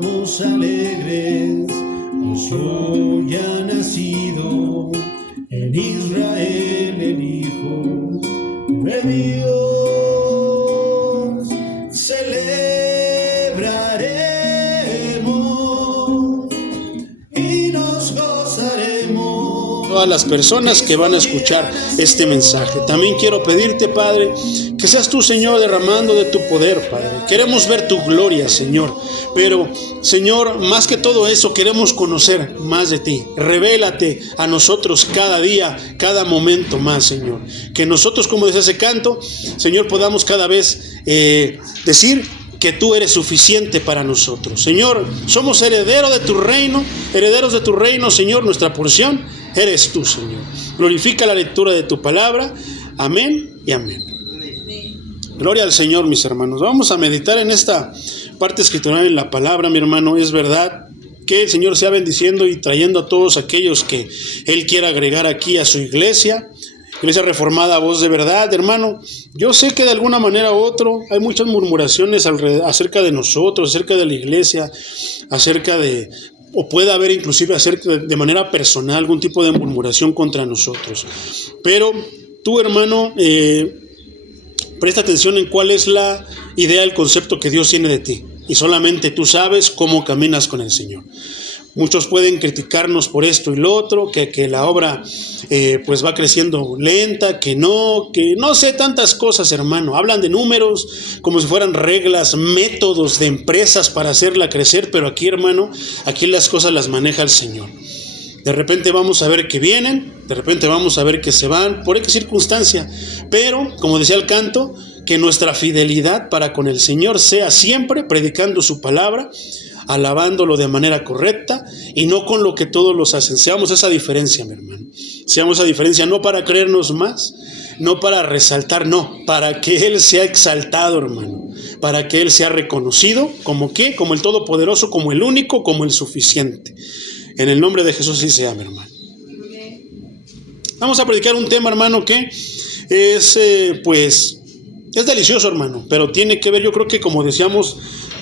Estamos alegres, pues hoy ha nacido en Israel el Hijo de Dios. Celebraremos y nos gozaremos. Todas las personas que van a escuchar este mensaje, también quiero pedirte, Padre, que seas tú, Señor, derramando de tu poder, Padre. Queremos ver tu gloria, Señor, pero, Señor, más que todo eso, queremos conocer más de ti. Revélate a nosotros cada día, cada momento más, Señor. Que nosotros, como dice ese canto, Señor, podamos cada vez decir que tú eres suficiente para nosotros. Señor, somos herederos de tu reino, Señor. Nuestra porción eres tú, Señor. Glorifica la lectura de tu palabra. Amén y amén. Gloria al Señor, mis hermanos. Vamos a meditar en esta parte escritural en la palabra, mi hermano. Es verdad que el Señor sea bendiciendo y trayendo a todos aquellos que Él quiera agregar aquí a su iglesia reformada, voz de verdad, hermano. Yo sé que de alguna manera u otra hay muchas murmuraciones acerca de nosotros, acerca de la iglesia, o puede haber inclusive de manera personal algún tipo de murmuración contra nosotros. Pero tú, hermano, presta atención en cuál es la idea, el concepto que Dios tiene de ti. Y solamente tú sabes cómo caminas con el Señor. Muchos pueden criticarnos por esto y lo otro, que la obra pues va creciendo lenta, que no sé tantas cosas, hermano. Hablan de números como si fueran reglas, métodos de empresas para hacerla crecer, pero aquí, hermano, aquí las cosas las maneja el Señor. De repente vamos a ver que vienen, de repente vamos a ver que se van, por X circunstancia. Pero, como decía el canto, que nuestra fidelidad para con el Señor sea siempre predicando su palabra, alabándolo de manera correcta y no con lo que todos los hacen. Seamos esa diferencia, mi hermano. Seamos esa diferencia, no para creernos más, no para resaltar, no, para que Él sea exaltado, hermano. Para que Él sea reconocido como ¿qué? Como el Todopoderoso, como el único, como el suficiente. En el nombre de Jesús sí sea, mi hermano. Vamos a predicar un tema, hermano, que es delicioso, hermano, pero tiene que ver, yo creo que como decíamos,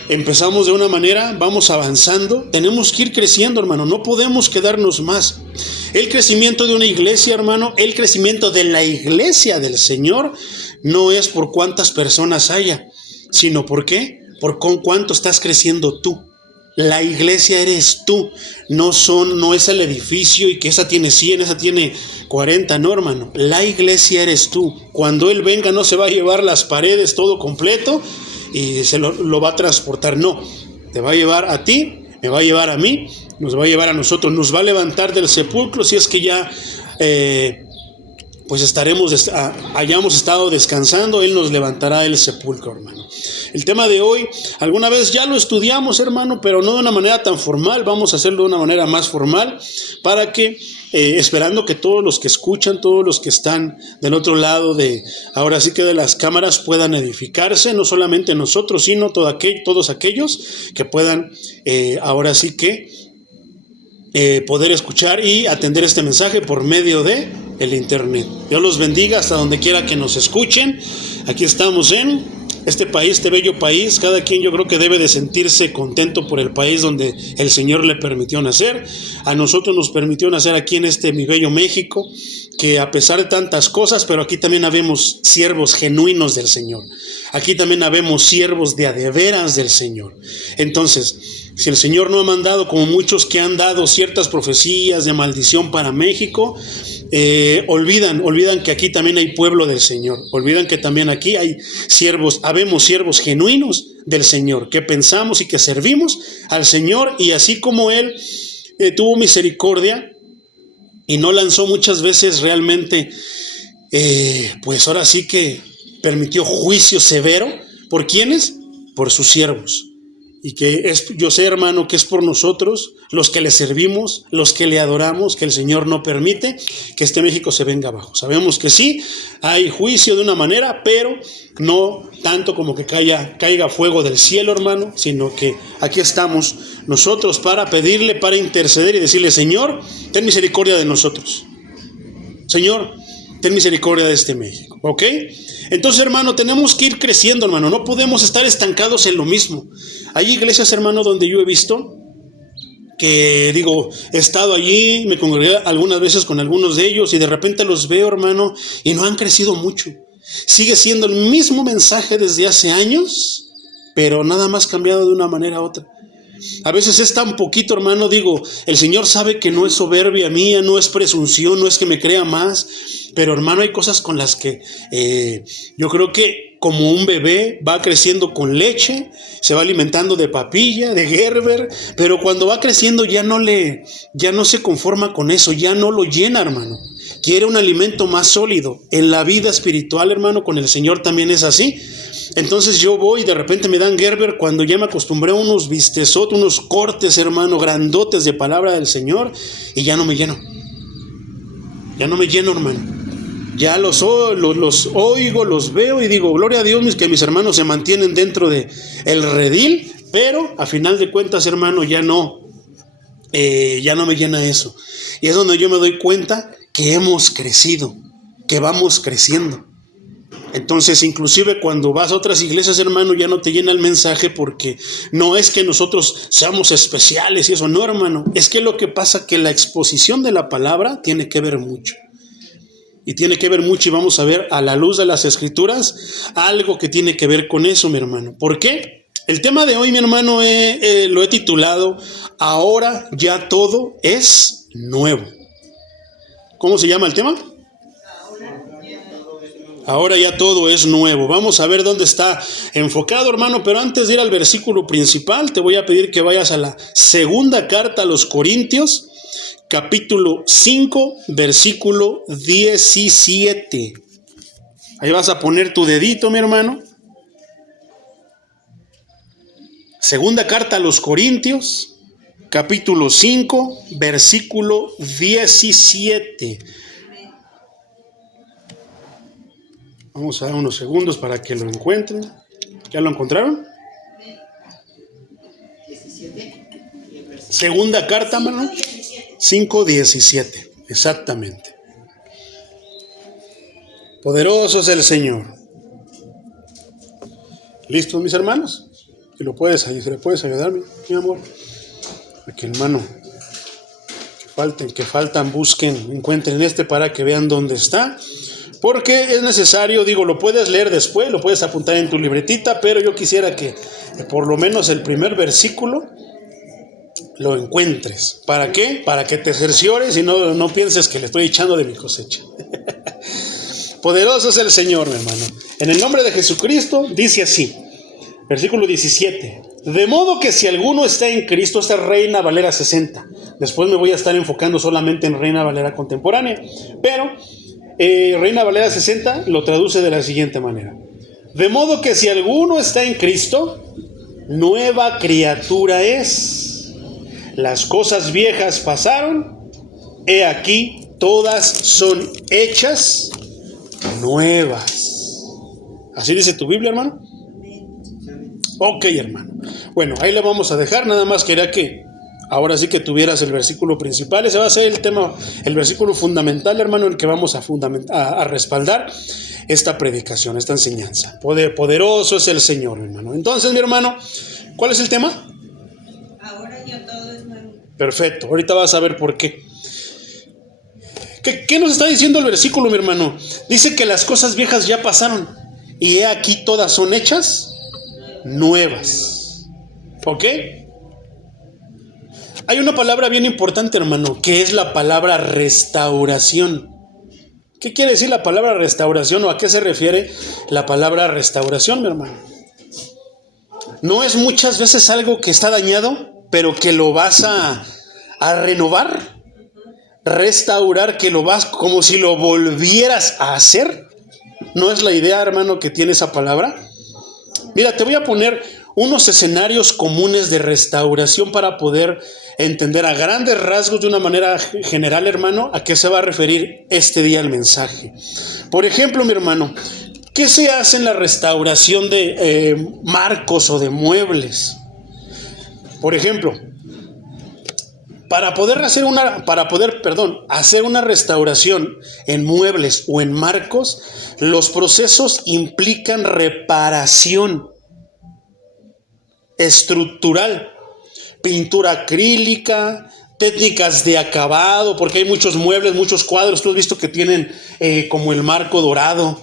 empezamos de una manera, vamos avanzando, tenemos que ir creciendo, hermano, no podemos quedarnos más. El crecimiento de una iglesia, hermano, el crecimiento de la iglesia del Señor, no es por cuántas personas haya, sino por qué, por con cuánto estás creciendo tú. La iglesia eres tú, no es el edificio y que esa tiene 100, esa tiene 40, no, hermano. La iglesia eres tú. Cuando Él venga no se va a llevar las paredes todo completo y se lo va a transportar, no. Te va a llevar a ti, me va a llevar a mí, nos va a llevar a nosotros, nos va a levantar del sepulcro si es que ya pues hayamos estado descansando, Él nos levantará del sepulcro, hermano. El tema de hoy, alguna vez ya lo estudiamos, hermano, pero no de una manera tan formal, vamos a hacerlo de una manera más formal, para que, esperando que todos los que escuchan, todos los que están del otro lado ahora sí que de las cámaras puedan edificarse, no solamente nosotros, sino todos aquellos que puedan, ahora sí que, poder escuchar y atender este mensaje por medio de el internet. Dios los bendiga hasta donde quiera que nos escuchen. Aquí estamos en este país, este bello país. Cada quien yo creo que debe de sentirse contento por el país donde el Señor le permitió nacer. A nosotros nos permitió nacer aquí en mi bello México, que a pesar de tantas cosas, pero aquí también habemos siervos genuinos del Señor. Aquí también habemos siervos de a de veras del Señor. Entonces, si el Señor no ha mandado, como muchos que han dado ciertas profecías de maldición para México, olvidan que aquí también hay pueblo del Señor. Olvidan que también aquí habemos siervos genuinos del Señor, que pensamos y que servimos al Señor, y así como Él tuvo misericordia y no lanzó muchas veces realmente, pues ahora sí que permitió juicio severo. ¿Por quiénes? Por sus siervos. Y yo sé, hermano, que es por nosotros, los que le servimos, los que le adoramos, que el Señor no permite que este México se venga abajo. Sabemos que sí, hay juicio de una manera, pero no tanto como que caiga fuego del cielo, hermano, sino que aquí estamos nosotros para pedirle, para interceder y decirle: Señor, ten misericordia de nosotros. Señor, ten misericordia de este México, ¿ok? Entonces, hermano, tenemos que ir creciendo, hermano. No podemos estar estancados en lo mismo. Hay iglesias, hermano, donde yo he visto que, he estado allí, me congregué algunas veces con algunos de ellos y de repente los veo, hermano, y no han crecido mucho. Sigue siendo el mismo mensaje desde hace años, pero nada más cambiado de una manera a otra. A veces es tan poquito, hermano, el Señor sabe que no es soberbia mía, no es presunción, no es que me crea más, pero hermano, hay cosas con las que yo creo que como un bebé va creciendo con leche, se va alimentando de papilla, de Gerber, pero cuando va creciendo ya no se conforma con eso, ya no lo llena, hermano. Quiere un alimento más sólido. En la vida espiritual, hermano, con el Señor también es así. Entonces yo voy y de repente me dan Gerber cuando ya me acostumbré a unos vistezotes, unos cortes, hermano, grandotes de palabra del Señor, y ya no me lleno. Ya no me lleno, hermano. Ya los oigo, los veo y digo, gloria a Dios que mis hermanos se mantienen dentro de el redil, pero a final de cuentas, hermano, ya no me llena eso. Y es donde yo me doy cuenta que hemos crecido, que vamos creciendo. Entonces, inclusive cuando vas a otras iglesias, hermano, ya no te llena el mensaje, porque no es que nosotros seamos especiales y eso, no, hermano. Es que lo que pasa es que la exposición de la palabra tiene que ver mucho. Y tiene que ver mucho, y vamos a ver a la luz de las Escrituras algo que tiene que ver con eso, mi hermano. ¿Por qué? El tema de hoy, mi hermano, lo he titulado Ahora ya todo es nuevo. ¿Cómo se llama el tema? Ahora ya todo es nuevo. Vamos a ver dónde está enfocado, hermano, pero antes de ir al versículo principal, te voy a pedir que vayas a la segunda carta a los Corintios, capítulo 5, versículo 17. Ahí vas a poner tu dedito, mi hermano. Segunda carta a los Corintios, capítulo 5, versículo 17. Vamos a dar unos segundos para que lo encuentren. ¿Ya lo encontraron? Segunda carta, hermano. 5:17. Exactamente. Poderoso es el Señor. ¿Listos, mis hermanos? Si le puedes ayudar, mi amor. Aquí, hermano. Que faltan, busquen, encuentren para que vean dónde está. Porque es necesario, lo puedes leer después, lo puedes apuntar en tu libretita, pero yo quisiera que por lo menos el primer versículo lo encuentres. ¿Para qué? Para que te cerciores y no pienses que le estoy echando de mi cosecha. Poderoso es el Señor, mi hermano. En el nombre de Jesucristo, dice así, versículo 17. De modo que si alguno está en Cristo, esta es Reina Valera 60. Después me voy a estar enfocando solamente en Reina Valera contemporánea, pero Reina Valera 60 lo traduce de la siguiente manera. De modo que si alguno está en Cristo, nueva criatura es. Las cosas viejas pasaron, he aquí todas son hechas nuevas. ¿Así dice tu Biblia, hermano? Ok, hermano. Bueno, ahí le vamos a dejar. Nada más quería que ahora sí que tuvieras el versículo principal. Ese va a ser el tema, el versículo fundamental, hermano, el que vamos a respaldar esta predicación, esta enseñanza. Poderoso es el Señor, hermano. Entonces, mi hermano, ¿cuál es el tema? Ahora ya todo es nuevo. Perfecto, ahorita vas a ver por qué. ¿Qué nos está diciendo el versículo, mi hermano? Dice que las cosas viejas ya pasaron y he aquí todas son hechas nuevas. ¿Ok? Hay una palabra bien importante, hermano, que es la palabra restauración. ¿Qué quiere decir la palabra restauración o a qué se refiere la palabra restauración, mi hermano? No es muchas veces algo que está dañado, pero que lo vas a renovar, restaurar, que lo vas como si lo volvieras a hacer. ¿No es la idea, hermano, que tiene esa palabra? Mira, te voy a poner unos escenarios comunes de restauración para poder entender a grandes rasgos, de una manera general, hermano, a qué se va a referir este día el mensaje. Por ejemplo, mi hermano, ¿qué se hace en la restauración de marcos o de muebles? Por ejemplo, Para poder hacer una restauración en muebles o en marcos, los procesos implican reparación estructural, pintura acrílica, técnicas de acabado, porque hay muchos muebles, muchos cuadros, tú has visto que tienen como el marco dorado,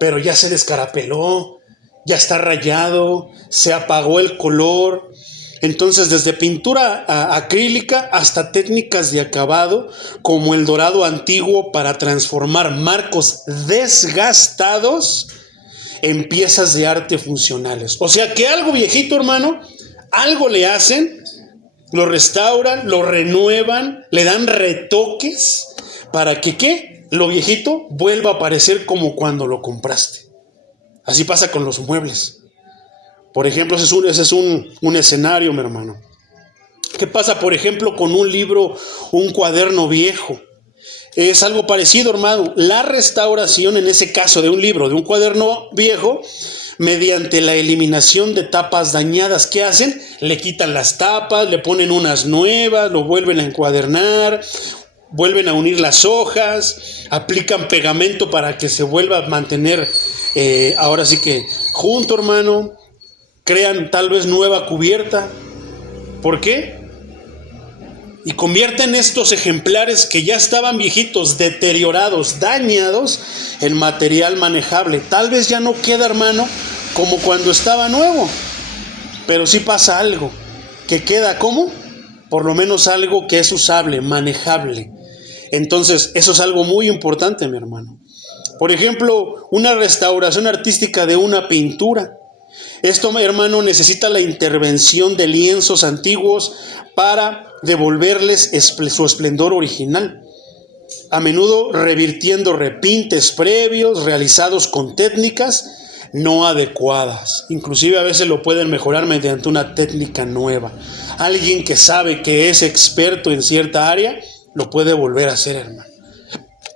pero ya se descarapeló, ya está rayado, se apagó el color. Entonces, desde pintura acrílica hasta técnicas de acabado, como el dorado antiguo, para transformar marcos desgastados en piezas de arte funcionales. O sea que algo viejito, hermano, algo le hacen, lo restauran, lo renuevan, le dan retoques para que ¿qué? Lo viejito vuelva a aparecer como cuando lo compraste. Así pasa con los muebles. Por ejemplo, ese es un escenario, mi hermano. ¿Qué pasa, por ejemplo, con un libro, un cuaderno viejo? Es algo parecido, hermano. La restauración, en ese caso de un libro, de un cuaderno viejo, mediante la eliminación de tapas dañadas. ¿Qué hacen? Le quitan las tapas, le ponen unas nuevas, lo vuelven a encuadernar, vuelven a unir las hojas, aplican pegamento para que se vuelva a mantener, ahora sí que junto, hermano. Crean tal vez nueva cubierta. ¿Por qué? Y convierten estos ejemplares que ya estaban viejitos, deteriorados, dañados, en material manejable. Tal vez ya no queda, hermano, como cuando estaba nuevo, pero sí pasa algo, que queda como, por lo menos algo que es usable, manejable. Entonces, eso es algo muy importante, mi hermano. Por ejemplo, una restauración artística de una pintura. Esto, hermano, necesita la intervención de lienzos antiguos para devolverles su esplendor original, a menudo revirtiendo repintes previos realizados con técnicas no adecuadas. Inclusive a veces lo pueden mejorar mediante una técnica nueva. Alguien que sabe que es experto en cierta área lo puede volver a hacer, hermano.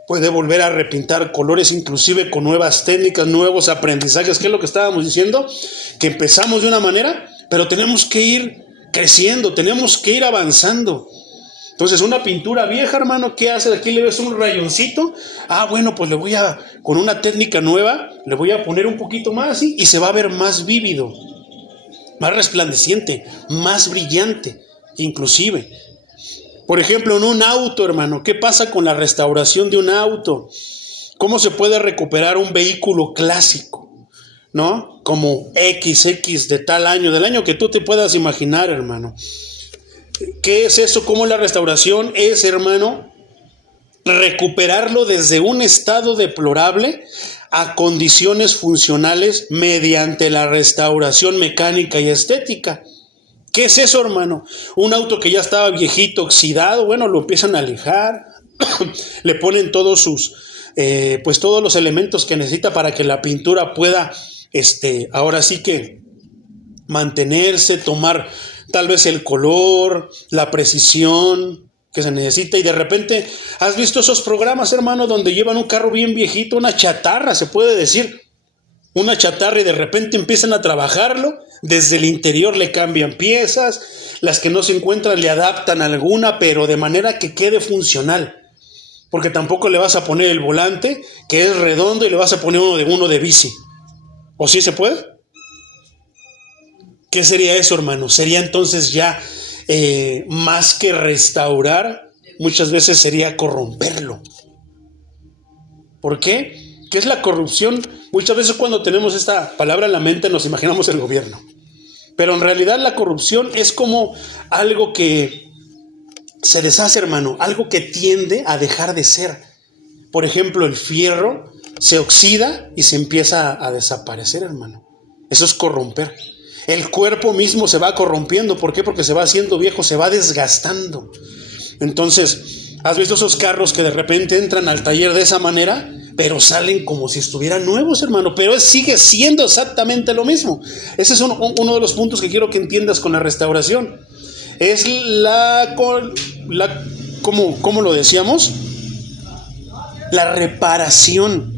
Puede volver a repintar colores, inclusive con nuevas técnicas, nuevos aprendizajes, que es lo que estábamos diciendo, que empezamos de una manera, pero tenemos que ir creciendo, tenemos que ir avanzando. Entonces, una pintura vieja, hermano, ¿qué hace? Aquí le ves un rayoncito. Bueno, pues con una técnica nueva, le voy a poner un poquito más y se va a ver más vívido, más resplandeciente, más brillante, inclusive. Por ejemplo, en un auto, hermano, ¿qué pasa con la restauración de un auto? ¿Cómo se puede recuperar un vehículo clásico? ¿No? Como XX de tal año, del año que tú te puedas imaginar, hermano. ¿Qué es eso? ¿Cómo la restauración es, hermano? Recuperarlo desde un estado deplorable a condiciones funcionales mediante la restauración mecánica y estética. ¿Qué es eso, hermano? Un auto que ya estaba viejito, oxidado, bueno, lo empiezan a lijar, le ponen todos todos los elementos que necesita para que la pintura pueda, ahora sí que mantenerse, tomar tal vez el color, la precisión que se necesita. Y de repente, ¿has visto esos programas, hermano, donde llevan un carro bien viejito, una chatarra, se puede decir? Una chatarra, y de repente empiezan a trabajarlo, desde el interior le cambian piezas, las que no se encuentran le adaptan alguna, pero de manera que quede funcional. Porque tampoco le vas a poner el volante, que es redondo, y le vas a poner uno de bici. ¿O sí se puede? ¿Qué sería eso, hermano? Sería entonces ya más que restaurar, muchas veces sería corromperlo. ¿Por qué? ¿Qué es la corrupción? Muchas veces cuando tenemos esta palabra en la mente nos imaginamos el gobierno. Pero en realidad la corrupción es como algo que se deshace, hermano, algo que tiende a dejar de ser. Por ejemplo, el fierro se oxida y se empieza a desaparecer, hermano. Eso es corromper. El cuerpo mismo se va corrompiendo. ¿Por qué? Porque se va haciendo viejo, se va desgastando. Entonces, ¿has visto esos carros que de repente entran al taller de esa manera, pero salen como si estuvieran nuevos, hermano? Pero sigue siendo exactamente lo mismo. Ese es uno de los puntos que quiero que entiendas con la restauración. Es ¿cómo lo decíamos? La reparación.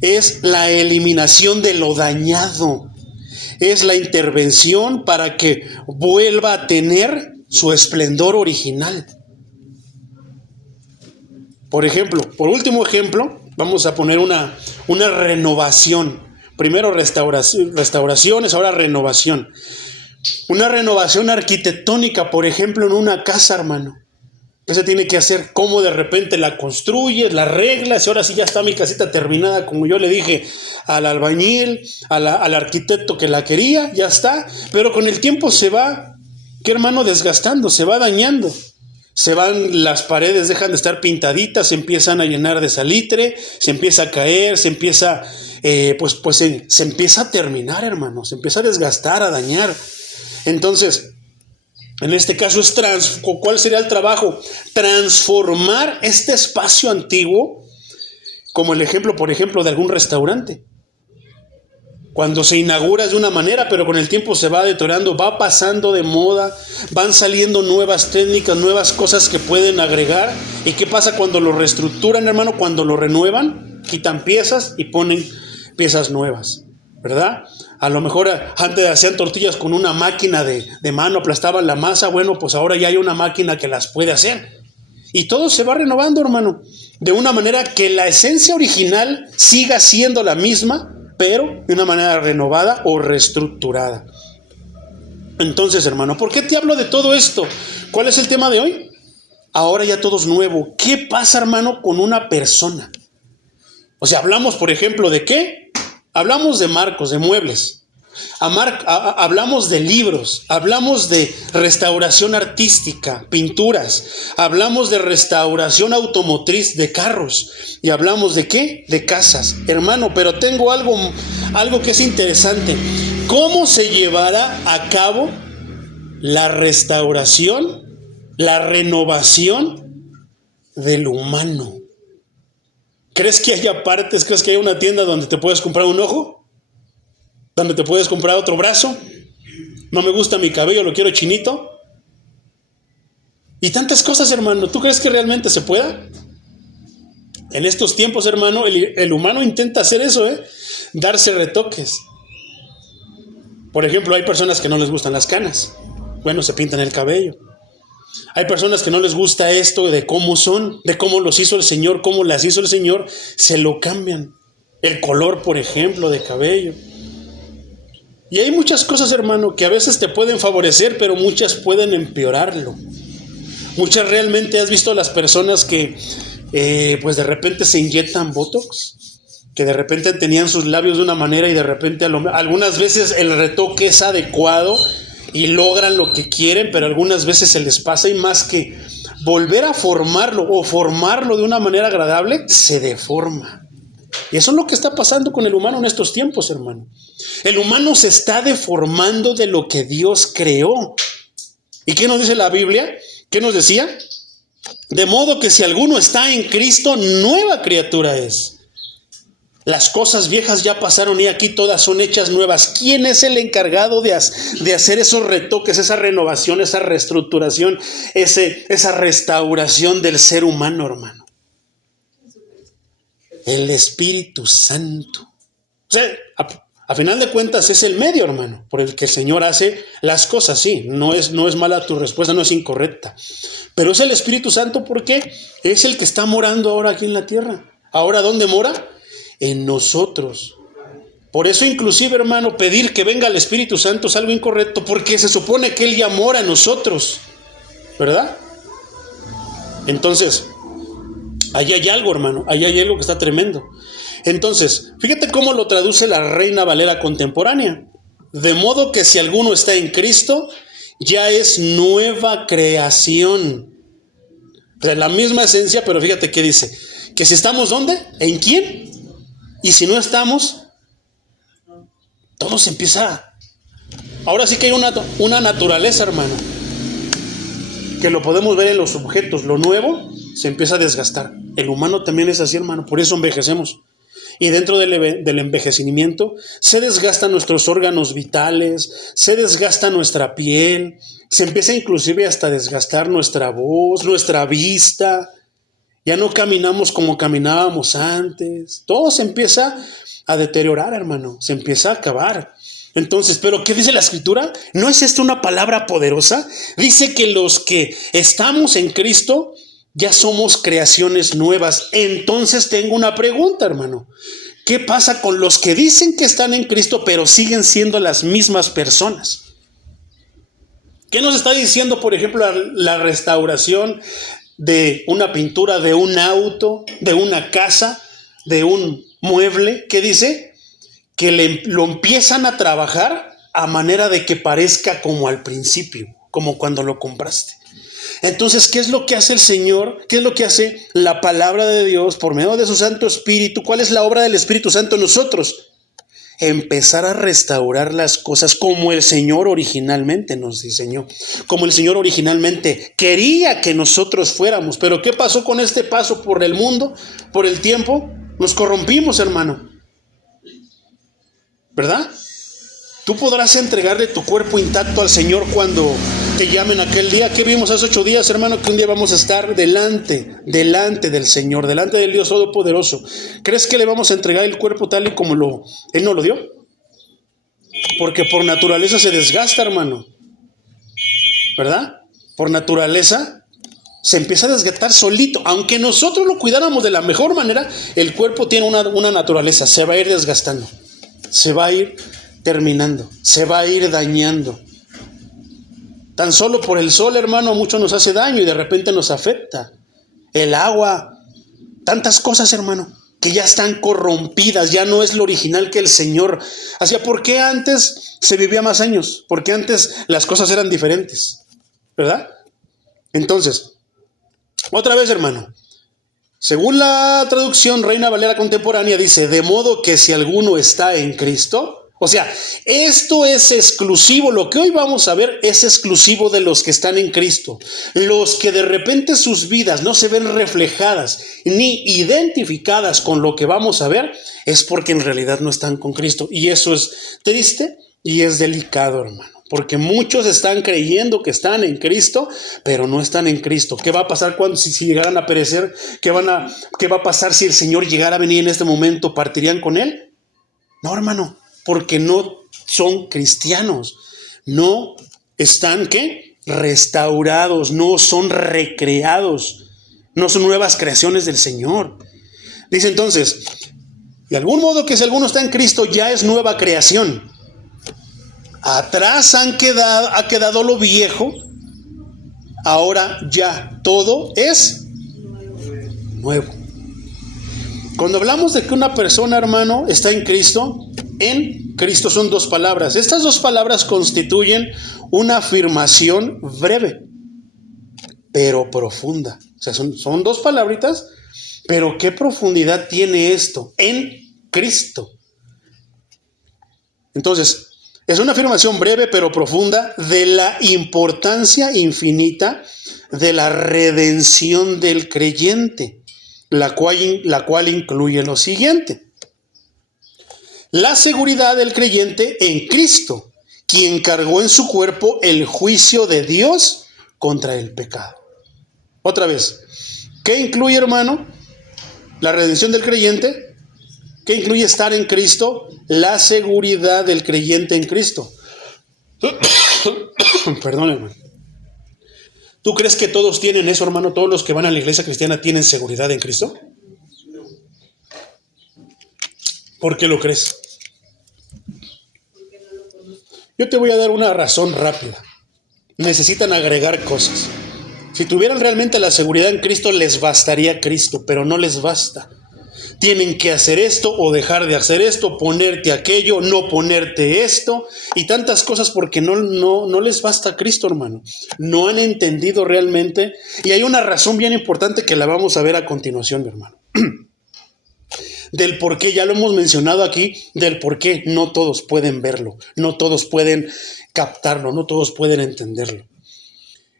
Es la eliminación de lo dañado. Es la intervención para que vuelva a tener su esplendor original. Por ejemplo, por último ejemplo, vamos a poner una renovación. Primero restauraciones, ahora renovación. Una renovación arquitectónica, por ejemplo, en una casa, hermano. ¿Qué se tiene que hacer? ¿Cómo de repente la construyes, la arreglas? Y ahora sí ya está mi casita terminada, como yo le dije al albañil, al arquitecto que la quería, ya está. Pero con el tiempo se va, ¿qué, hermano? Desgastando, se va dañando. Se van las paredes, dejan de estar pintaditas, se empiezan a llenar de salitre, se empieza a caer, se empieza, se empieza a terminar, hermano, se empieza a desgastar, a dañar. Entonces, en este caso ¿cuál sería el trabajo? Transformar este espacio antiguo, como el ejemplo, por ejemplo, de algún restaurante. Cuando se inaugura es de una manera, pero con el tiempo se va deteriorando, va pasando de moda, van saliendo nuevas técnicas, nuevas cosas que pueden agregar. ¿Y qué pasa cuando lo reestructuran, hermano? Cuando lo renuevan, quitan piezas y ponen piezas nuevas, ¿verdad? A lo mejor antes hacían tortillas con una máquina de mano, aplastaban la masa. Bueno, pues ahora ya hay una máquina que las puede hacer. Y todo se va renovando, hermano, de una manera que la esencia original siga siendo la misma, pero de una manera renovada o reestructurada. Entonces, hermano, ¿por qué te hablo de todo esto? ¿Cuál es el tema de hoy? Ahora ya todo es nuevo. ¿Qué pasa, hermano, con una persona? O sea, hablamos, por ejemplo, ¿de qué? Hablamos de marcos, de muebles. Hablamos de libros, hablamos de restauración artística, pinturas, hablamos de restauración automotriz de carros y hablamos de ¿qué? De casas. Hermano, pero tengo algo que es interesante. ¿Cómo se llevará a cabo la restauración, la renovación del humano? ¿Crees que haya partes? ¿Crees que hay una tienda donde te puedes comprar un ojo? ¿Donde te puedes comprar otro brazo? No me gusta mi cabello, lo quiero chinito. Y tantas cosas, hermano. ¿Tú crees que realmente se pueda? En estos tiempos, hermano, el humano intenta hacer eso, darse retoques. Por ejemplo, hay personas que no les gustan las canas. Bueno, se pintan el cabello. Hay personas que no les gusta esto de cómo son, de cómo los hizo el Señor, cómo las hizo el Señor, se lo cambian. El color, por ejemplo, de cabello. Y hay muchas cosas, hermano, que a veces te pueden favorecer, pero muchas pueden empeorarlo. Muchas realmente has visto a las personas que pues de repente se inyectan Botox, que de repente tenían sus labios de una manera y de repente algunas veces el retoque es adecuado y logran lo que quieren, pero algunas veces se les pasa y más que volver a formarlo o formarlo de una manera agradable, se deforma. Y eso es lo que está pasando con el humano en estos tiempos, hermano. El humano se está deformando de lo que Dios creó. ¿Y qué nos dice la Biblia? ¿Qué nos decía? De modo que si alguno está en Cristo, nueva criatura es. Las cosas viejas ya pasaron y aquí todas son hechas nuevas. ¿Quién es el encargado de hacer esos retoques, esa renovación, esa reestructuración, esa restauración del ser humano, hermano? El Espíritu Santo. O sea, a final de cuentas es el medio, hermano, por el que el Señor hace las cosas. Sí, no es mala tu respuesta, no es incorrecta. Pero es el Espíritu Santo porque es el que está morando ahora aquí en la tierra. ¿Ahora dónde mora? En nosotros. Por eso inclusive, hermano, pedir que venga el Espíritu Santo es algo incorrecto porque se supone que Él ya mora en nosotros, ¿verdad? Entonces, ahí hay algo, hermano, ahí hay algo que está tremendo. Entonces, fíjate cómo lo traduce la Reina Valera contemporánea. De modo que si alguno está en Cristo, ya es nueva creación. O sea, la misma esencia, pero fíjate qué dice. Que si estamos, ¿dónde? ¿En quién? Y si no estamos, todo se empieza. Ahora sí que hay una naturaleza, hermano, que lo podemos ver en los objetos. Lo nuevo se empieza a desgastar. El humano también es así, hermano, por eso envejecemos. Y dentro del envejecimiento se desgastan nuestros órganos vitales, se desgasta nuestra piel, se empieza inclusive hasta a desgastar nuestra voz, nuestra vista. Ya no caminamos como caminábamos antes. Todo se empieza a deteriorar, hermano, se empieza a acabar. Entonces, ¿pero qué dice la Escritura? ¿No es esto una palabra poderosa? Dice que los que estamos en Cristo ya somos creaciones nuevas. Entonces tengo una pregunta, hermano. ¿Qué pasa con los que dicen que están en Cristo pero siguen siendo las mismas personas? ¿Qué nos está diciendo, por ejemplo, la restauración de una pintura, de un auto, de una casa, de un mueble? ¿Qué dice? Que lo empiezan a trabajar a manera de que parezca como al principio, como cuando lo compraste. Entonces, ¿qué es lo que hace el Señor? ¿Qué es lo que hace la palabra de Dios por medio de su Santo Espíritu? ¿Cuál es la obra del Espíritu Santo en nosotros? Empezar a restaurar las cosas como el Señor originalmente nos diseñó, como el Señor originalmente quería que nosotros fuéramos. Pero ¿qué pasó con este paso por el mundo, por el tiempo? Nos corrompimos, hermano, ¿verdad? Tú podrás entregarle tu cuerpo intacto al Señor cuando te llamen aquel día. ¿Qué vimos hace 8 días, hermano? Que un día vamos a estar delante del Señor, delante del Dios Todopoderoso. ¿Crees que le vamos a entregar el cuerpo tal y como Él nos lo dio? Porque por naturaleza se desgasta, hermano, ¿verdad? Por naturaleza se empieza a desgastar solito. Aunque nosotros lo cuidáramos de la mejor manera, el cuerpo tiene una naturaleza. Se va a ir desgastando, se va a ir terminando, se va a ir dañando. Tan solo por el sol, hermano, mucho nos hace daño y de repente nos afecta. El agua, tantas cosas, hermano, que ya están corrompidas, ya no es lo original que el Señor hacía. ¿Por qué antes se vivía más años? Porque antes las cosas eran diferentes, ¿verdad? Entonces, otra vez, hermano, según la traducción Reina Valera contemporánea, dice: de modo que si alguno está en Cristo. O sea, esto es exclusivo, lo que hoy vamos a ver es exclusivo de los que están en Cristo. Los que de repente sus vidas no se ven reflejadas ni identificadas con lo que vamos a ver, es porque en realidad no están con Cristo. Y eso es triste y es delicado, hermano, porque muchos están creyendo que están en Cristo, pero no están en Cristo. ¿Qué va a pasar si llegaran a perecer? ¿Qué va a pasar si el Señor llegara a venir en este momento? ¿Partirían con Él? No, hermano. Porque no son cristianos, no están, ¿qué? Restaurados, no son recreados, no son nuevas creaciones del Señor. Dice entonces, de algún modo que si alguno está en Cristo ya es nueva creación. Atrás ha quedado lo viejo, ahora ya todo es nuevo. Cuando hablamos de que una persona, hermano, está en Cristo son 2 palabras. Estas 2 palabras constituyen una afirmación breve, pero profunda. O sea, son 2 palabritas, pero ¿qué profundidad tiene esto? En Cristo. Entonces, es una afirmación breve, pero profunda de la importancia infinita de la redención del creyente, la cual incluye lo siguiente: la seguridad del creyente en Cristo, quien cargó en su cuerpo el juicio de Dios contra el pecado. Otra vez, ¿qué incluye, hermano? La redención del creyente. ¿Qué incluye estar en Cristo? La seguridad del creyente en Cristo. Perdón, hermano. ¿Tú crees que todos tienen eso, hermano? ¿Todos los que van a la iglesia cristiana tienen seguridad en Cristo? ¿Por qué lo crees? Yo te voy a dar una razón rápida. Necesitan agregar cosas. Si tuvieran realmente la seguridad en Cristo, les bastaría Cristo, pero no les basta. Tienen que hacer esto o dejar de hacer esto, ponerte aquello, no ponerte esto y tantas cosas porque no les basta Cristo, hermano. No han entendido realmente, y hay una razón bien importante que la vamos a ver a continuación, mi hermano. Del por qué, ya lo hemos mencionado aquí, del por qué no todos pueden verlo, no todos pueden captarlo, no todos pueden entenderlo.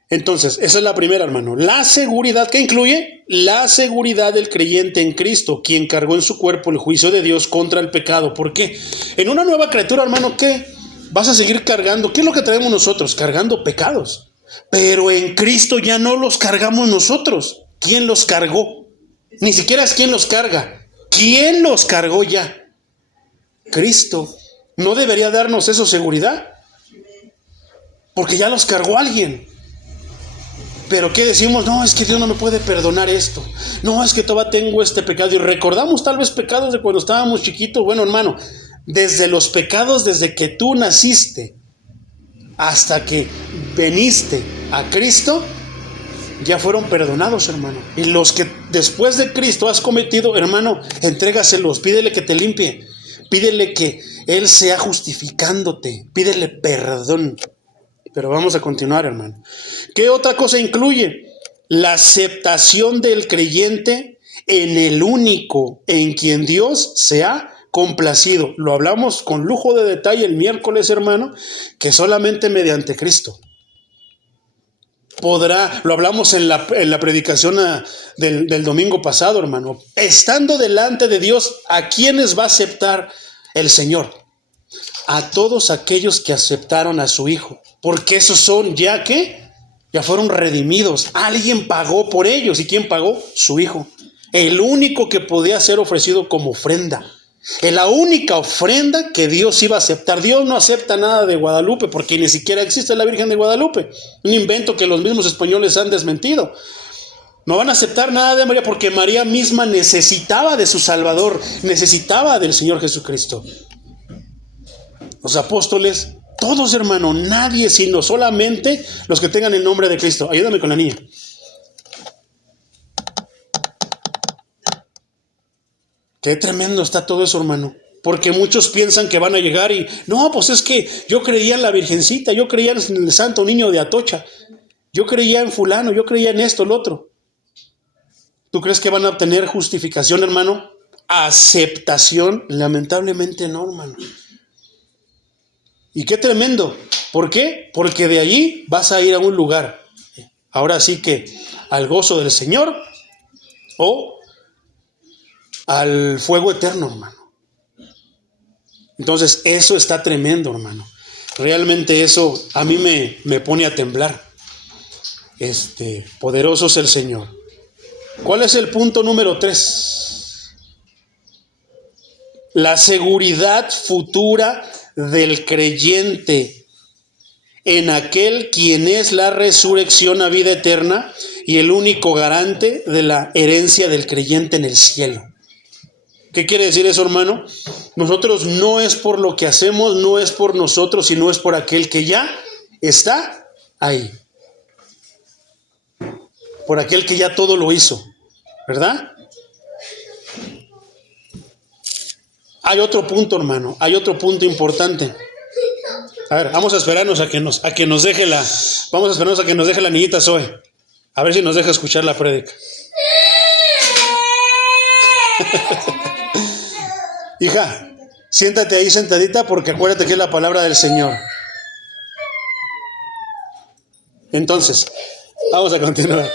Entonces, esa es la primera, hermano. La seguridad, ¿qué incluye? La seguridad del creyente en Cristo, quien cargó en su cuerpo el juicio de Dios contra el pecado. ¿Por qué? En una nueva criatura, hermano, ¿qué? Vas a seguir cargando. ¿Qué es lo que traemos nosotros? Cargando pecados. Pero en Cristo ya no los cargamos nosotros. ¿Quién los cargó? Ni siquiera es quién los carga. ¿Quién los cargó ya? Cristo. ¿No debería darnos eso seguridad? Porque ya los cargó alguien. Pero ¿qué decimos? No, es que Dios no me puede perdonar esto. No, es que todavía tengo este pecado. Y recordamos tal vez pecados de cuando estábamos chiquitos. Bueno, hermano, desde los pecados, desde que tú naciste hasta que veniste a Cristo, ya fueron perdonados, hermano. Y los que después de Cristo has cometido, hermano, entrégaselos, pídele que te limpie, pídele que Él sea justificándote, pídele perdón. Pero vamos a continuar, hermano. ¿Qué otra cosa incluye? La aceptación del creyente en el único en quien Dios se ha complacido. Lo hablamos con lujo de detalle el miércoles, hermano, que solamente mediante Cristo podrá, lo hablamos en la predicación del domingo pasado, hermano. Estando delante de Dios, ¿a quiénes va a aceptar el Señor? A todos aquellos que aceptaron a su Hijo. Porque esos son ya, ¿qué? Ya fueron redimidos. Alguien pagó por ellos. ¿Y quién pagó? Su Hijo. El único que podía ser ofrecido como ofrenda. Es la única ofrenda que Dios iba a aceptar. Dios no acepta nada de Guadalupe porque ni siquiera existe la Virgen de Guadalupe. Un invento que los mismos españoles han desmentido. No van a aceptar nada de María porque María misma necesitaba de su Salvador, necesitaba del Señor Jesucristo. Los apóstoles, todos, hermano, nadie, sino solamente los que tengan el nombre de Cristo. Ayúdame con la niña. Qué tremendo está todo eso, hermano. Porque muchos piensan que van a llegar y, no, pues es que yo creía en la Virgencita, yo creía en el Santo Niño de Atocha, yo creía en fulano, yo creía en esto, lo otro. ¿Tú crees que van a obtener justificación, hermano? Aceptación, lamentablemente no, hermano. Y qué tremendo. ¿Por qué? Porque de allí vas a ir a un lugar. Ahora sí que al gozo del Señor o al fuego eterno, hermano. Entonces eso está tremendo, hermano. Realmente eso a mí me pone a temblar. Poderoso es el Señor. ¿Cuál es el punto número 3? La seguridad futura del creyente en aquel quien es la resurrección a vida eterna y el único garante de la herencia del creyente en el cielo. ¿Qué quiere decir eso, hermano? Nosotros no es por lo que hacemos, no es por nosotros, sino es por aquel que ya está ahí. Por aquel que ya todo lo hizo, ¿verdad? Hay otro punto, hermano, hay otro punto importante. A ver, vamos a esperarnos a que nos deje la niñita Zoe. A ver si nos deja escuchar la prédica. Hija, siéntate ahí sentadita porque acuérdate que es la palabra del Señor. Entonces, vamos a continuar.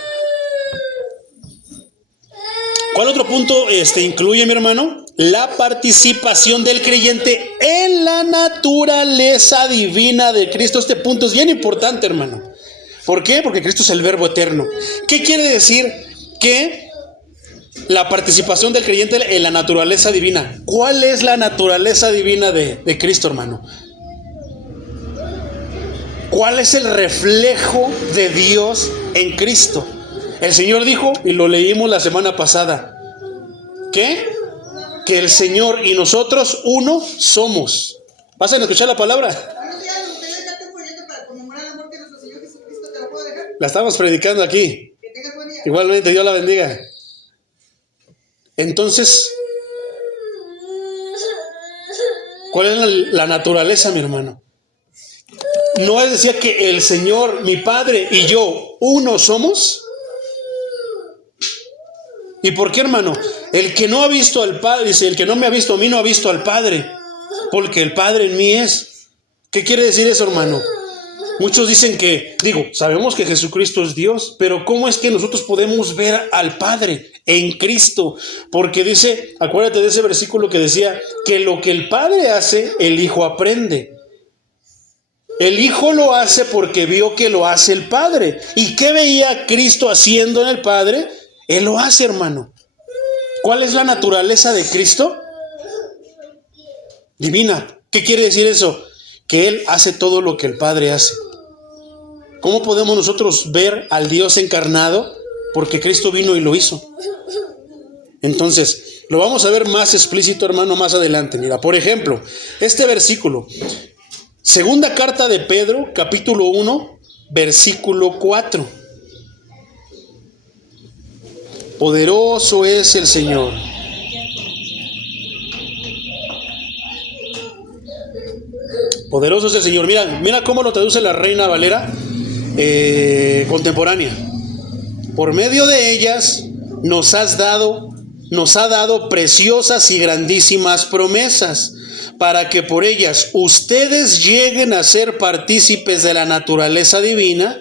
¿Cuál otro punto incluye, mi hermano? La participación del creyente en la naturaleza divina de Cristo. Este punto es bien importante, hermano. ¿Por qué? Porque Cristo es el Verbo eterno. ¿Qué quiere decir? Que la participación del creyente en la naturaleza divina. ¿Cuál es la naturaleza divina de Cristo, hermano? ¿Cuál es el reflejo de Dios en Cristo? El Señor dijo, y lo leímos la semana pasada, ¿qué? Que el Señor y nosotros uno somos. ¿Vas a escuchar la palabra? La estamos predicando aquí. Igualmente, Dios la bendiga. Entonces, ¿cuál es la naturaleza, mi hermano? ¿No es decir que el Señor, mi Padre y yo, uno somos? ¿Y por qué, hermano? El que no ha visto al Padre, dice, el que no me ha visto a mí no ha visto al Padre, porque el Padre en mí es. ¿Qué quiere decir eso, hermano? Muchos dicen que, sabemos que Jesucristo es Dios, pero ¿cómo es que nosotros podemos ver al Padre en Cristo? Porque dice, acuérdate de ese versículo que decía, que lo que el Padre hace, el Hijo aprende. El Hijo lo hace porque vio que lo hace el Padre. ¿Y qué veía Cristo haciendo en el Padre? Él lo hace, hermano. ¿Cuál es la naturaleza de Cristo? Divina. ¿Qué quiere decir eso? Que Él hace todo lo que el Padre hace. ¿Cómo podemos nosotros ver al Dios encarnado? Porque Cristo vino y lo hizo. Entonces, lo vamos a ver más explícito, hermano, más adelante. Mira, por ejemplo, este versículo. Segunda carta de Pedro, capítulo 1, versículo 4. Poderoso es el Señor. Poderoso es el Señor. Mira cómo lo traduce la Reina Valera contemporánea. Por medio de ellas nos ha dado preciosas y grandísimas promesas, para que por ellas ustedes lleguen a ser partícipes de la naturaleza divina,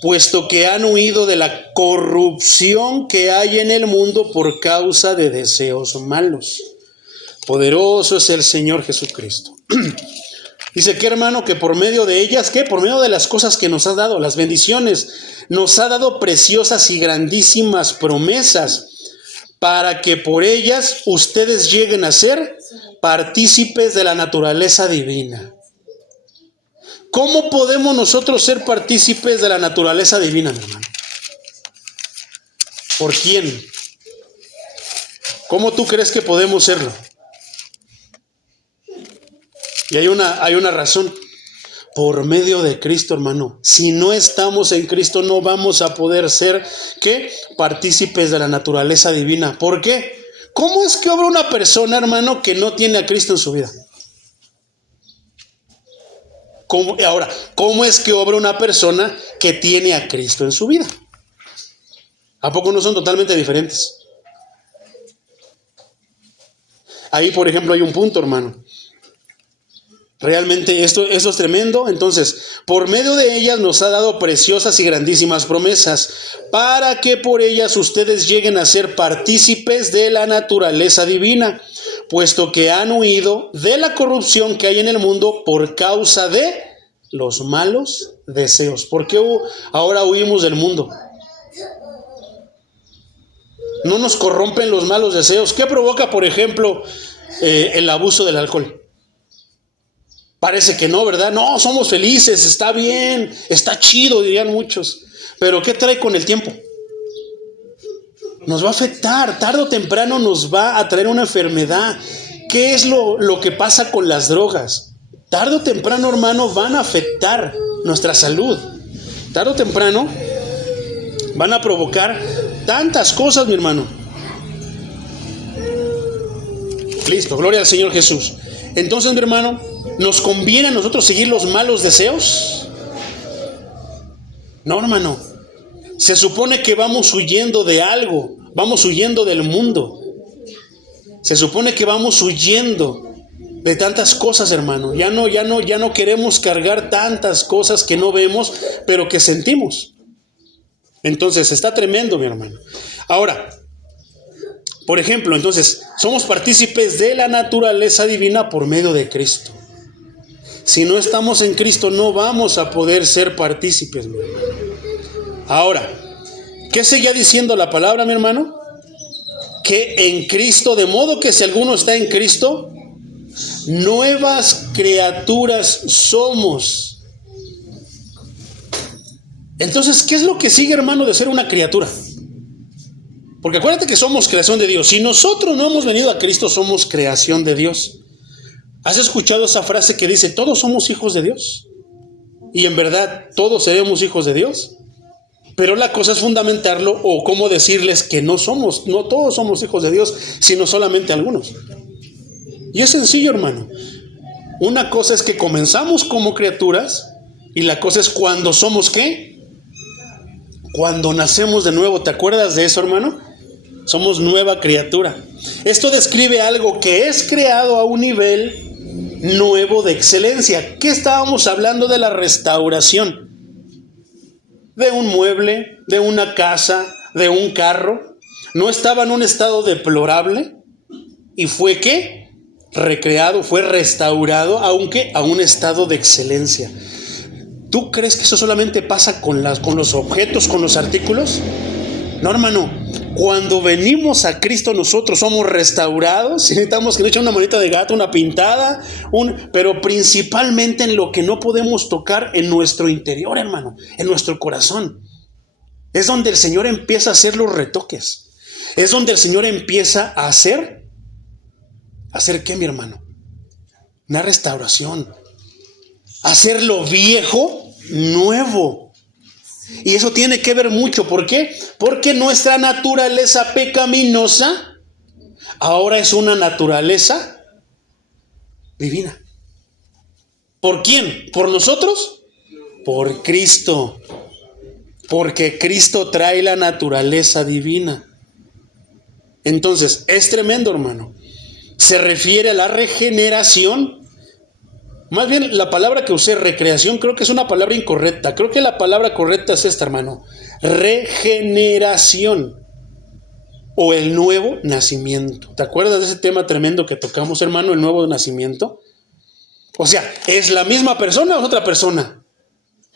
puesto que han huido de la corrupción que hay en el mundo por causa de deseos malos. Poderoso es el Señor Jesucristo. Dice que, hermano, que por medio de ellas, ¿qué? Por medio de las cosas que nos ha dado, las bendiciones, nos ha dado preciosas y grandísimas promesas, para que por ellas ustedes lleguen a ser partícipes de la naturaleza divina. ¿Cómo podemos nosotros ser partícipes de la naturaleza divina, mi hermano? ¿Por quién? ¿Cómo tú crees que podemos serlo? Y hay una razón. Por medio de Cristo, hermano. Si no estamos en Cristo, no vamos a poder ser, ¿qué? Partícipes de la naturaleza divina. ¿Por qué? ¿Cómo es que obra una persona, hermano, que no tiene a Cristo en su vida? ¿Cómo es que obra una persona que tiene a Cristo en su vida? ¿A poco no son totalmente diferentes? Ahí, por ejemplo, hay un punto, hermano. Realmente esto es tremendo. Entonces, por medio de ellas nos ha dado preciosas y grandísimas promesas, para que por ellas ustedes lleguen a ser partícipes de la naturaleza divina, puesto que han huido de la corrupción que hay en el mundo por causa de los malos deseos. ¿Por qué ahora huimos del mundo? No nos corrompen los malos deseos. ¿Qué provoca, por ejemplo, el abuso del alcohol? Parece que no, ¿verdad? No, somos felices, está bien, está chido, dirían muchos. Pero ¿qué trae con el tiempo? Nos va a afectar, tarde o temprano nos va a traer una enfermedad. ¿Qué es lo que pasa con las drogas? Tarde o temprano, hermano, van a afectar nuestra salud. Tarde o temprano van a provocar tantas cosas, mi hermano. Listo, gloria al Señor Jesús. Entonces, mi hermano, ¿nos conviene a nosotros seguir los malos deseos? No, hermano. Se supone que vamos huyendo de algo. Vamos huyendo del mundo. Se supone que vamos huyendo de tantas cosas, hermano. Ya no queremos cargar tantas cosas que no vemos, pero que sentimos. Entonces, está tremendo, mi hermano. Ahora, por ejemplo, entonces, somos partícipes de la naturaleza divina por medio de Cristo. Si no estamos en Cristo, no vamos a poder ser partícipes, mi hermano. Ahora, ¿qué seguía diciendo la palabra, mi hermano? Que en Cristo, de modo que si alguno está en Cristo, nuevas criaturas somos. Entonces, ¿qué es lo que sigue, hermano, de ser una criatura? Porque acuérdate que somos creación de Dios. Si nosotros no hemos venido a Cristo, somos creación de Dios. ¿Has escuchado esa frase que dice, todos somos hijos de Dios? Y en verdad, todos seremos hijos de Dios. Pero la cosa es fundamentarlo, o cómo decirles que no todos somos hijos de Dios, sino solamente algunos. Y es sencillo, hermano. Una cosa es que comenzamos como criaturas, y la cosa es cuando somos, ¿qué? Cuando nacemos de nuevo. ¿Te acuerdas de eso, hermano? Somos nueva criatura. Esto describe algo que es creado a un nivel nuevo de excelencia. ¿Qué estábamos hablando de la restauración? De un mueble, de una casa, de un carro. ¿No estaba en un estado deplorable? ¿Y fue qué? Recreado, fue restaurado, aunque a un estado de excelencia. ¿Tú crees que eso solamente pasa con los objetos, con los artículos? No, hermano. Cuando venimos a Cristo nosotros somos restaurados. Necesitamos que le echen una manita de gato, una pintada, pero principalmente en lo que no podemos tocar en nuestro interior, hermano, en nuestro corazón. Es donde el Señor empieza a hacer los retoques. Es donde el Señor empieza a hacer ¿qué, mi hermano? Una restauración. Hacer lo viejo nuevo. Y eso tiene que ver mucho. ¿Por qué? Porque nuestra naturaleza pecaminosa ahora es una naturaleza divina. ¿Por quién? ¿Por nosotros? Por Cristo. Porque Cristo trae la naturaleza divina. Entonces, es tremendo, hermano. Se refiere a la regeneración. Más bien, la palabra que usé, recreación, creo que es una palabra incorrecta. Creo que la palabra correcta es esta, hermano. Regeneración. O el nuevo nacimiento. ¿Te acuerdas de ese tema tremendo que tocamos, hermano? El nuevo nacimiento. O sea, ¿es la misma persona o es otra persona?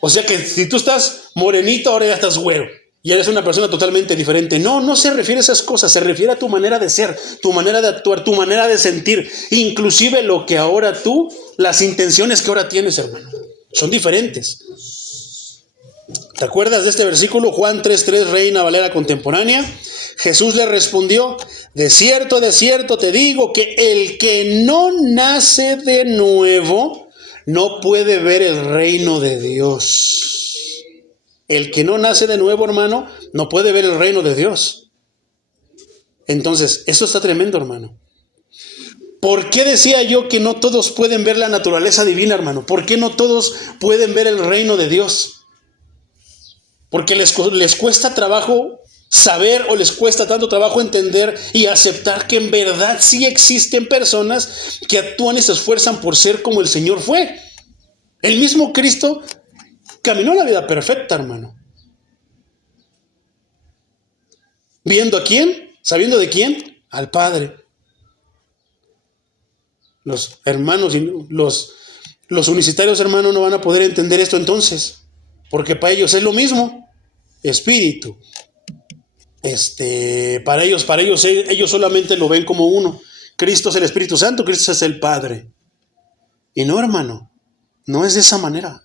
O sea que si tú estás morenito, ahora ya estás güero. Y eres una persona totalmente diferente. No se refiere a esas cosas. Se refiere a tu manera de ser, tu manera de actuar, tu manera de sentir. Inclusive lo que ahora tú, las intenciones que ahora tienes, hermano, son diferentes. ¿Te acuerdas de este versículo? Juan 3:3, Reina Valera contemporánea. Jesús le respondió: de cierto te digo que el que no nace de nuevo no puede ver el reino de Dios. El que no nace de nuevo, hermano, no puede ver el reino de Dios. Entonces, eso está tremendo, hermano. ¿Por qué decía yo que no todos pueden ver la naturaleza divina, hermano? ¿Por qué no todos pueden ver el reino de Dios? Porque les cuesta trabajo saber o les cuesta tanto trabajo entender y aceptar que en verdad sí existen personas que actúan y se esfuerzan por ser como el Señor fue. El mismo Cristo caminó la vida perfecta, hermano. ¿Viendo a quién? ¿Sabiendo de quién? Al Padre. Los hermanos, los unicitarios, hermanos, no van a poder entender esto entonces, porque para ellos es lo mismo. Espíritu. Para ellos solamente lo ven como uno. Cristo es el Espíritu Santo, Cristo es el Padre. Y no, hermano, no es de esa manera.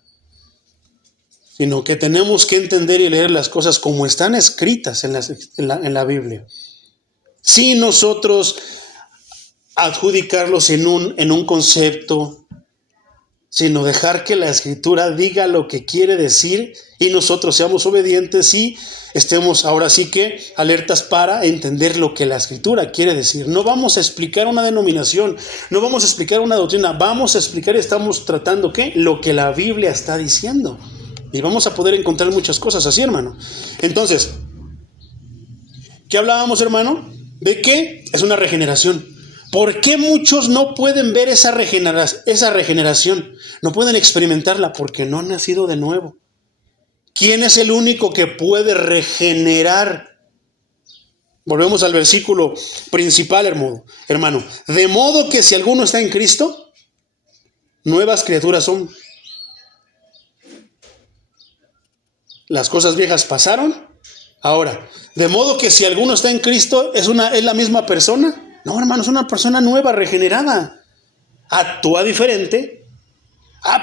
Sino que tenemos que entender y leer las cosas como están escritas en la Biblia. Sin nosotros adjudicarlos en un concepto, sino dejar que la Escritura diga lo que quiere decir y nosotros seamos obedientes y estemos ahora sí que alertas para entender lo que la Escritura quiere decir. No vamos a explicar una denominación, no vamos a explicar una doctrina, vamos a explicar y estamos tratando ¿qué? Lo que la Biblia está diciendo. Y vamos a poder encontrar muchas cosas así, hermano. Entonces, ¿qué hablábamos, hermano? De que es una regeneración. ¿Por qué muchos no pueden ver esa regeneración? No pueden experimentarla porque no han nacido de nuevo. ¿Quién es el único que puede regenerar? Volvemos al versículo principal, hermano. De modo que si alguno está en Cristo, nuevas criaturas son. Las cosas viejas pasaron. Ahora, de modo que si alguno está en Cristo, ¿es la misma persona? No, hermano, es una persona nueva, regenerada. Actúa diferente.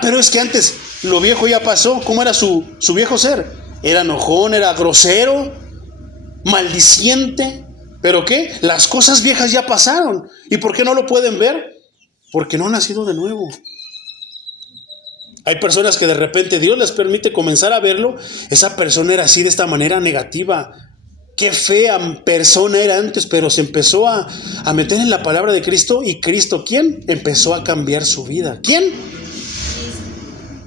Pero es que antes lo viejo ya pasó. ¿Cómo era su viejo ser? Era enojón, era grosero, maldiciente. ¿Pero qué? Las cosas viejas ya pasaron. ¿Y por qué no lo pueden ver? Porque no han nacido de nuevo. Hay personas que de repente Dios les permite comenzar a verlo. Esa persona era así, de esta manera negativa. Qué fea persona era antes, pero se empezó a meter en la palabra de Cristo. ¿Y Cristo quién? Empezó a cambiar su vida. ¿Quién?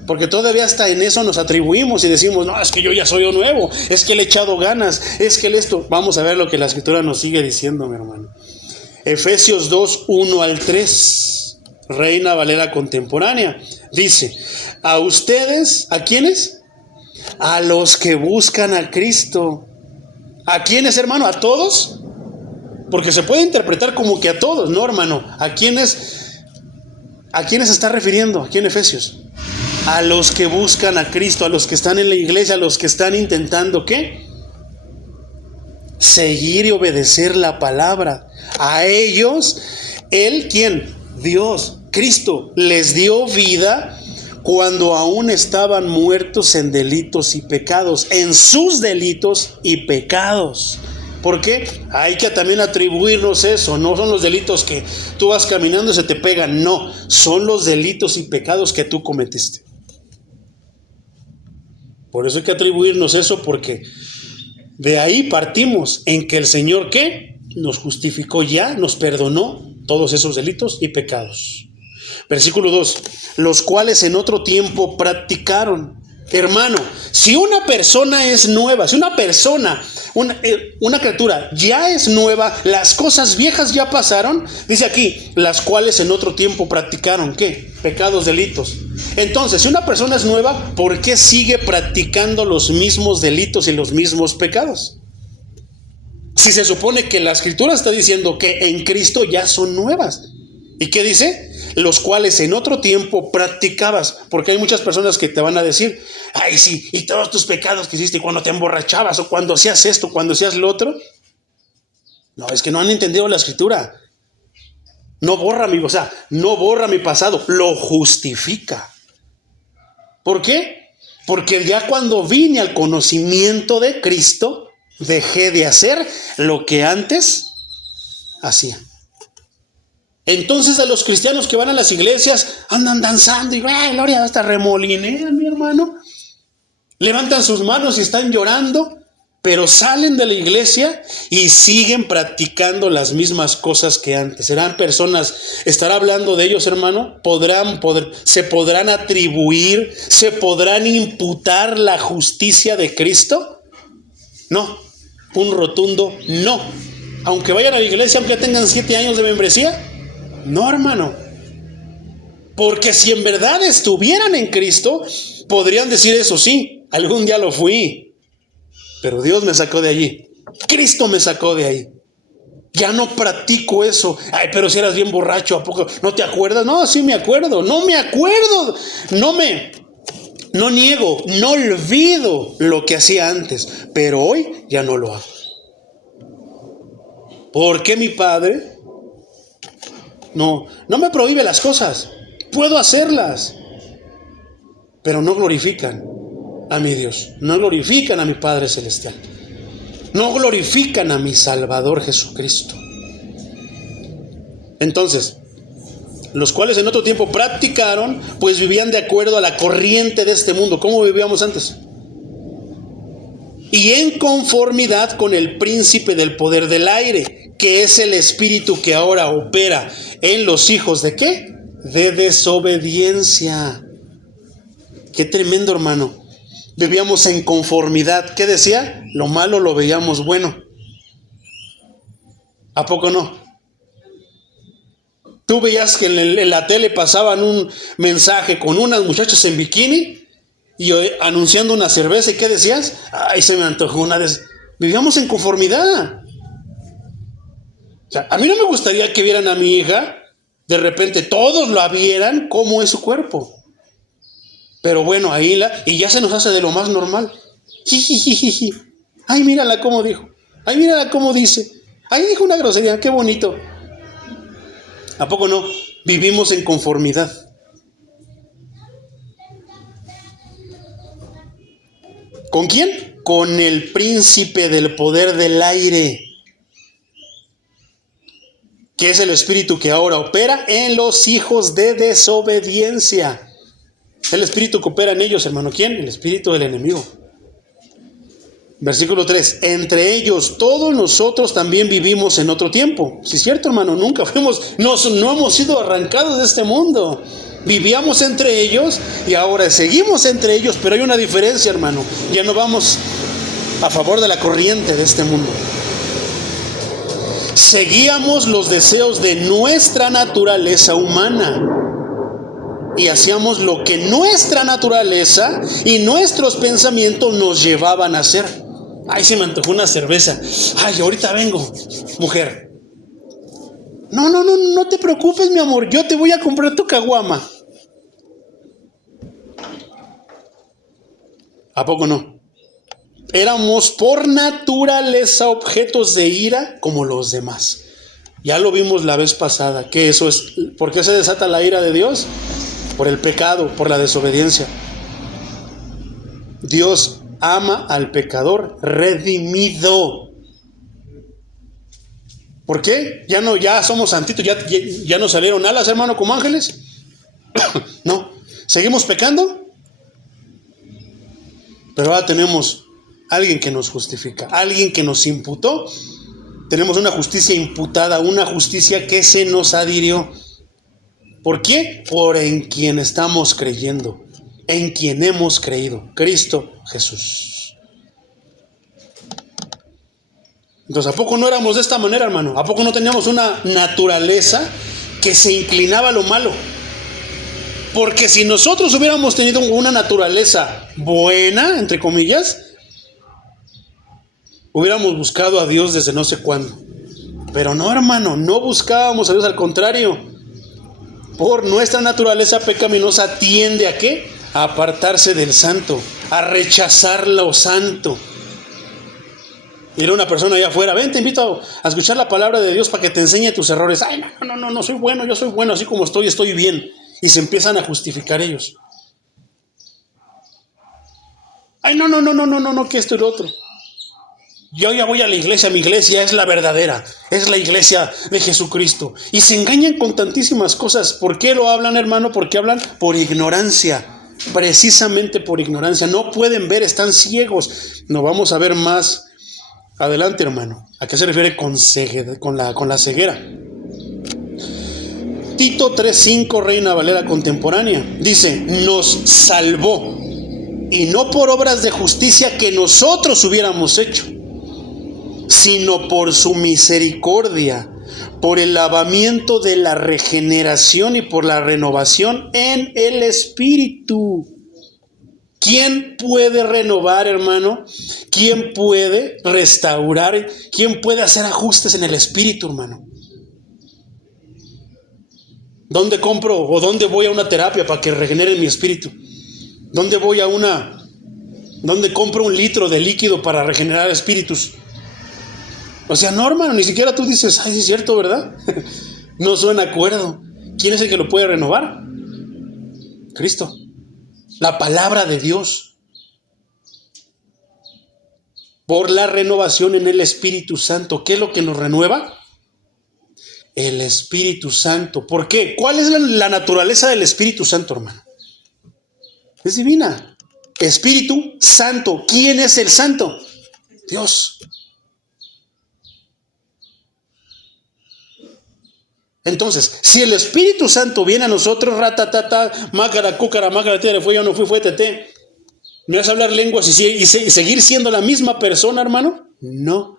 Porque todavía hasta en eso nos atribuimos y decimos, no, es que yo ya soy yo nuevo. Es que le he echado ganas. Es que esto. Vamos a ver lo que la Escritura nos sigue diciendo, mi hermano. Efesios 2, 1 al 3. Reina Valera contemporánea. Dice, a ustedes, ¿a quiénes? A los que buscan a Cristo. ¿A quiénes, hermano? ¿A todos? Porque se puede interpretar como que a todos, ¿no, hermano? ¿A quiénes se está refiriendo aquí en Efesios? A los que buscan a Cristo, a los que están en la iglesia, a los que están intentando, ¿qué? seguir y obedecer la palabra. A ellos, Él, ¿quién? Dios, Cristo, les dio vida cuando aún estaban muertos en delitos y pecados, en sus delitos y pecados. ¿Por qué? Hay que también atribuirnos eso. No son los delitos que tú vas caminando y se te pegan. No, son los delitos y pecados que tú cometiste. Por eso hay que atribuirnos eso, porque de ahí partimos en que el Señor, ¿qué? Nos justificó ya, nos perdonó todos esos delitos y pecados. Versículo 2, los cuales en otro tiempo practicaron. Hermano, si una persona es nueva, si una persona, una criatura ya es nueva, las cosas viejas ya pasaron, dice aquí, las cuales en otro tiempo practicaron, ¿qué? Pecados, delitos. Entonces, si una persona es nueva, ¿por qué sigue practicando los mismos delitos y los mismos pecados? Si se supone que la Escritura está diciendo que en Cristo ya son nuevas. ¿Y qué dice? Los cuales en otro tiempo practicabas. Porque hay muchas personas que te van a decir, ay sí, y todos tus pecados que hiciste cuando te emborrachabas, o cuando hacías esto, cuando hacías lo otro. No, es que no han entendido la Escritura. No borra no borra mi pasado, lo justifica. ¿Por qué? Porque ya cuando vine al conocimiento de Cristo, dejé de hacer lo que antes hacía. Entonces a los cristianos que van a las iglesias andan danzando y gloria, hasta remolinean, mi hermano. Levantan sus manos y están llorando, pero salen de la iglesia y siguen practicando las mismas cosas que antes. Serán personas, estará hablando de ellos, hermano, se podrán atribuir, se podrán imputar la justicia de Cristo. No, un rotundo no. Aunque vayan a la iglesia, aunque tengan 7 años de membresía, no, hermano. Porque si en verdad estuvieran en Cristo, podrían decir eso, sí, algún día lo fui, pero Dios me sacó de allí. Cristo me sacó de ahí. Ya no practico eso. Ay, pero si eras bien borracho, ¿a poco no te acuerdas? No, sí me acuerdo. No me acuerdo. No niego, no olvido lo que hacía antes, pero hoy ya no lo hago. ¿Por qué mi Padre no me prohíbe las cosas? Puedo hacerlas, pero no glorifican a mi Dios, no glorifican a mi Padre Celestial, no glorifican a mi Salvador Jesucristo. Entonces, los cuales en otro tiempo practicaron, pues vivían de acuerdo a la corriente de este mundo. ¿Cómo vivíamos antes? Y en conformidad con el príncipe del poder del aire, que es el espíritu que ahora opera en los hijos de ¿qué? De desobediencia. Qué tremendo, hermano. Vivíamos en conformidad. ¿Qué decía? Lo malo lo veíamos bueno. ¿A poco no? Tú veías que en la tele pasaban un mensaje con unas muchachas en bikini y anunciando una cerveza. ¿Y qué decías? Ay, se me antojó una vez. Vivíamos en conformidad. O sea, a mí no me gustaría que vieran a mi hija, de repente todos la vieran cómo es su cuerpo. Pero bueno, y ya se nos hace de lo más normal. Jijijiji. Ay, mírala cómo dijo. Ay, mírala cómo dice. Ay, dijo una grosería, qué bonito. ¿A poco no? Vivimos en conformidad. ¿Con quién? Con el príncipe del poder del aire, que es el espíritu que ahora opera en los hijos de desobediencia. El espíritu que opera en ellos, hermano, ¿quién? El espíritu del enemigo. Versículo 3, entre ellos todos nosotros también vivimos en otro tiempo. Sí, es cierto, hermano, nunca no hemos sido arrancados de este mundo. Vivíamos entre ellos y ahora seguimos entre ellos, pero hay una diferencia, hermano. Ya no vamos a favor de la corriente de este mundo. Seguíamos los deseos de nuestra naturaleza humana y hacíamos lo que nuestra naturaleza y nuestros pensamientos nos llevaban a hacer. Ay, se me antojó una cerveza. Ay, ahorita vengo, mujer. No te preocupes, mi amor, yo te voy a comprar tu caguama. ¿A poco no? éramos por naturaleza objetos de ira como los demás. Ya lo vimos la vez pasada, que eso es, ¿por qué se desata la ira de Dios? Por el pecado, por la desobediencia. Dios ama al pecador redimido. ¿Por qué? Ya somos santitos, ya nos salieron alas, hermano, como ángeles. No, seguimos pecando, pero ahora tenemos alguien que nos justifica, alguien que nos imputó. Tenemos una justicia imputada, una justicia que se nos adhirió. ¿Por qué? Por en quien estamos creyendo, en quien hemos creído, Cristo Jesús. Entonces, ¿a poco no éramos de esta manera, hermano? ¿A poco no teníamos una naturaleza que se inclinaba a lo malo? Porque si nosotros hubiéramos tenido una naturaleza buena, entre comillas, hubiéramos buscado a Dios desde no sé cuándo. Pero no, hermano, no buscábamos a Dios, al contrario. Por nuestra naturaleza pecaminosa tiende ¿a qué? A apartarse del santo, a rechazar lo santo. Y era una persona allá afuera, ven, te invito a escuchar la palabra de Dios para que te enseñe tus errores. Ay, no, soy bueno, yo soy bueno, así como estoy bien. Y se empiezan a justificar ellos. Ay, no, que esto y lo otro. Yo ya voy a la iglesia, mi iglesia es la verdadera, es la iglesia de Jesucristo. Y se engañan con tantísimas cosas. ¿Por qué lo hablan, hermano? ¿Por qué hablan? Por ignorancia, precisamente por ignorancia. No pueden ver, están ciegos. No vamos a ver más adelante, hermano. ¿A qué se refiere con la ceguera? Tito 3:5, Reina Valera contemporánea, dice, nos salvó, y no por obras de justicia que nosotros hubiéramos hecho, sino por su misericordia, por el lavamiento de la regeneración y por la renovación en el Espíritu. ¿Quién puede renovar, hermano? ¿Quién puede restaurar? ¿Quién puede hacer ajustes en el Espíritu, hermano? ¿Dónde compro o dónde voy a una terapia para que regenere mi espíritu? ¿Dónde compro un litro de líquido para regenerar espíritus? O sea, no, hermano, ni siquiera tú dices, ay, sí es cierto, ¿verdad? No suena a acuerdo. ¿Quién es el que lo puede renovar? Cristo. La palabra de Dios. Por la renovación en el Espíritu Santo. ¿Qué es lo que nos renueva? El Espíritu Santo. ¿Por qué? ¿Cuál es la naturaleza del Espíritu Santo, hermano? Es divina. Espíritu Santo. ¿Quién es el Santo? Dios. Entonces, si el Espíritu Santo viene a nosotros, ratatata, mácara, cúcara, mácara, tere, fue yo, no fue tete, ¿me vas a hablar lenguas y seguir siendo la misma persona, hermano? No.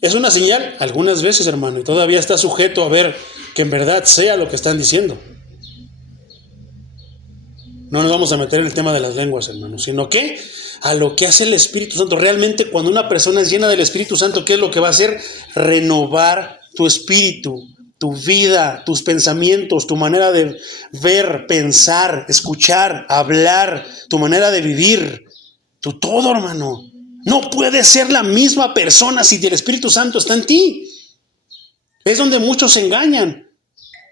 Es una señal, algunas veces, hermano, y todavía está sujeto a ver que en verdad sea lo que están diciendo. No nos vamos a meter en el tema de las lenguas, hermano, sino que a lo que hace el Espíritu Santo. Realmente, cuando una persona es llena del Espíritu Santo, ¿qué es lo que va a hacer? Renovar tu espíritu, tu vida, tus pensamientos, tu manera de ver, pensar, escuchar, hablar, tu manera de vivir, tu todo, hermano. No puedes ser la misma persona si el Espíritu Santo está en ti. Es donde muchos se engañan.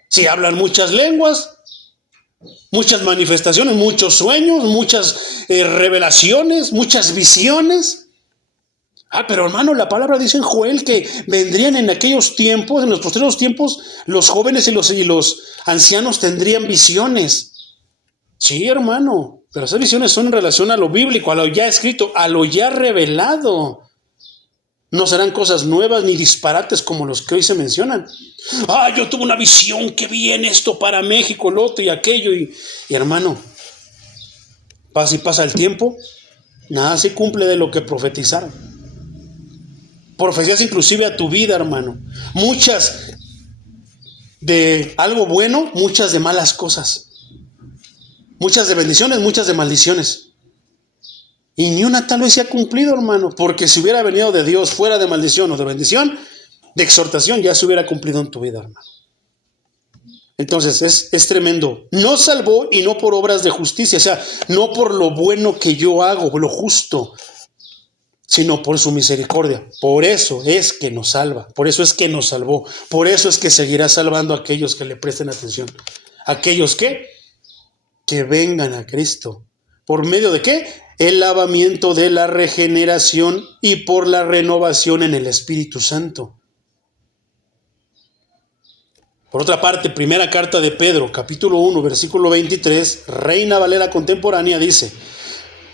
Si hablan muchas lenguas, muchas manifestaciones, muchos sueños, muchas revelaciones, muchas visiones. Pero hermano, la palabra dice en Joel que vendrían en aquellos tiempos, en los posteriores tiempos, los jóvenes y los ancianos tendrían visiones. Sí, hermano, pero esas visiones son en relación a lo bíblico, a lo ya escrito, a lo ya revelado. No serán cosas nuevas ni disparates como los que hoy se mencionan. Yo tuve una visión que vi en esto para México, lo otro y aquello. Y hermano, pasa el tiempo, nada se cumple de lo que profetizaron. Profecías inclusive a tu vida, hermano. Muchas de algo bueno, muchas de malas cosas. Muchas de bendiciones, muchas de maldiciones. Y ni una tal vez se ha cumplido, hermano. Porque si hubiera venido de Dios fuera de maldición o de bendición, de exhortación, ya se hubiera cumplido en tu vida, hermano. Entonces es tremendo. Nos salvó y no por obras de justicia, o sea, no por lo bueno que yo hago, lo justo, sino por su misericordia. Por eso es que nos salva, por eso es que nos salvó, por eso es que seguirá salvando a aquellos que le presten atención. Aquellos que vengan a Cristo. ¿Por medio de qué? El lavamiento de la regeneración y por la renovación en el Espíritu Santo. Por otra parte, primera carta de Pedro, capítulo 1, versículo 23, Reina Valera contemporánea, dice: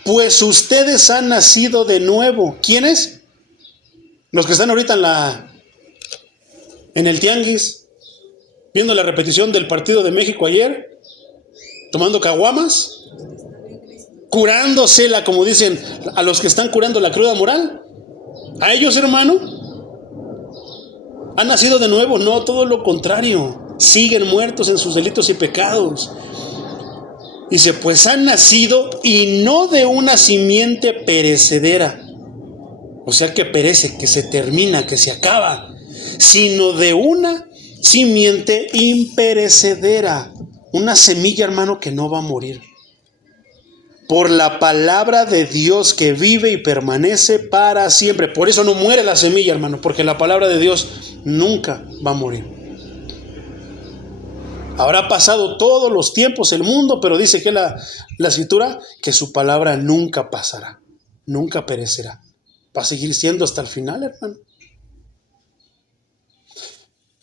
pues ustedes han nacido de nuevo. ¿Quiénes? Los que están ahorita en el tianguis, viendo la repetición del partido de México ayer, tomando caguamas, curándosela, como dicen a los que están curando la cruda moral. A ellos, hermano, han nacido de nuevo. No, todo lo contrario, siguen muertos en sus delitos y pecados. Dice, pues han nacido y no de una simiente perecedera, o sea que perece, que se termina, que se acaba, sino de una simiente imperecedera, una semilla, hermano, que no va a morir, por la palabra de Dios que vive y permanece para siempre. Por eso no muere la semilla, hermano, porque la palabra de Dios nunca va a morir. Habrá pasado todos los tiempos el mundo, pero dice que la Escritura, que su palabra nunca pasará, nunca perecerá. Va a seguir siendo hasta el final, hermano.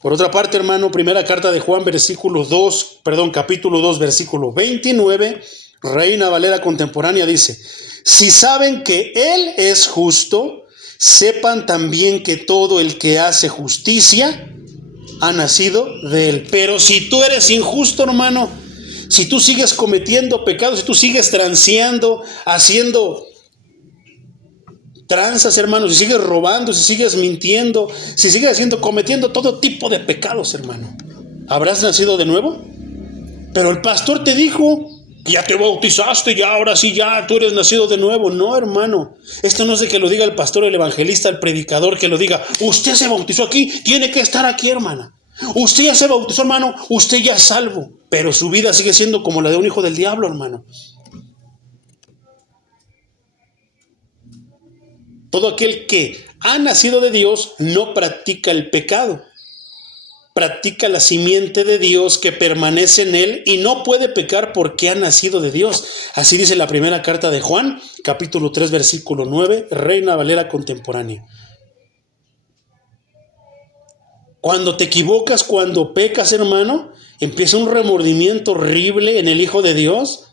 Por otra parte, hermano, primera carta de Juan, capítulo 2, versículo 29, Reina Valera contemporánea dice: si saben que Él es justo, sepan también que todo el que hace justicia ha nacido de Él. Pero si tú eres injusto, hermano, si tú sigues cometiendo pecados, si tú sigues transeando, haciendo tranzas, hermano, si sigues robando, si sigues mintiendo, si sigues cometiendo todo tipo de pecados, hermano, ¿habrás nacido de nuevo? Pero el pastor te dijo que ya te bautizaste, ya ahora sí, ya tú eres nacido de nuevo. No, hermano, esto no es de que lo diga el pastor, el evangelista, el predicador, que lo diga: usted se bautizó aquí, tiene que estar aquí, hermana. Usted ya se bautizó, hermano, usted ya es salvo. Pero su vida sigue siendo como la de un hijo del diablo, hermano. Todo aquel que ha nacido de Dios no practica el pecado. Practica la simiente de Dios que permanece en él y no puede pecar porque ha nacido de Dios. Así dice la primera carta de Juan, capítulo 3, versículo 9, Reina Valera contemporánea. Cuando te equivocas, cuando pecas, hermano, empieza un remordimiento horrible en el Hijo de Dios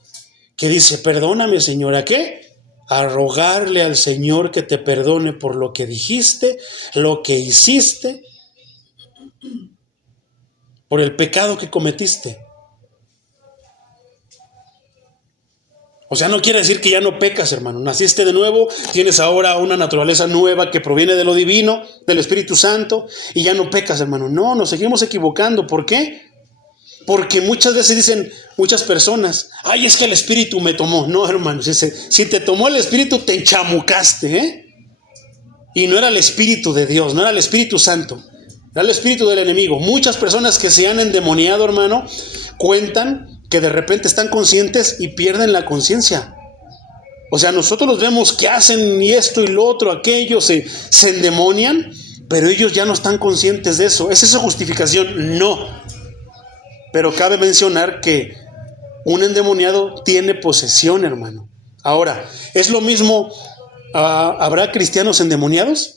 que dice: perdóname, Señor. ¿A qué? A rogarle al Señor que te perdone por lo que dijiste, lo que hiciste, por el pecado que cometiste. O sea, no quiere decir que ya no pecas, hermano. Naciste de nuevo, tienes ahora una naturaleza nueva que proviene de lo divino, del Espíritu Santo, y ya no pecas, hermano. No, nos seguimos equivocando. ¿Por qué? Porque muchas veces dicen muchas personas: ay, es que el Espíritu me tomó. No, hermano, si te tomó el Espíritu, te enchamucaste, ¿eh? Y no era el Espíritu de Dios, no era el Espíritu Santo, era el espíritu del enemigo. Muchas personas que se han endemoniado, hermano, cuentan que de repente están conscientes y pierden la conciencia. O sea, nosotros los vemos que hacen y esto y lo otro, aquello, se endemonian, pero ellos ya no están conscientes de eso. ¿Es esa justificación? No. Pero cabe mencionar que un endemoniado tiene posesión, hermano. Ahora, ¿es lo mismo? ¿Habrá cristianos endemoniados?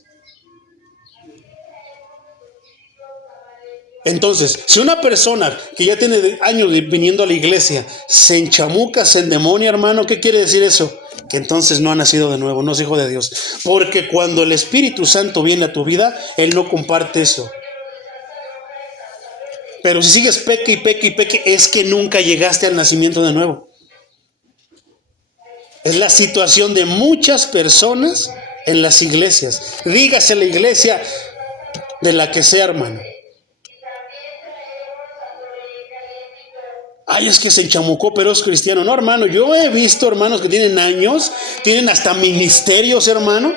Entonces, si una persona que ya tiene años viniendo a la iglesia se enchamuca, se endemonia, hermano, ¿qué quiere decir eso? Que entonces no ha nacido de nuevo, no es hijo de Dios. Porque cuando el Espíritu Santo viene a tu vida, Él no comparte eso. Pero si sigues peque y peque y peque, es que nunca llegaste al nacimiento de nuevo. Es la situación de muchas personas en las iglesias. Dígase la iglesia de la que sea, hermano. Ay, es que se enchamucó, pero es cristiano. No, hermano, yo he visto hermanos que tienen años, tienen hasta ministerios, hermano,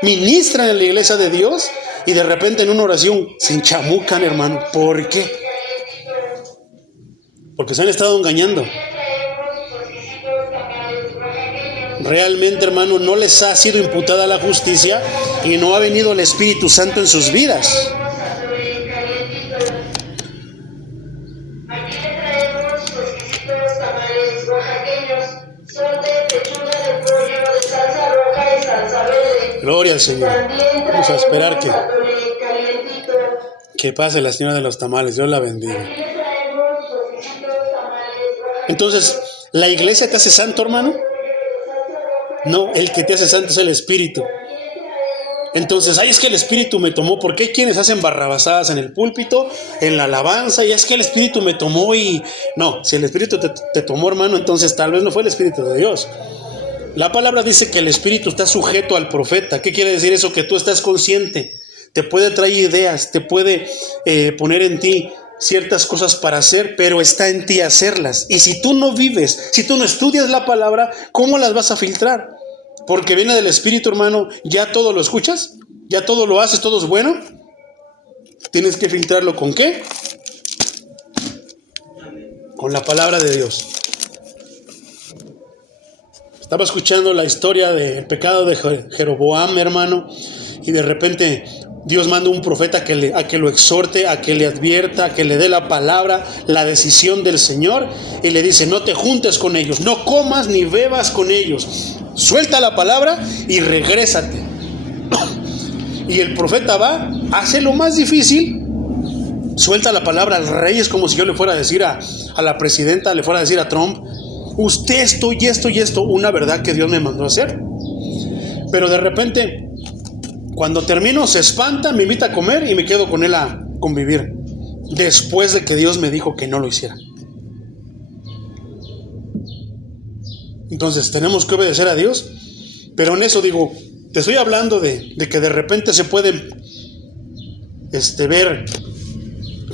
ministran en la iglesia de Dios y de repente en una oración se enchamucan, hermano. ¿Por qué? porque se han estado engañando. Realmente, hermano, no les ha sido imputada la justicia y no ha venido el Espíritu Santo en sus vidas. Gloria al Señor. Vamos a esperar que pase la señora de los tamales. Dios la bendiga. Entonces, ¿la iglesia te hace santo, hermano? No, el que te hace santo es el Espíritu. Entonces, es que el Espíritu me tomó. ¿Por qué hay quienes hacen barrabasadas en el púlpito, en la alabanza? Y es que el Espíritu me tomó y... No, si el Espíritu te tomó, hermano, entonces tal vez no fue el Espíritu de Dios. La palabra dice que el Espíritu está sujeto al profeta. ¿Qué quiere decir eso? Que tú estás consciente. Te puede traer ideas, te puede poner en ti ciertas cosas para hacer, pero está en ti hacerlas. Y si tú no vives, si tú no estudias la palabra, ¿cómo las vas a filtrar? Porque viene del Espíritu, hermano. ¿Ya todo lo escuchas? ¿Ya todo lo haces? ¿Todo es bueno? Tienes que filtrarlo ¿con qué? Con la palabra de Dios. Estaba escuchando la historia del pecado de Jeroboam, hermano, y de repente Dios manda un profeta a que lo exhorte, a que le advierta, a que le dé la palabra, la decisión del Señor, y le dice: no te juntes con ellos, no comas ni bebas con ellos, suelta la palabra y regrésate. Y el profeta va, hace lo más difícil, suelta la palabra al rey. Es como si yo le fuera a decir a la presidenta, le fuera a decir a Trump: usted esto y esto y esto, una verdad que Dios me mandó a hacer. Pero de repente, cuando termino, se espanta, me invita a comer y me quedo con él a convivir, después de que Dios me dijo que no lo hiciera. Entonces tenemos que obedecer a Dios. Pero en eso digo, te estoy hablando de que de repente se pueden ver.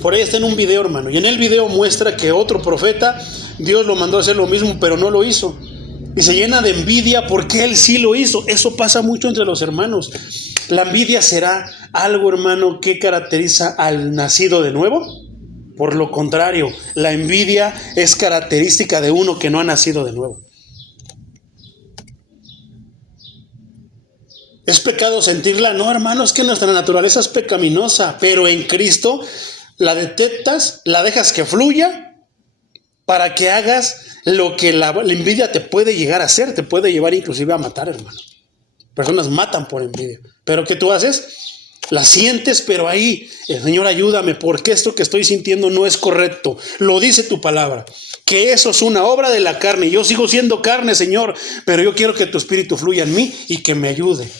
Por ahí está en un video, hermano, y en el video muestra que otro profeta, Dios lo mandó a hacer lo mismo, pero no lo hizo. Y se llena de envidia porque él sí lo hizo. Eso pasa mucho entre los hermanos. ¿La envidia será algo, hermano, que caracteriza al nacido de nuevo? Por lo contrario, la envidia es característica de uno que no ha nacido de nuevo. ¿Es pecado sentirla? No, hermano, es que nuestra naturaleza es pecaminosa, pero en Cristo la detectas, la dejas que fluya para que hagas lo que la envidia te puede llegar a hacer, te puede llevar inclusive a matar, hermano. Personas matan por envidia. ¿Pero qué tú haces? La sientes, pero ahí, Señor, ayúdame, porque esto que estoy sintiendo no es correcto. Lo dice tu palabra, que eso es una obra de la carne. Yo sigo siendo carne, Señor, pero yo quiero que tu Espíritu fluya en mí y que me ayude.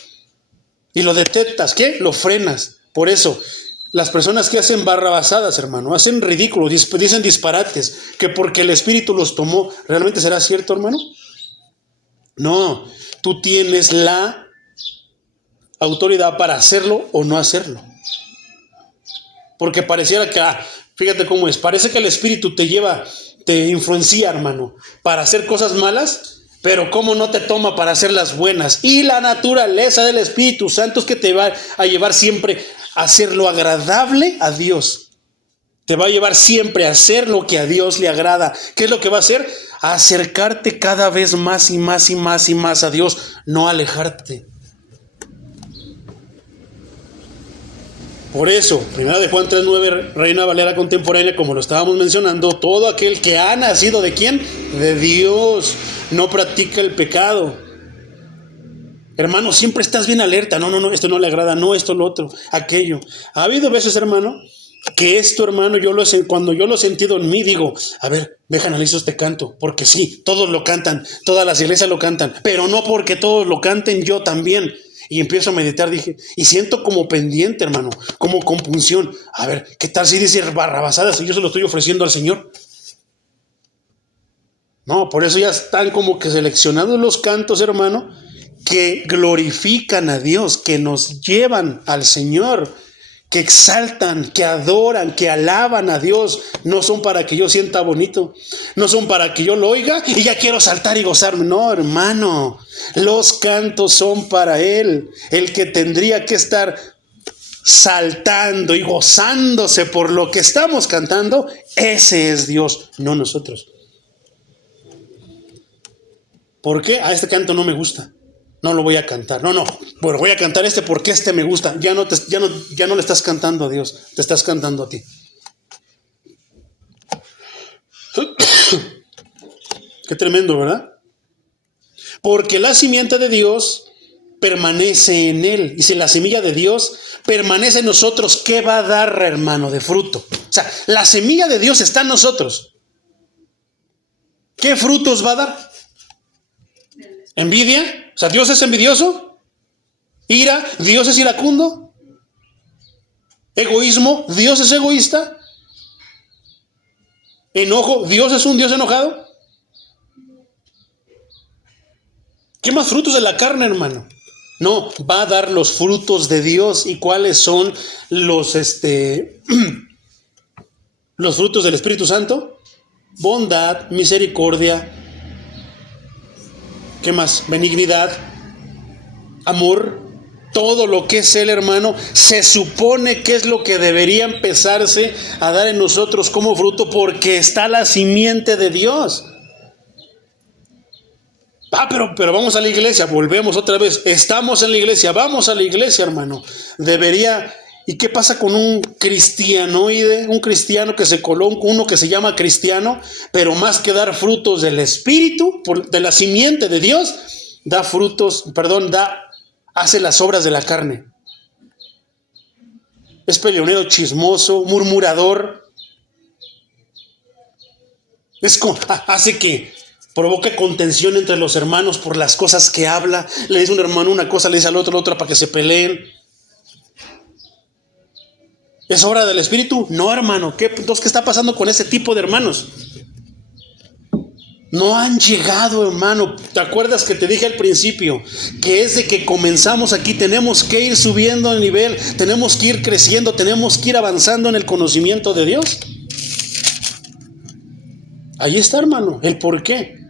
Y lo detectas, ¿qué? Lo frenas. Por eso, las personas que hacen barrabasadas, hermano, hacen ridículo, dicen disparates, que porque el Espíritu los tomó, ¿realmente será cierto, hermano? No, tú tienes la autoridad para hacerlo o no hacerlo. Porque pareciera que, fíjate cómo es, parece que el Espíritu te influencia, hermano, para hacer cosas malas, pero cómo no te toma para hacer las buenas. Y la naturaleza del Espíritu Santo es que te va a llevar siempre a hacer lo agradable a Dios. Te va a llevar siempre a hacer lo que a Dios le agrada. ¿Qué es lo que va a hacer? A acercarte cada vez más y más y más y más a Dios, no alejarte. Por eso, 1 de Juan 3:9, Reina Valera contemporánea, como lo estábamos mencionando, todo aquel que ha nacido ¿de quién? De Dios, no practica el pecado. Hermano, siempre estás bien alerta. No, esto no le agrada, no, esto, lo otro, aquello. Ha habido veces, hermano, que esto, hermano, cuando yo lo he sentido en mí, digo, a ver, deja analizo este canto, porque sí, todos lo cantan, todas las iglesias lo cantan, pero no porque todos lo canten, yo también. Y empiezo a meditar, dije, y siento como pendiente, hermano, como compunción. A ver, ¿qué tal si dice barrabasadas si yo se lo estoy ofreciendo al Señor? No, por eso ya están como que seleccionados los cantos, hermano, que glorifican a Dios, que nos llevan al Señor, que exaltan, que adoran, que alaban a Dios. No son para que yo sienta bonito, no son para que yo lo oiga y ya quiero saltar y gozarme. No, hermano, los cantos son para Él. El que tendría que estar saltando y gozándose por lo que estamos cantando Ese es Dios, no nosotros. ¿Por qué? A este canto no me gusta. No lo voy a cantar. No. Bueno, voy a cantar este porque este me gusta. Ya no le estás cantando a Dios, te estás cantando a ti. Qué tremendo, ¿verdad? Porque la simiente de Dios permanece en él. Y si la semilla de Dios permanece en nosotros, ¿qué va a dar, hermano, de fruto? O sea, la semilla de Dios está en nosotros. ¿Qué frutos va a dar? ¿Envidia? O sea, ¿Dios es envidioso? ¿Ira? ¿Dios es iracundo? ¿Egoísmo? ¿Dios es egoísta? ¿Enojo? ¿Dios es un Dios enojado? ¿Qué más frutos de la carne, hermano? No, va a dar los frutos de Dios. ¿Y cuáles son los frutos del Espíritu Santo? Bondad, misericordia. ¿Qué más? Benignidad, amor. Todo lo que es Él, hermano, se supone que es lo que debería empezarse a dar en nosotros como fruto, porque está la simiente de Dios. Pero vamos a la iglesia, volvemos otra vez. Estamos en la iglesia, vamos a la iglesia, hermano. Debería. ¿Y qué pasa con un cristianoide? Un cristiano que se coló, uno que se llama cristiano, pero más que dar frutos del Espíritu, de la simiente de Dios, hace las obras de la carne. Es peleonero, chismoso, murmurador. Hace que provoca contención entre los hermanos por las cosas que habla. Le dice un hermano una cosa, le dice al otro la otra para que se peleen. ¿Es obra del Espíritu? No, hermano. Entonces, ¿qué está pasando con ese tipo de hermanos? No han llegado, hermano. ¿Te acuerdas que te dije al principio que es de que comenzamos aquí? Tenemos que ir subiendo el nivel, tenemos que ir creciendo, tenemos que ir avanzando en el conocimiento de Dios. Ahí está, hermano, el por qué.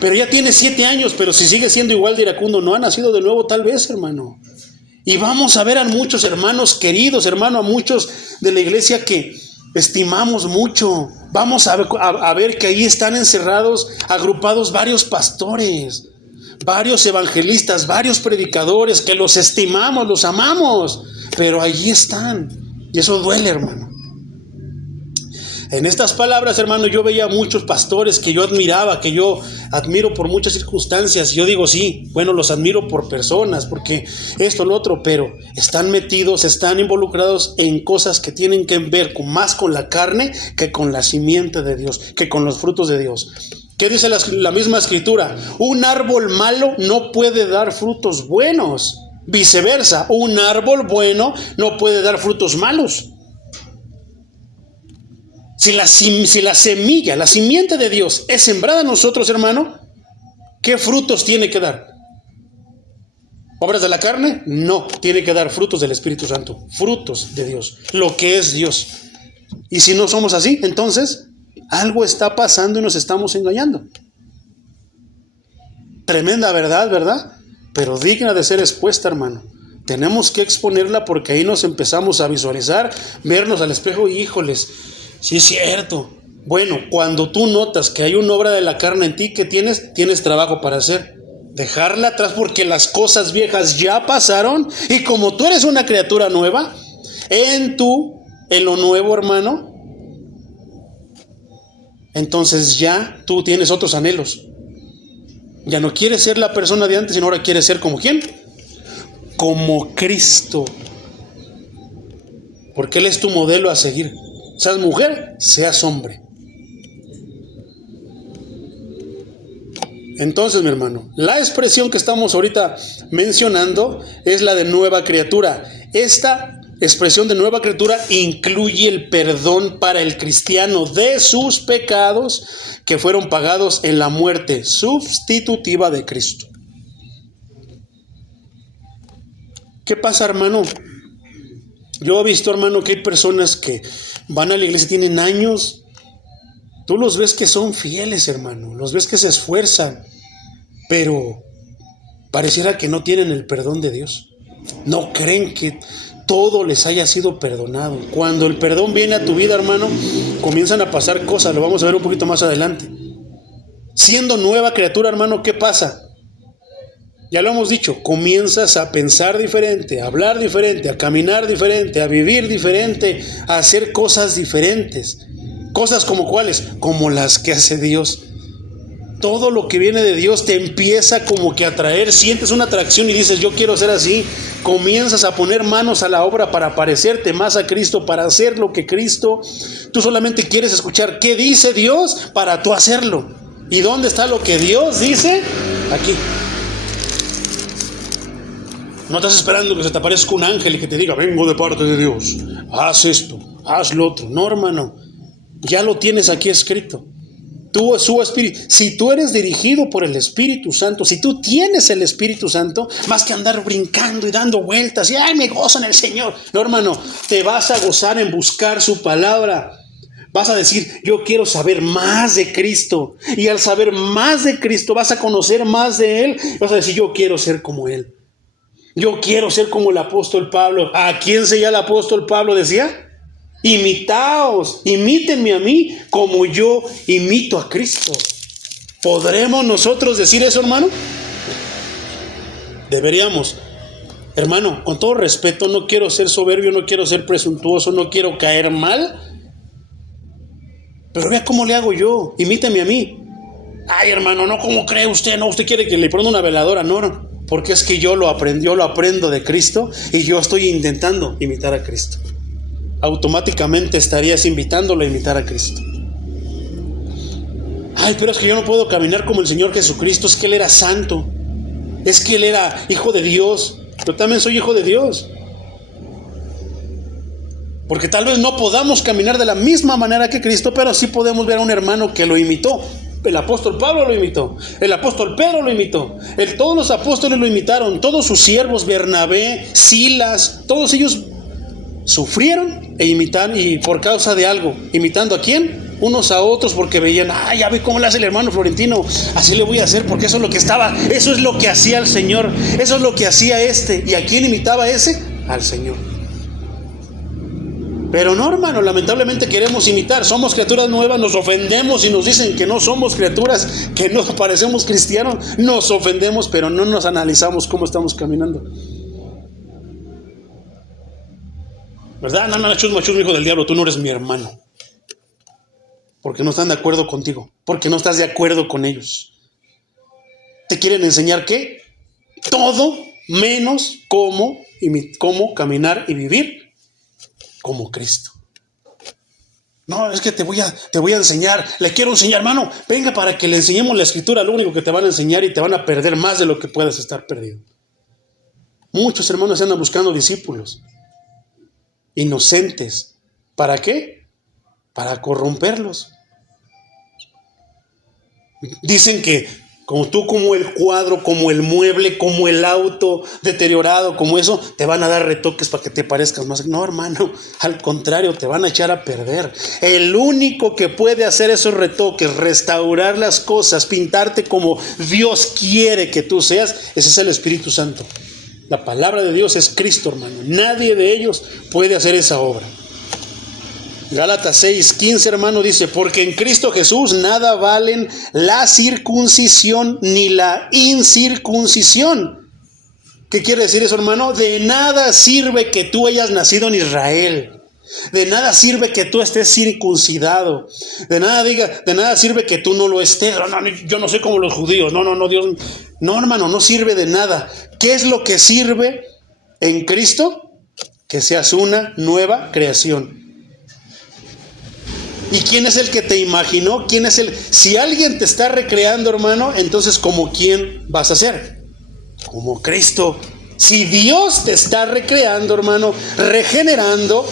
Pero ya tiene 7 años, pero si sigue siendo igual de iracundo, no ha nacido de nuevo tal vez, hermano. Y vamos a ver a muchos hermanos queridos, hermano, a muchos de la iglesia que estimamos mucho. Vamos a ver que ahí están encerrados, agrupados varios pastores, varios evangelistas, varios predicadores que los estimamos, los amamos, pero allí están. Y eso duele, hermano. En estas palabras, hermano, yo veía muchos pastores que yo admiraba, que yo admiro por muchas circunstancias. Yo digo, sí, bueno, los admiro por personas, porque esto, lo otro, pero están metidos, están involucrados en cosas que tienen que ver más con la carne que con la simiente de Dios, que con los frutos de Dios. ¿Qué dice la misma escritura? Un árbol malo no puede dar frutos buenos. Viceversa, un árbol bueno no puede dar frutos malos. Si la semilla, la simiente de Dios es sembrada en nosotros, hermano, ¿qué frutos tiene que dar? ¿Obras de la carne? No, tiene que dar frutos del Espíritu Santo, frutos de Dios, lo que es Dios. Y si no somos así, entonces algo está pasando y nos estamos engañando. Tremenda verdad, ¿verdad? Pero digna de ser expuesta, hermano. Tenemos que exponerla porque ahí nos empezamos a visualizar, vernos al espejo y híjoles, sí es cierto. Bueno, cuando tú notas que hay una obra de la carne en ti, ¿qué tienes? Tienes trabajo para hacer. Dejarla atrás porque las cosas viejas ya pasaron y como tú eres una criatura nueva, en lo nuevo, hermano, entonces ya tú tienes otros anhelos. Ya no quieres ser la persona de antes, sino ahora quieres ser como ¿quién? Como Cristo. Porque Él es tu modelo a seguir. Seas mujer, seas hombre. Entonces, mi hermano, la expresión que estamos ahorita mencionando es la de nueva criatura. Esta expresión de nueva criatura incluye el perdón para el cristiano de sus pecados que fueron pagados en la muerte sustitutiva de Cristo. ¿Qué pasa, hermano? Yo he visto, hermano, que hay personas que van a la iglesia, tienen años. Tú los ves que son fieles, hermano. Los ves que se esfuerzan. Pero pareciera que no tienen el perdón de Dios. No creen que todo les haya sido perdonado. Cuando el perdón viene a tu vida, hermano, comienzan a pasar cosas, lo vamos a ver un poquito más adelante. Siendo nueva criatura, hermano, ¿qué pasa? Ya lo hemos dicho, comienzas a pensar diferente, a hablar diferente, a caminar diferente, a vivir diferente, a hacer cosas diferentes. Cosas como cuáles, como las que hace Dios. Todo lo que viene de Dios te empieza como que a atraer, sientes una atracción y dices, yo quiero ser así. Comienzas a poner manos a la obra para parecerte más a Cristo, para hacer lo que Cristo. Tú solamente quieres escuchar qué dice Dios para tú hacerlo. ¿Y dónde está lo que Dios dice? Aquí. No estás esperando que se te aparezca un ángel y que te diga, vengo de parte de Dios, haz esto, haz lo otro. No, hermano, ya lo tienes aquí escrito. Tú, su espíritu, si tú eres dirigido por el Espíritu Santo, si tú tienes el Espíritu Santo, más que andar brincando y dando vueltas y ¡ay, me gozo en el Señor! No, hermano, te vas a gozar en buscar su palabra. Vas a decir, yo quiero saber más de Cristo. Y al saber más de Cristo, vas a conocer más de Él. Vas a decir, yo quiero ser como Él. Yo quiero ser como el apóstol Pablo. ¿A quién seguía el apóstol Pablo? Decía, imitaos, imítenme a mí como yo imito a Cristo. ¿Podremos nosotros decir eso, hermano? Deberíamos. Hermano, con todo respeto, no quiero ser soberbio, no quiero ser presuntuoso, no quiero caer mal. Pero vea cómo le hago yo, imíteme a mí. Ay, hermano, no, ¿cómo cree usted? No, usted quiere que le prenda una veladora, no. Porque es que yo lo aprendo de Cristo y yo estoy intentando imitar a Cristo. Automáticamente estarías invitándolo a imitar a Cristo. Ay, pero es que yo no puedo caminar como el Señor Jesucristo, es que Él era santo, es que Él era hijo de Dios. Yo también soy hijo de Dios. Porque tal vez no podamos caminar de la misma manera que Cristo, pero sí podemos ver a un hermano que lo imitó. El apóstol Pablo lo imitó, el apóstol Pedro lo imitó, todos los apóstoles lo imitaron, todos sus siervos, Bernabé, Silas, todos ellos sufrieron e imitaron, y por causa de algo, imitando ¿a quién? Unos a otros, porque veían, ya ve cómo le hace el hermano Florentino, así le voy a hacer, porque eso es lo que eso es lo que hacía el Señor, eso es lo que hacía ¿y a quién imitaba ese? Al Señor. Pero no, hermano, lamentablemente queremos imitar, somos criaturas nuevas, nos ofendemos y nos dicen que no somos criaturas, que no parecemos cristianos, nos ofendemos, pero no nos analizamos cómo estamos caminando. ¿Verdad? No, chusma, hijo del diablo, tú no eres mi hermano. Porque no están de acuerdo contigo, porque no estás de acuerdo con ellos. ¿Te quieren enseñar qué? Todo menos cómo caminar y vivir como Cristo. No, es que te voy a enseñar, le quiero enseñar, hermano, venga para que le enseñemos la Escritura, lo único que te van a enseñar y te van a perder más de lo que puedas estar perdido. Muchos hermanos andan buscando discípulos inocentes. ¿Para qué? Para corromperlos. Dicen que como el cuadro, como el mueble, como el auto deteriorado, como eso, te van a dar retoques para que te parezcas más. No, hermano, al contrario, te van a echar a perder. El único que puede hacer esos retoques, restaurar las cosas, pintarte como Dios quiere que tú seas, ese es el Espíritu Santo. La palabra de Dios es Cristo, hermano. Nadie de ellos puede hacer esa obra. Gálatas 6:15, hermano, dice, porque en Cristo Jesús nada valen la circuncisión ni la incircuncisión. ¿Qué quiere decir eso, hermano? De nada sirve que tú hayas nacido en Israel. De nada sirve que tú estés circuncidado. De nada sirve que tú no lo estés. No, yo no soy como los judíos. No, Dios. No, hermano, no sirve de nada. ¿Qué es lo que sirve en Cristo? Que seas una nueva creación. ¿Y quién es el que te imaginó? Si alguien te está recreando, hermano, entonces ¿como quién vas a ser? Como Cristo. Si Dios te está recreando, hermano, regenerando,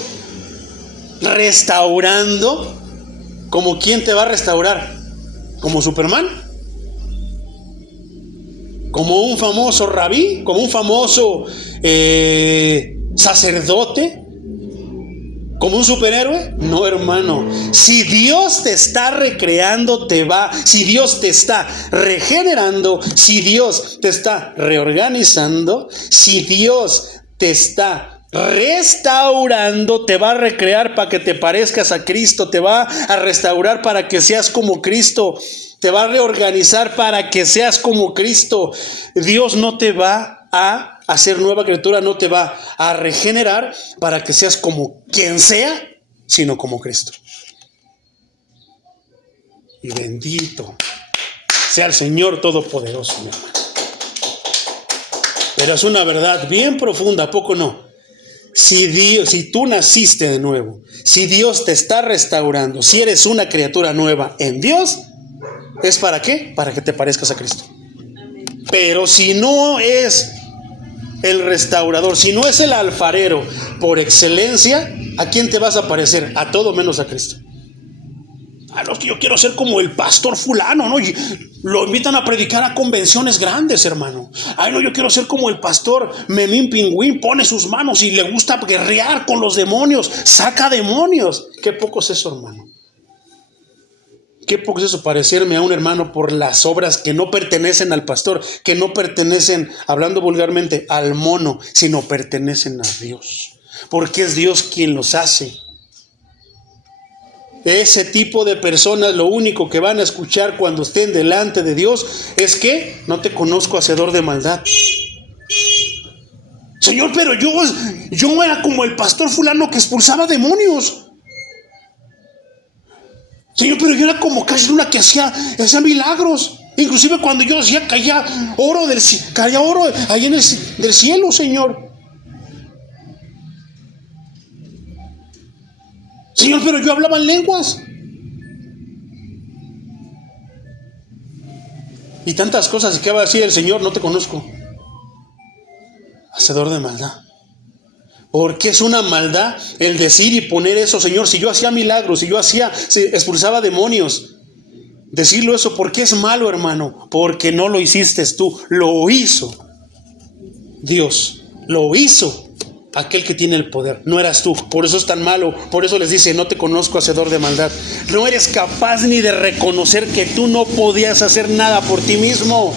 restaurando, ¿como quién te va a restaurar? ¿Como Superman? ¿Como un famoso rabí? ¿Como un famoso sacerdote? ¿Como un superhéroe? No, hermano. Si Dios te está recreando, si Dios te está regenerando, si Dios te está reorganizando, si Dios te está restaurando, te va a recrear para que te parezcas a Cristo, te va a restaurar para que seas como Cristo, te va a reorganizar para que seas como Cristo. Dios no te va a hacer nueva criatura, no te va a regenerar para que seas como quien sea, sino como Cristo. Y bendito sea el Señor Todopoderoso, mi hermano. Pero es una verdad bien profunda, ¿a poco no? Si tú naciste de nuevo, si Dios te está restaurando, si eres una criatura nueva en Dios, ¿es para qué? Para que te parezcas a Cristo. Pero si no es el restaurador, si no es el alfarero por excelencia, ¿a quién te vas a parecer? A todo menos a Cristo. No, es que yo quiero ser como el pastor fulano, ¿no? Y lo invitan a predicar a convenciones grandes, hermano. Ay, no, yo quiero ser como el pastor Memín Pingüín, pone sus manos y le gusta guerrear con los demonios, saca demonios. Qué poco es eso, hermano. Qué poco es eso, parecerme a un hermano por las obras que no pertenecen al pastor, que no pertenecen, hablando vulgarmente, al mono, sino pertenecen a Dios. Porque es Dios quien los hace. Ese tipo de personas lo único que van a escuchar cuando estén delante de Dios es que no te conozco, hacedor de maldad. Señor, pero yo era como el pastor fulano que expulsaba demonios. Señor, pero yo era como Cash Luna que hacía milagros. Inclusive cuando yo hacía caía oro ahí del cielo, Señor. Señor, pero yo hablaba en lenguas. Y tantas cosas que va a decir el Señor, no te conozco. Hacedor de maldad. Porque es una maldad el decir y poner eso, Señor, si yo hacía milagros, si expulsaba demonios. Decirlo eso, ¿por qué es malo, hermano? Porque no lo hiciste tú, lo hizo Dios, lo hizo aquel que tiene el poder, no eras tú. Por eso es tan malo, por eso les dice, no te conozco, hacedor de maldad. No eres capaz ni de reconocer que tú no podías hacer nada por ti mismo.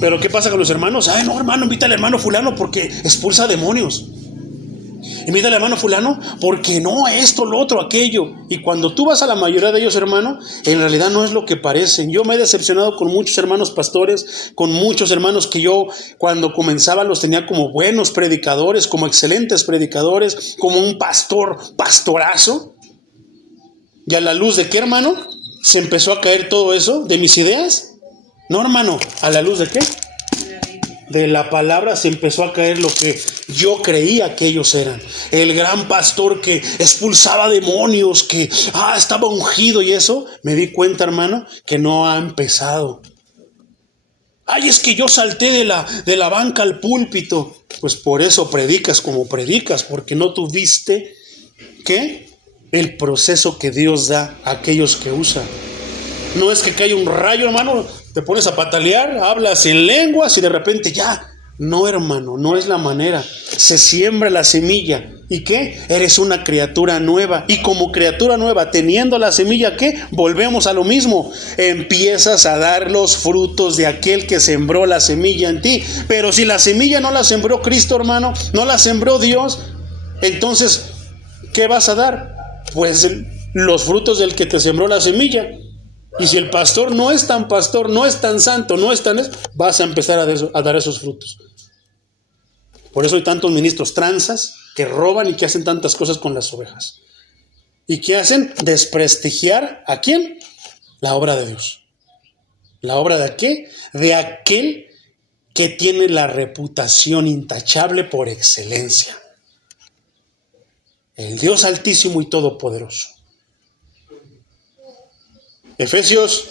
Pero ¿qué pasa con los hermanos? Ay, no, hermano, invita al hermano fulano porque expulsa demonios. Invita al hermano fulano porque no, esto, lo otro, aquello. Y cuando tú vas a la mayoría de ellos, hermano, en realidad no es lo que parecen. Yo me he decepcionado con muchos hermanos pastores, con muchos hermanos que yo cuando comenzaba los tenía como buenos predicadores, como excelentes predicadores, como un pastorazo. ¿Y a la luz de qué, hermano? ¿Se empezó a caer todo eso de mis ideas? No, hermano, ¿a la luz de qué? De la palabra se empezó a caer lo que yo creía que ellos eran. El gran pastor que expulsaba demonios, que estaba ungido y eso. Me di cuenta, hermano, que no ha empezado. Ay, es que yo salté de la banca al púlpito. Pues por eso predicas como predicas, porque no tuviste, ¿qué? El proceso que Dios da a aquellos que usan. No es que cae un rayo, hermano, te pones a patalear, hablas en lenguas y de repente ya. No, hermano, no es la manera. Se siembra la semilla. ¿Y qué? Eres una criatura nueva. Y como criatura nueva, teniendo la semilla, ¿qué? Volvemos a lo mismo. Empiezas a dar los frutos de aquel que sembró la semilla en ti. Pero si la semilla no la sembró Cristo, hermano, no la sembró Dios, entonces, ¿qué vas a dar? Pues los frutos del que te sembró la semilla. Y si el pastor no es tan pastor, no es tan santo, no es tan... vas a empezar a dar esos frutos. Por eso hay tantos ministros tranzas que roban y que hacen tantas cosas con las ovejas. ¿Y qué hacen? Desprestigiar ¿a quién? La obra de Dios. ¿La obra de qué? De aquel que tiene la reputación intachable por excelencia. El Dios altísimo y todopoderoso. Efesios,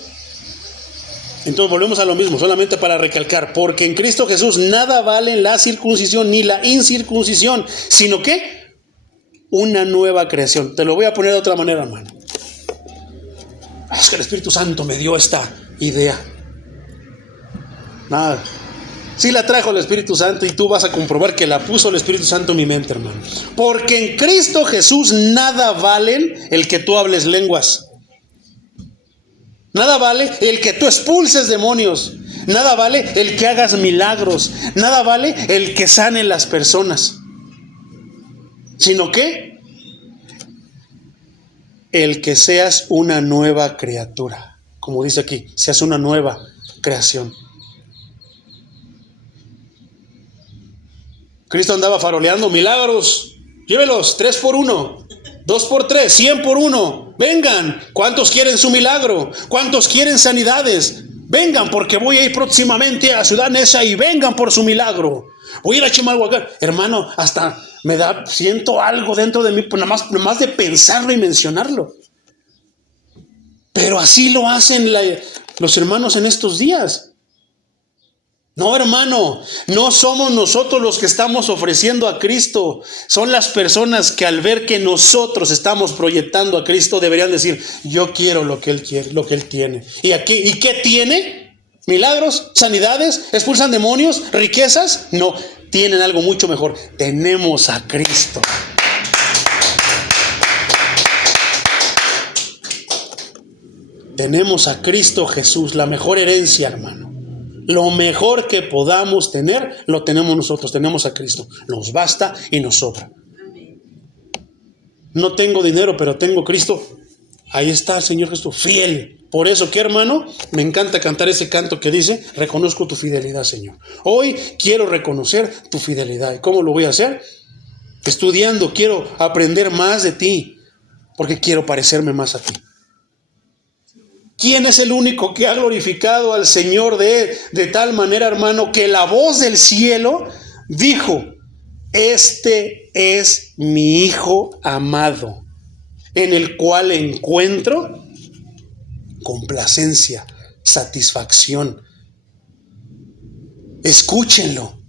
entonces volvemos a lo mismo, solamente para recalcar, porque en Cristo Jesús nada vale la circuncisión ni la incircuncisión, sino que una nueva creación. Te lo voy a poner de otra manera, hermano. Es que el Espíritu Santo me dio esta idea. Nada. Sí la trajo el Espíritu Santo y tú vas a comprobar que la puso el Espíritu Santo en mi mente, hermano. Porque en Cristo Jesús nada valen el que tú hables lenguas. Nada vale el que tú expulses demonios. Nada vale el que hagas milagros. Nada vale el que sane las personas. sino que el que seas una nueva criatura. Como dice aquí, seas una nueva creación. Cristo andaba faroleando milagros. Llévelos, 3 por 1, 2 por 3, 100 por 1. Vengan, ¿cuántos quieren su milagro? ¿Cuántos quieren sanidades? Vengan, porque voy a ir próximamente a Ciudad Neza y vengan por su milagro. Voy a ir a Chimalhuacán. Hermano, hasta siento algo dentro de mí, pues nada más de pensarlo y mencionarlo. Pero así lo hacen los hermanos en estos días. No, hermano, no somos nosotros los que estamos ofreciendo a Cristo. Son las personas que al ver que nosotros estamos proyectando a Cristo deberían decir, yo quiero lo que Él quiere, lo que Él tiene. ¿Y qué tiene? ¿Milagros? ¿Sanidades? ¿Expulsan demonios? ¿Riquezas? No, tienen algo mucho mejor. Tenemos a Cristo. Tenemos a Cristo Jesús, la mejor herencia, hermano. Lo mejor que podamos tener, lo tenemos nosotros. Tenemos a Cristo. Nos basta y nos sobra. No tengo dinero, pero tengo Cristo. Ahí está el Señor Jesús, fiel. Por eso, ¿qué, hermano? Me encanta cantar ese canto que dice, reconozco tu fidelidad, Señor. Hoy quiero reconocer tu fidelidad. ¿Y cómo lo voy a hacer? Estudiando, quiero aprender más de ti, porque quiero parecerme más a ti. ¿Quién es el único que ha glorificado al Señor de tal manera, hermano, que la voz del cielo dijo, este es mi Hijo amado, en el cual encuentro complacencia, satisfacción? Escúchenlo.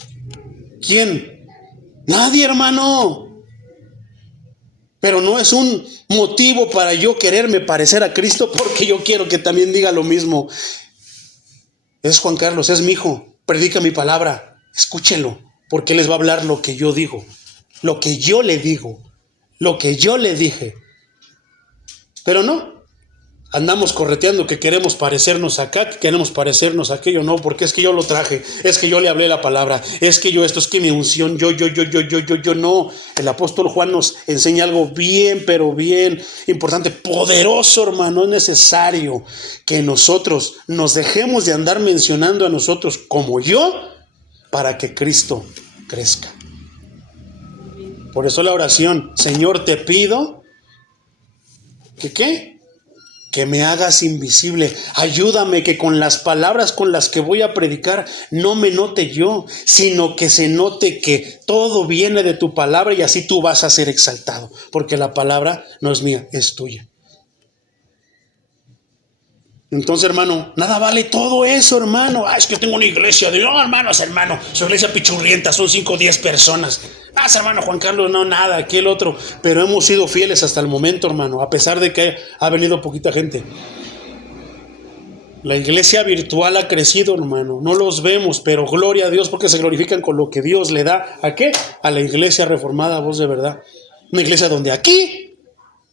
¿Quién? Nadie, hermano. Pero no es un motivo para yo quererme parecer a Cristo, porque yo quiero que también diga lo mismo. Es Juan Carlos, es mi hijo, predica mi palabra, escúchenlo, porque Él les va a hablar lo que yo digo, lo que yo le digo, lo que yo le dije. Pero no, andamos correteando que queremos parecernos acá, que queremos parecernos a aquello. No, porque es que yo lo traje, es que yo le hablé la palabra, es que yo esto, es que mi unción, yo. No, el apóstol Juan nos enseña algo bien, pero bien importante, poderoso, hermano. Es necesario que nosotros nos dejemos de andar mencionando a nosotros como yo, para que Cristo crezca. Por eso la oración, Señor, te pido que ¿qué? Que me hagas invisible. Ayúdame que con las palabras con las que voy a predicar no me note yo, sino que se note que todo viene de tu palabra, y así tú vas a ser exaltado, porque la palabra no es mía, es tuya. Entonces, hermano, nada vale todo eso, hermano. Es que tengo una iglesia de... No, hermano, su iglesia pichurrienta, son 5 o 10 personas. Hermano Juan Carlos, no, nada, aquel otro. Pero hemos sido fieles hasta el momento, hermano, a pesar de que ha venido poquita gente. La iglesia virtual ha crecido, hermano. No los vemos, pero gloria a Dios, porque se glorifican con lo que Dios le da. ¿A qué? A la iglesia reformada, voz de verdad. Una iglesia donde aquí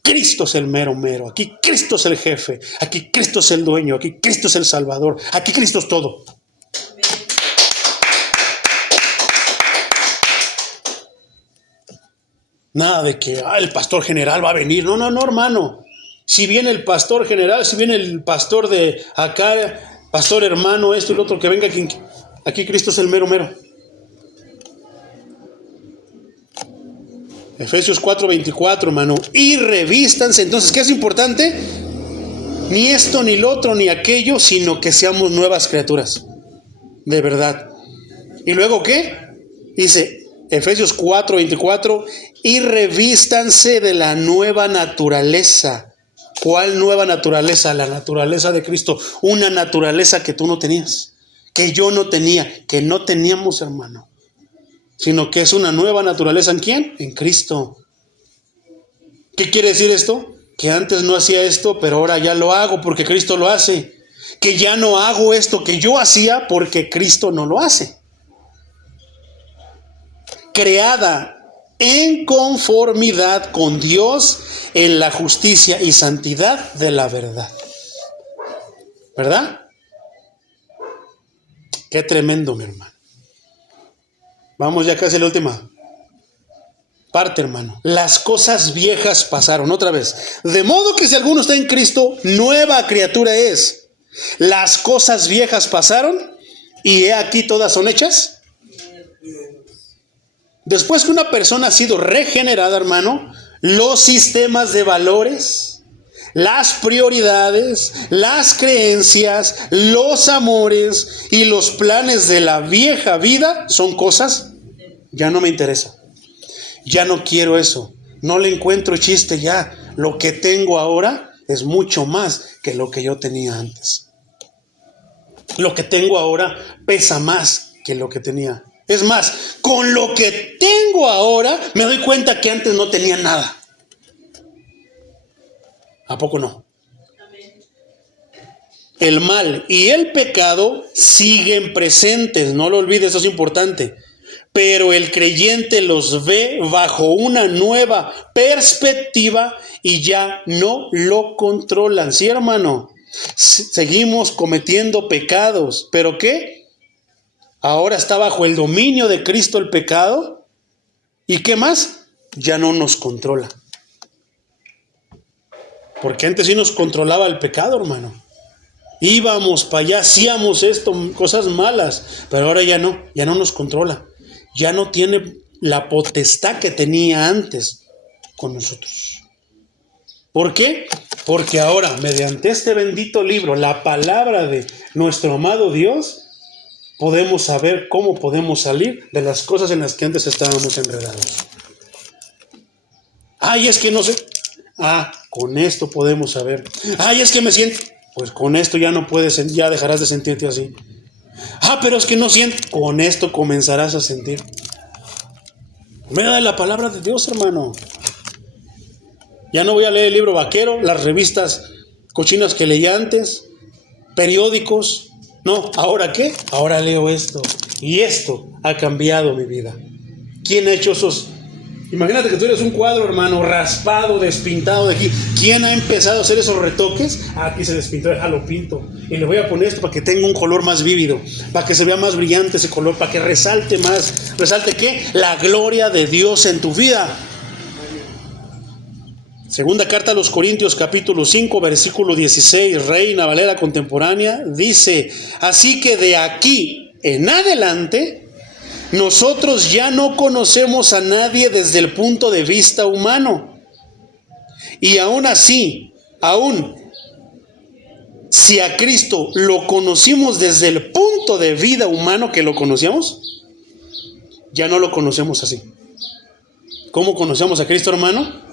Cristo es el mero, aquí Cristo es el jefe, aquí Cristo es el dueño, aquí Cristo es el Salvador, aquí Cristo es todo. Nada de que el pastor general va a venir. No, hermano. Si viene el pastor general, si viene el pastor de acá, pastor hermano, esto y lo otro, que venga aquí Cristo es el mero. Efesios 4:24, hermano. Y revístanse. Entonces, ¿qué es importante? Ni esto, ni lo otro, ni aquello, sino que seamos nuevas criaturas. De verdad. ¿Y luego qué? Dice Efesios 4:24. Y revístanse de la nueva naturaleza. ¿Cuál nueva naturaleza? La naturaleza de Cristo. Una naturaleza que tú no tenías, que yo no tenía, que no teníamos, hermano. Sino que es una nueva naturaleza. ¿En quién? En Cristo. ¿Qué quiere decir esto? Que antes no hacía esto, pero ahora ya lo hago porque Cristo lo hace. Que ya no hago esto que yo hacía porque Cristo no lo hace. Creada en conformidad con Dios en la justicia y santidad de la verdad. ¿Verdad? Qué tremendo, mi hermano. Vamos ya casi a la última. parte, hermano. Las cosas viejas pasaron. Otra vez. De modo que si alguno está en Cristo, nueva criatura es. Las cosas viejas pasaron y he aquí todas son hechas. Después que una persona ha sido regenerada, hermano, los sistemas de valores, las prioridades, las creencias, los amores y los planes de la vieja vida son cosas, ya no me interesa. Ya no quiero eso. No le encuentro chiste ya. Lo que tengo ahora es mucho más que lo que yo tenía antes. Lo que tengo ahora pesa más que lo que tenía. Es más, con lo que tengo ahora me doy cuenta que antes no tenía nada. ¿A poco no? El mal y el pecado siguen presentes, no lo olvides, eso es importante. Pero el creyente los ve bajo una nueva perspectiva y ya no lo controlan. Sí, hermano, seguimos cometiendo pecados, ¿pero qué? Ahora está bajo el dominio de Cristo el pecado. ¿Y qué más? Ya no nos controla. Porque antes sí nos controlaba el pecado, hermano. Íbamos para allá, hacíamos esto, cosas malas, pero ahora ya no nos controla. Ya no tiene la potestad que tenía antes con nosotros. ¿Por qué? Porque ahora, mediante este bendito libro, la palabra de nuestro amado Dios, podemos saber cómo podemos salir de las cosas en las que antes estábamos enredados. Ay, es que no sé. Con esto podemos saber. Ay, es que me siento. Pues con esto ya no puedes, ya dejarás de sentirte así. Pero es que no siento. Con esto comenzarás a sentir. Me da la palabra de Dios, hermano. Ya no voy a leer el libro vaquero, las revistas cochinas que leía antes, periódicos. No, ¿ahora qué? Ahora leo esto. Y esto ha cambiado mi vida. ¿Quién ha hecho esos? Imagínate que tú eres un cuadro, hermano, raspado, despintado de aquí. ¿Quién ha empezado a hacer esos retoques? Aquí se despintó, lo pinto. Y le voy a poner esto para que tenga un color más vívido, para que se vea más brillante ese color, para que resalte más. ¿Resalte qué? La gloria de Dios en tu vida. Segunda carta a los Corintios, capítulo 5, versículo 16, Reina Valera contemporánea, dice: así que de aquí en adelante nosotros ya no conocemos a nadie desde el punto de vista humano. Y aún así, si a Cristo lo conocimos desde el punto de vida humano que lo conocíamos, ya no lo conocemos así. ¿Cómo conocemos a Cristo, hermano?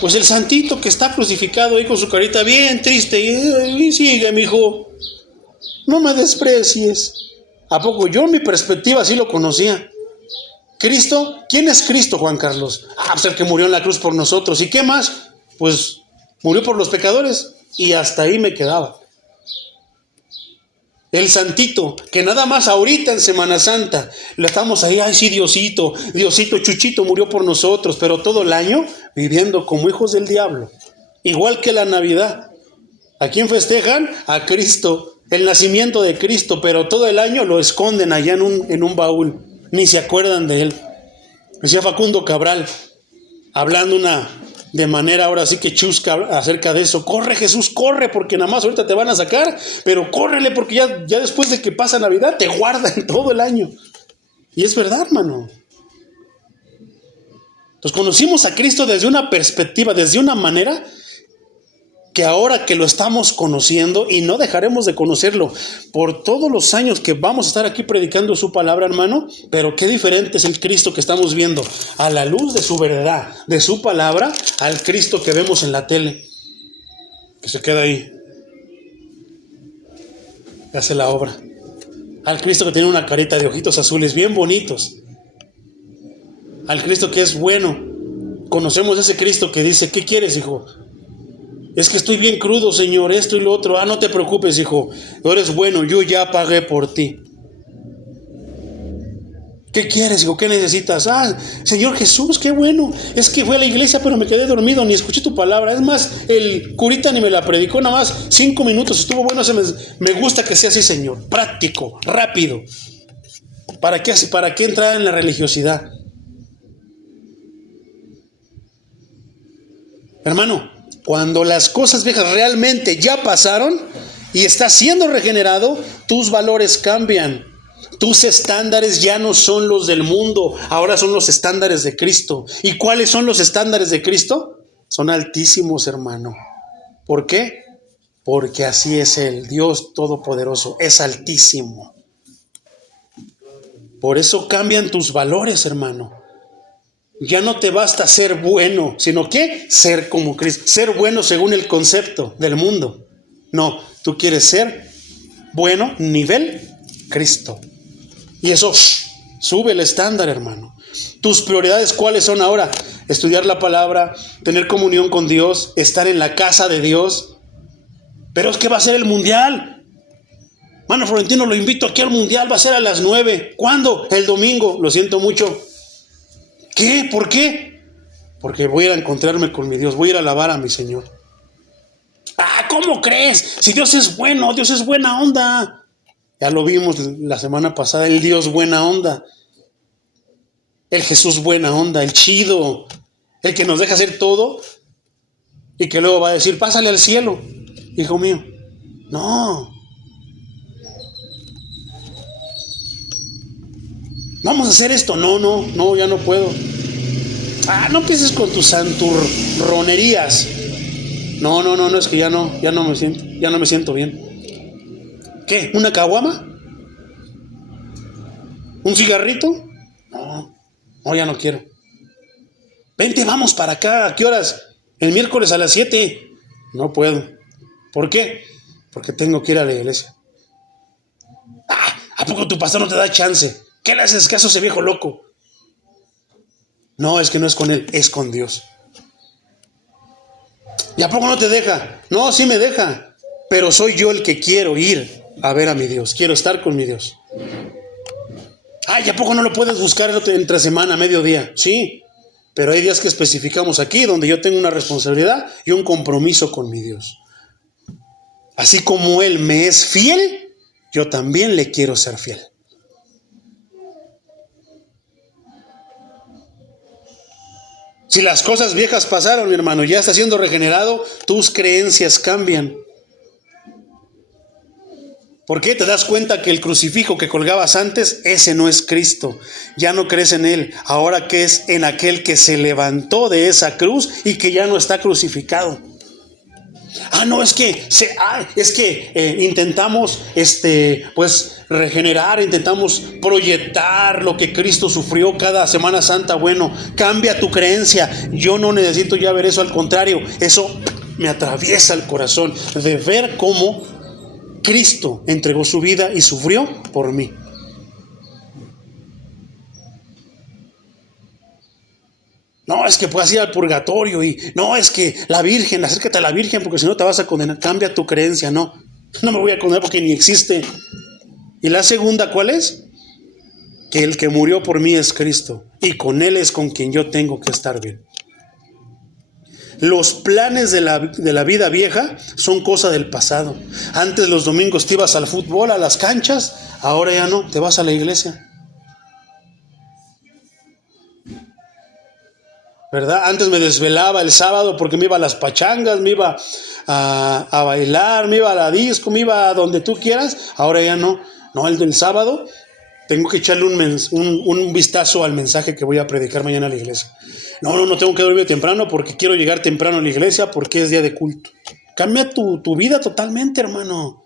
Pues el santito que está crucificado ahí con su carita bien triste. Y sigue, mijo, no me desprecies. ¿A poco yo en mi perspectiva así lo conocía? ¿Cristo? ¿Quién es Cristo, Juan Carlos? Pues el que murió en la cruz por nosotros. ¿Y qué más? Pues murió por los pecadores. Y hasta ahí me quedaba. El santito, que nada más ahorita en Semana Santa lo estamos ahí, ay sí, Diosito, Chuchito murió por nosotros, pero todo el año viviendo como hijos del diablo. Igual que la Navidad. ¿A quién festejan? A Cristo. El nacimiento de Cristo, pero todo el año lo esconden allá en un baúl, ni se acuerdan de él. Decía Facundo Cabral, hablando de manera ahora sí que chusca acerca de eso: corre, Jesús, corre, porque nada más ahorita te van a sacar, pero córrele porque ya después de que pasa Navidad te guardan todo el año. Y es verdad, hermano. Entonces conocimos a Cristo desde una perspectiva, desde una manera que ahora que lo estamos conociendo, y no dejaremos de conocerlo por todos los años que vamos a estar aquí predicando su palabra, hermano, pero qué diferente es el Cristo que estamos viendo a la luz de su verdad, de su palabra, al Cristo que vemos en la tele, que se queda ahí, que hace la obra, al Cristo que tiene una carita de ojitos azules bien bonitos, al Cristo que es bueno. Conocemos a ese Cristo que dice: ¿qué quieres, hijo? Es que estoy bien crudo, Señor, esto y lo otro. No te preocupes, hijo, tú eres bueno, yo ya pagué por ti. ¿Qué quieres, hijo? ¿Qué necesitas? Señor Jesús, qué bueno. Es que fui a la iglesia, pero me quedé dormido, ni escuché tu palabra. Es más, el curita ni me la predicó, nada más 5 minutos, estuvo bueno. Me gusta que sea así, Señor, práctico, rápido. ¿Para qué entrar en la religiosidad? Hermano, cuando las cosas viejas realmente ya pasaron y estás siendo regenerado, tus valores cambian. Tus estándares ya no son los del mundo, ahora son los estándares de Cristo. ¿Y cuáles son los estándares de Cristo? Son altísimos, hermano. ¿Por qué? Porque así es Él, Dios Todopoderoso, es altísimo. Por eso cambian tus valores, hermano. Ya no te basta ser bueno, sino que ser como Cristo. Ser bueno según el concepto del mundo. No, tú quieres ser bueno nivel Cristo. Y eso sube el estándar, hermano. ¿Tus prioridades cuáles son ahora? Estudiar la palabra, tener comunión con Dios, estar en la casa de Dios. Pero es que va a ser el mundial. Mano Florentino, lo invito aquí al mundial, va a ser a las 9. ¿Cuándo? El domingo. Lo siento mucho. ¿Qué? ¿Por qué? Porque voy a ir a encontrarme con mi Dios, voy a ir a alabar a mi Señor. Ah, ¿cómo crees? Si Dios es bueno, Dios es buena onda. Ya lo vimos la semana pasada, el Dios buena onda. El Jesús buena onda, el chido. El que nos deja hacer todo y que luego va a decir, pásale al cielo, hijo mío. No. Vamos a hacer esto. No, ya no puedo. Ah, no empieces con tus santurronerías. No, es que ya no me siento bien. ¿Qué? ¿Una caguama? ¿Un cigarrito? No, ya no quiero. Vente, vamos para acá. ¿A qué horas? El miércoles a las 7. No puedo. ¿Por qué? Porque tengo que ir a la iglesia. Ah, ¿a poco tu pastor no te da chance? ¿Qué le haces caso a ese viejo loco? No, es que no es con él, es con Dios. ¿Y a poco no te deja? No, sí me deja, pero soy yo el que quiero ir a ver a mi Dios. Quiero estar con mi Dios. Ay, ¿y a poco no lo puedes buscar entre semana, mediodía? Sí, pero hay días que especificamos aquí donde yo tengo una responsabilidad y un compromiso con mi Dios. Así como Él me es fiel, yo también le quiero ser fiel. Si las cosas viejas pasaron, mi hermano, ya estás siendo regenerado, tus creencias cambian. ¿Por qué? Te das cuenta que el crucifijo que colgabas antes, ese no es Cristo. Ya no crees en Él. Ahora crees en aquel que se levantó de esa cruz y que ya no está crucificado. No, es que intentamos pues regenerar, intentamos proyectar lo que Cristo sufrió cada Semana Santa. Bueno, cambia tu creencia. Yo no necesito ya ver eso, al contrario, eso me atraviesa el corazón de ver cómo Cristo entregó su vida y sufrió por mí. No, es que puedas ir al purgatorio y no, es que la Virgen, acércate a la Virgen porque si no te vas a condenar. Cambia tu creencia. No me voy a condenar porque ni existe. Y la segunda, ¿cuál es? Que el que murió por mí es Cristo y con Él es con quien yo tengo que estar bien. Los planes de la vida vieja son cosa del pasado. Antes los domingos te ibas al fútbol, a las canchas, ahora ya no, te vas a la iglesia. ¿Verdad? Antes me desvelaba el sábado porque me iba a las pachangas, me iba a bailar, me iba a la disco, me iba a donde tú quieras. Ahora ya no. No, el del sábado tengo que echarle un vistazo al mensaje que voy a predicar mañana a la iglesia. No tengo que dormir temprano porque quiero llegar temprano a la iglesia porque es día de culto. Cambia tu vida totalmente, hermano.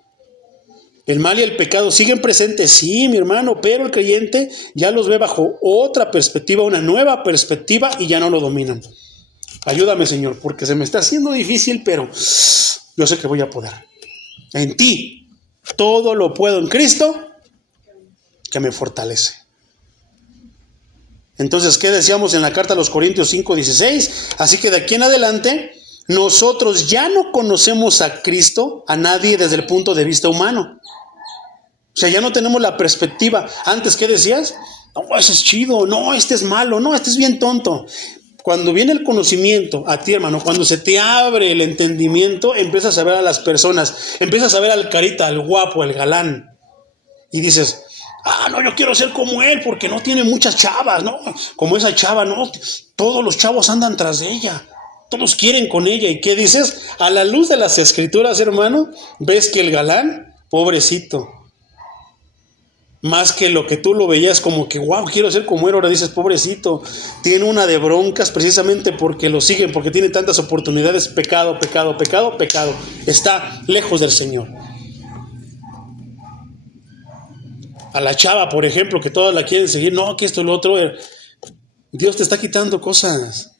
El mal y el pecado siguen presentes, sí, mi hermano, pero el creyente ya los ve bajo otra perspectiva, una nueva perspectiva y ya no lo dominan. Ayúdame, Señor, porque se me está haciendo difícil, pero yo sé que voy a poder. En ti, todo lo puedo en Cristo, que me fortalece. Entonces, ¿qué decíamos en la carta a los Corintios 5:16? Así que de aquí en adelante, nosotros ya no conocemos a Cristo, a nadie desde el punto de vista humano. O sea, ya no tenemos la perspectiva. Antes, ¿qué decías? No, ese es chido. No, este es malo. No, este es bien tonto. Cuando viene el conocimiento a ti, hermano, cuando se te abre el entendimiento, empiezas a ver a las personas. Empiezas a ver al carita, al guapo, al galán. Y dices, no, yo quiero ser como él porque no tiene muchas chavas, ¿no? Como esa chava, no. Todos los chavos andan tras de ella. Todos quieren con ella. ¿Y qué dices? A la luz de las escrituras, hermano, ves que el galán, pobrecito, más que lo que tú lo veías como que, wow, quiero ser como él, ahora dices, pobrecito, tiene una de broncas precisamente porque lo siguen, porque tiene tantas oportunidades, pecado, pecado, pecado, pecado. Está lejos del Señor. A la chava, por ejemplo, que todas la quieren seguir, no, que esto, lo otro. Dios te está quitando cosas.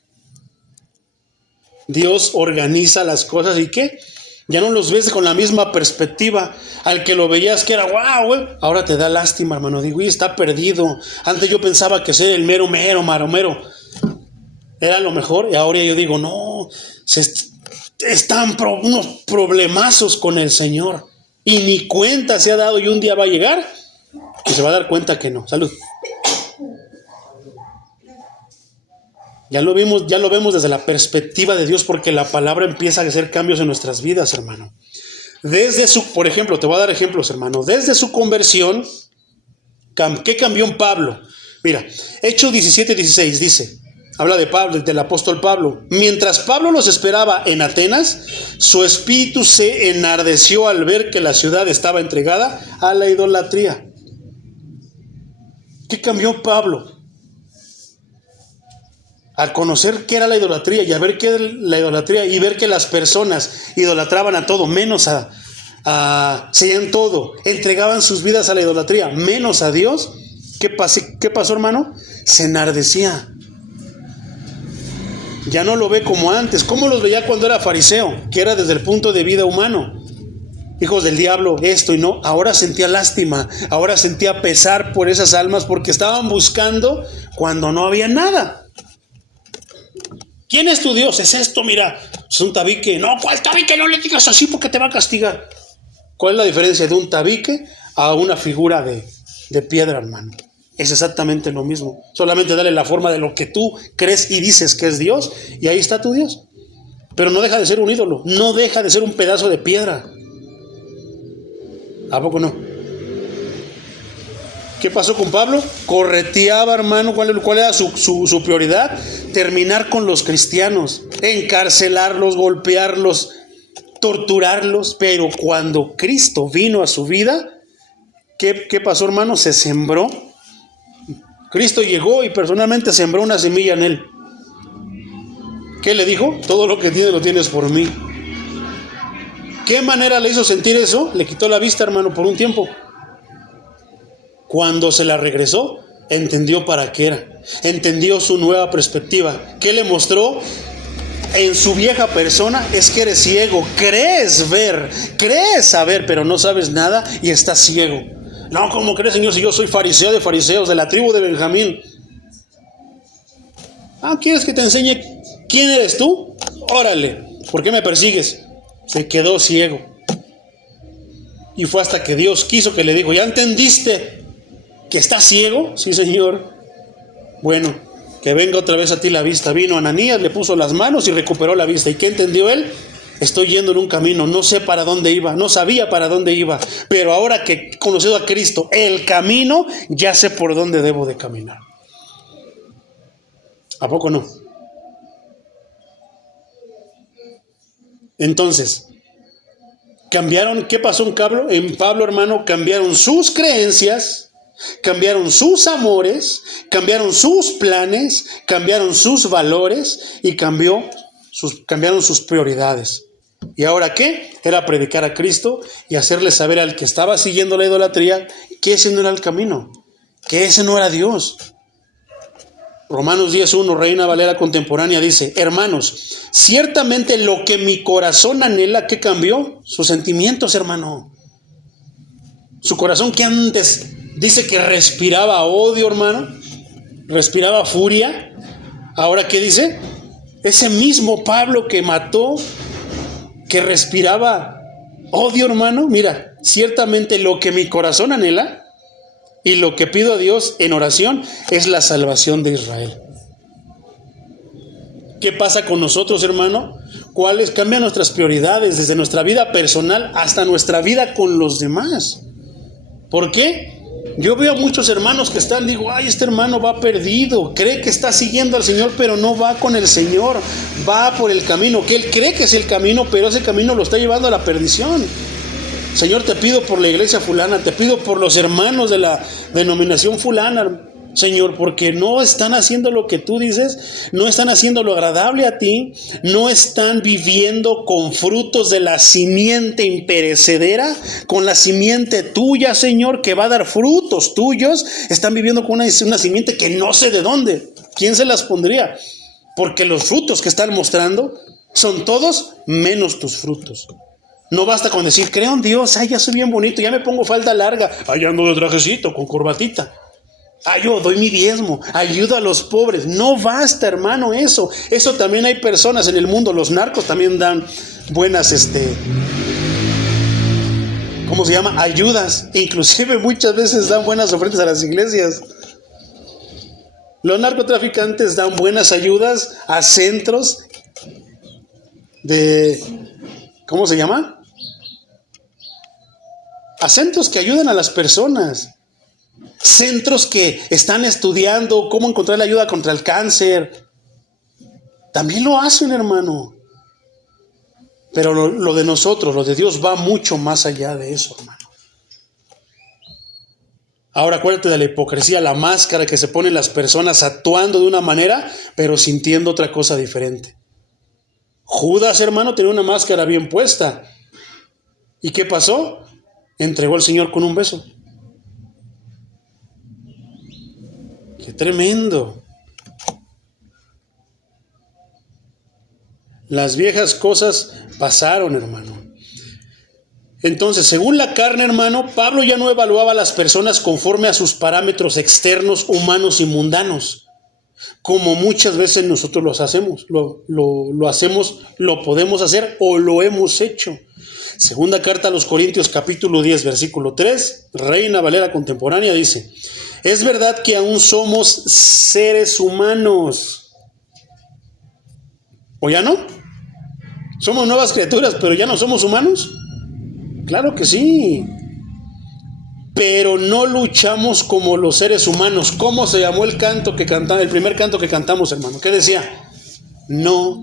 Dios organiza las cosas y ¿qué? Ya no los ves con la misma perspectiva. Al que lo veías que era wow, güey, ahora te da lástima, hermano. Digo, y está perdido. Antes yo pensaba que ser el mero, maromero era lo mejor, y ahora yo digo, no, están unos problemazos con el Señor. Y ni cuenta se ha dado, y un día va a llegar y se va a dar cuenta que no. Salud. Ya lo vemos desde la perspectiva de Dios, porque la palabra empieza a hacer cambios en nuestras vidas, hermano. Por ejemplo, te voy a dar ejemplos, hermano. Desde su conversión, ¿qué cambió en Pablo? Mira, Hechos 17:16 dice, habla de Pablo, del apóstol Pablo. Mientras Pablo los esperaba en Atenas, su espíritu se enardeció al ver que la ciudad estaba entregada a la idolatría. ¿Qué cambió Pablo? Al conocer qué era la idolatría y a ver qué era la idolatría y ver que las personas idolatraban a todo, menos seguían todo, entregaban sus vidas a la idolatría, menos a Dios. ¿Qué pasó, hermano? Se enardecía. Ya no lo ve como antes. ¿Cómo los veía cuando era fariseo? Que era desde el punto de vida humano. Hijos del diablo, esto y no. Ahora sentía lástima, ahora sentía pesar por esas almas porque estaban buscando cuando no había nada. ¿Quién es tu Dios? Es esto, mira. Es un tabique. No, ¿cuál tabique? No le digas así porque te va a castigar. ¿Cuál es la diferencia de un tabique a una figura de piedra, hermano? Es exactamente lo mismo. Solamente dale la forma de lo que tú crees y dices que es Dios, y ahí está tu Dios. Pero no deja de ser un ídolo. No deja de ser un pedazo de piedra. ¿A poco no? ¿Qué pasó con Pablo? Correteaba, hermano. ¿Cuál era su prioridad? Terminar con los cristianos, encarcelarlos, golpearlos, torturarlos. Pero cuando Cristo vino a su vida, ¿qué pasó, hermano? Se sembró. Cristo llegó y personalmente sembró una semilla en él. ¿Qué le dijo? Todo lo que tienes lo tienes por mí. ¿Qué manera le hizo sentir eso? Le quitó la vista, hermano, por un tiempo. Cuando se la regresó, entendió para qué era. Entendió su nueva perspectiva. ¿Qué le mostró? En su vieja persona es que eres ciego. Crees ver, crees saber, pero no sabes nada y estás ciego. No, ¿cómo crees, Señor, si yo soy fariseo de fariseos, de la tribu de Benjamín? ¿Quieres que te enseñe quién eres tú? Órale, ¿por qué me persigues? Se quedó ciego. Y fue hasta que Dios quiso que le dijo, ¿ya entendiste que estás ciego? Sí, Señor. Bueno, que venga otra vez a ti la vista. Vino Ananías, le puso las manos y recuperó la vista. ¿Y qué entendió él? Estoy yendo en un camino, no sé para dónde iba, no sabía para dónde iba, pero ahora que he conocido a Cristo, el camino, ya sé por dónde debo de caminar. ¿A poco no? Entonces, cambiaron. ¿Qué pasó en Pablo, hermano? Cambiaron sus creencias, cambiaron sus amores, cambiaron sus planes, cambiaron sus valores y cambiaron sus prioridades. ¿Y ahora qué? Era predicar a Cristo y hacerle saber al que estaba siguiendo la idolatría que ese no era el camino, que ese no era Dios. Romanos 10:1, Reina Valera contemporánea, dice: hermanos, ciertamente lo que mi corazón anhela, ¿qué cambió? Sus sentimientos, hermano. Su corazón, que antes dice que respiraba odio, hermano, respiraba furia, ahora ¿qué dice? Ese mismo Pablo que mató, que respiraba odio, hermano, mira, ciertamente lo que mi corazón anhela y lo que pido a Dios en oración es la salvación de Israel. ¿Qué pasa con nosotros, hermano? ¿Cuáles cambian nuestras prioridades desde nuestra vida personal hasta nuestra vida con los demás? ¿Por qué? Yo veo a muchos hermanos que están, digo, ay, este hermano va perdido, cree que está siguiendo al Señor, pero no va con el Señor, va por el camino que él cree que es el camino, pero ese camino lo está llevando a la perdición. Señor, te pido por la iglesia fulana, te pido por los hermanos de la denominación fulana, Señor, porque no están haciendo lo que tú dices, no están haciendo lo agradable a ti, no están viviendo con frutos de la simiente imperecedera, con la simiente tuya, Señor, que va a dar frutos tuyos. Están viviendo con una simiente que no sé de dónde, ¿quién se las pondría? Porque los frutos que están mostrando son todos menos tus frutos. No basta con decir, creo en Dios, ay, ya soy bien bonito, ya me pongo falda larga, ay, ando de trajecito, con corbatita. Ay, yo doy mi diezmo, ayudo a los pobres. No basta, hermano, eso. Eso también hay personas en el mundo. Los narcos también dan buenas, ¿cómo se llama? Ayudas. Inclusive muchas veces dan buenas ofrendas a las iglesias. Los narcotraficantes dan buenas ayudas a centros de, ¿cómo se llama? A centros que ayudan a las personas. Centros que están estudiando cómo encontrar la ayuda contra el cáncer. También lo hacen, hermano. Pero lo de nosotros, lo de Dios, va mucho más allá de eso, hermano. Ahora acuérdate de la hipocresía, la máscara que se ponen las personas actuando de una manera, pero sintiendo otra cosa diferente. Judas, hermano, tenía una máscara bien puesta. ¿Y qué pasó? Entregó al Señor con un beso. ¡Qué tremendo! Las viejas cosas pasaron, hermano. Entonces, según la carne, hermano, Pablo ya no evaluaba a las personas conforme a sus parámetros externos, humanos y mundanos, como muchas veces nosotros los hacemos. Lo hacemos, lo podemos hacer o lo hemos hecho. Segunda carta a los Corintios, capítulo 10, versículo 3, Reina Valera contemporánea, dice: es verdad que aún somos seres humanos. ¿O ya no? ¿Somos nuevas criaturas, pero ya no somos humanos? Claro que sí. Pero no luchamos como los seres humanos. ¿Cómo se llamó el canto que cantamos, el primer canto que cantamos, hermano? ¿Qué decía? No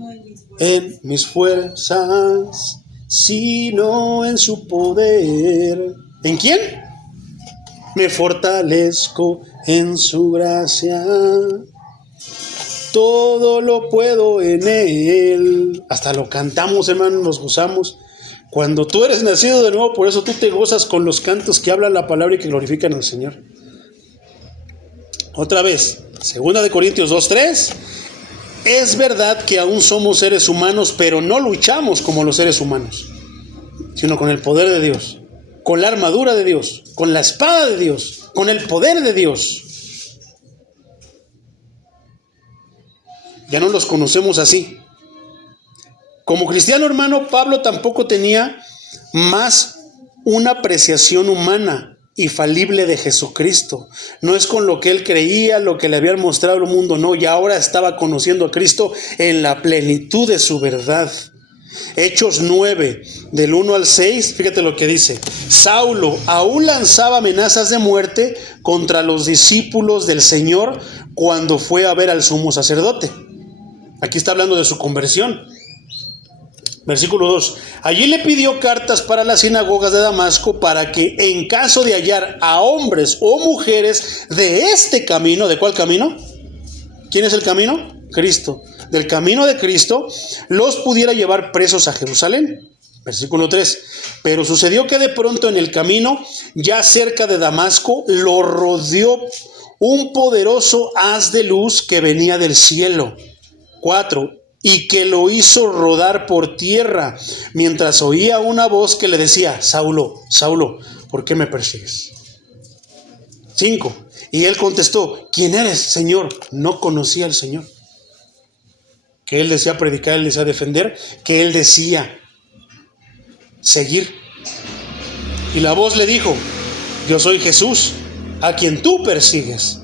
en mis fuerzas, sino en su poder. ¿En quién? Me fortalezco en su gracia. Todo lo puedo en él. Hasta lo cantamos, hermano, nos gozamos. Cuando tú eres nacido de nuevo, por eso tú te gozas con los cantos que hablan la palabra y que glorifican al Señor. Otra vez, 2 Corintios 2:3. Es verdad que aún somos seres humanos, pero no luchamos como los seres humanos, sino con el poder de Dios, con la armadura de Dios, con la espada de Dios, con el poder de Dios. Ya no los conocemos así. Como cristiano, hermano, Pablo tampoco tenía más una apreciación humana y falible de Jesucristo. No es con lo que él creía, lo que le habían mostrado al mundo, no, y ahora estaba conociendo a Cristo en la plenitud de su verdad. Hechos 9, del 1 al 6, fíjate lo que dice. Saulo aún lanzaba amenazas de muerte contra los discípulos del Señor cuando fue a ver al sumo sacerdote. Aquí está hablando de su conversión. Versículo 2. Allí le pidió cartas para las sinagogas de Damasco para que en caso de hallar a hombres o mujeres de este camino, ¿de cuál camino? ¿Quién es el camino? Cristo. Del camino de Cristo, los pudiera llevar presos a Jerusalén. Versículo 3. Pero sucedió que de pronto en el camino, ya cerca de Damasco, lo rodeó un poderoso haz de luz que venía del cielo. 4. Y que lo hizo rodar por tierra, mientras oía una voz que le decía: Saulo, Saulo, ¿por qué me persigues? 5. Y él contestó: ¿quién eres, Señor? No conocía al Señor. Que él decía predicar, él decía defender, que él decía seguir. Y la voz le dijo: yo soy Jesús, a quien tú persigues.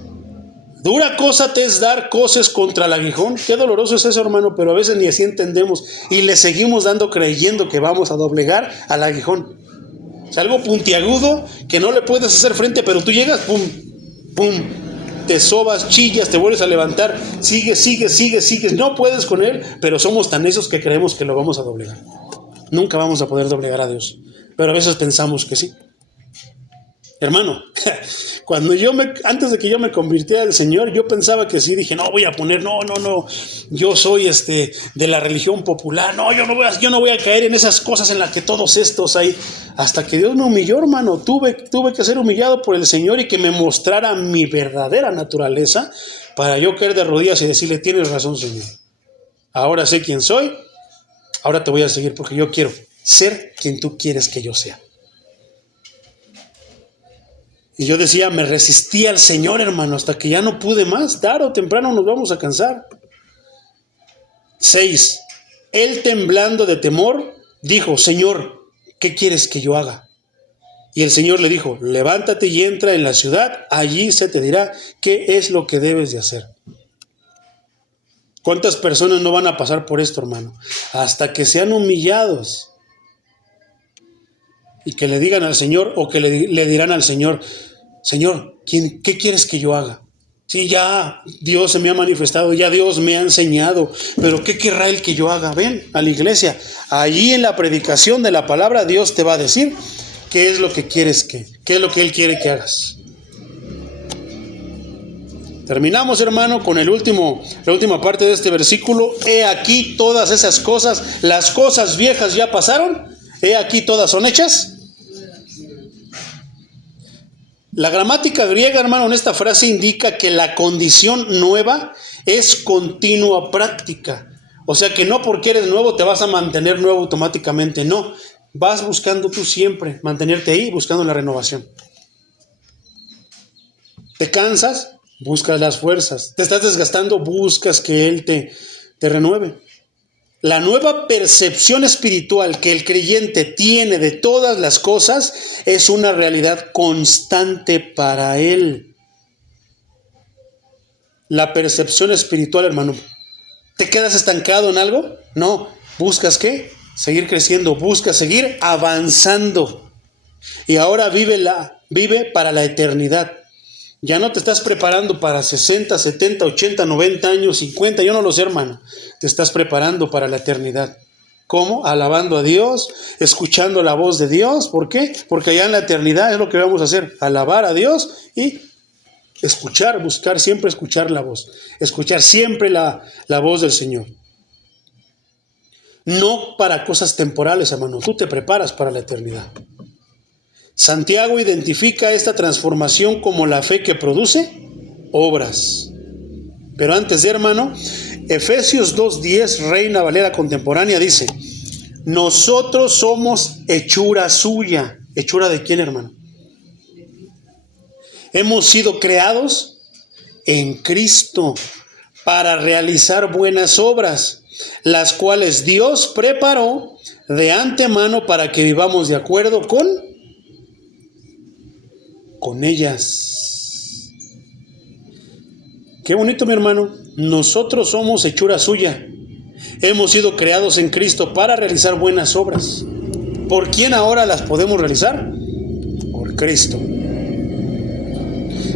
Dura cosa te es dar coces contra el aguijón. Qué doloroso es eso, hermano, pero a veces ni así entendemos y le seguimos dando creyendo que vamos a doblegar al aguijón. sea, algo puntiagudo que no le puedes hacer frente, pero tú llegas, pum, pum, te sobas, chillas, te vuelves a levantar, sigues, no puedes con él, pero somos tan necios que creemos que lo vamos a doblegar. Nunca vamos a poder doblegar a Dios, pero a veces pensamos que sí. Hermano, antes de que yo me convirtiera al Señor, yo pensaba que sí, dije, no, voy a poner, no, yo soy de la religión popular, no, yo no voy a caer en esas cosas en las que todos estos hay, hasta que Dios me humilló, hermano, tuve que ser humillado por el Señor y que me mostrara mi verdadera naturaleza para yo caer de rodillas y decirle, tienes razón, Señor, ahora sé quién soy, ahora te voy a seguir porque yo quiero ser quien tú quieres que yo sea. Y yo decía, me resistí al Señor, hermano, hasta que ya no pude más. Tarde o temprano nos vamos a cansar. 6. Él, temblando de temor, dijo, Señor, ¿qué quieres que yo haga? Y el Señor le dijo, levántate y entra en la ciudad, allí se te dirá qué es lo que debes de hacer. ¿Cuántas personas no van a pasar por esto, hermano? Hasta que sean humillados y que le digan al Señor o que le dirán al Señor, Señor, ¿qué quieres que yo haga? Sí, ya Dios se me ha manifestado, ya Dios me ha enseñado, pero ¿qué querrá Él que yo haga? Ven a la iglesia, allí en la predicación de la palabra Dios te va a decir qué es lo que quieres qué es lo que Él quiere que hagas. Terminamos, hermano, con la última parte de este versículo. He aquí todas esas cosas, las cosas viejas ya pasaron, he aquí todas son hechas. La gramática griega, hermano, en esta frase indica que la condición nueva es continua práctica. O sea que no porque eres nuevo te vas a mantener nuevo automáticamente, no. Vas buscando tú siempre mantenerte ahí, buscando la renovación. ¿Te cansas? Buscas las fuerzas. ¿Te estás desgastando? Buscas que Él te renueve. La nueva percepción espiritual que el creyente tiene de todas las cosas es una realidad constante para él. La percepción espiritual, hermano. ¿Te quedas estancado en algo? No. ¿Buscas qué? Seguir creciendo. Buscas seguir avanzando. Y ahora vive para la eternidad. Ya no te estás preparando para 60, 70, 80, 90 años, 50, yo no lo sé, hermano. Te estás preparando para la eternidad. ¿Cómo? Alabando a Dios, escuchando la voz de Dios. ¿Por qué? Porque allá en la eternidad es lo que vamos a hacer. Alabar a Dios y escuchar, buscar siempre escuchar la voz. Escuchar siempre la voz del Señor. No para cosas temporales, hermano. Tú te preparas para la eternidad. Santiago identifica esta transformación como la fe que produce obras. Pero antes de, hermano, Efesios 2:10, Reina Valera contemporánea, dice, nosotros somos hechura suya. ¿Hechura de quién, hermano? Hemos sido creados en Cristo para realizar buenas obras, las cuales Dios preparó de antemano para que vivamos de acuerdo con ellas. Qué bonito, mi hermano. Nosotros somos hechura suya. Hemos sido creados en Cristo para realizar buenas obras. ¿Por quién ahora las podemos realizar? Por Cristo.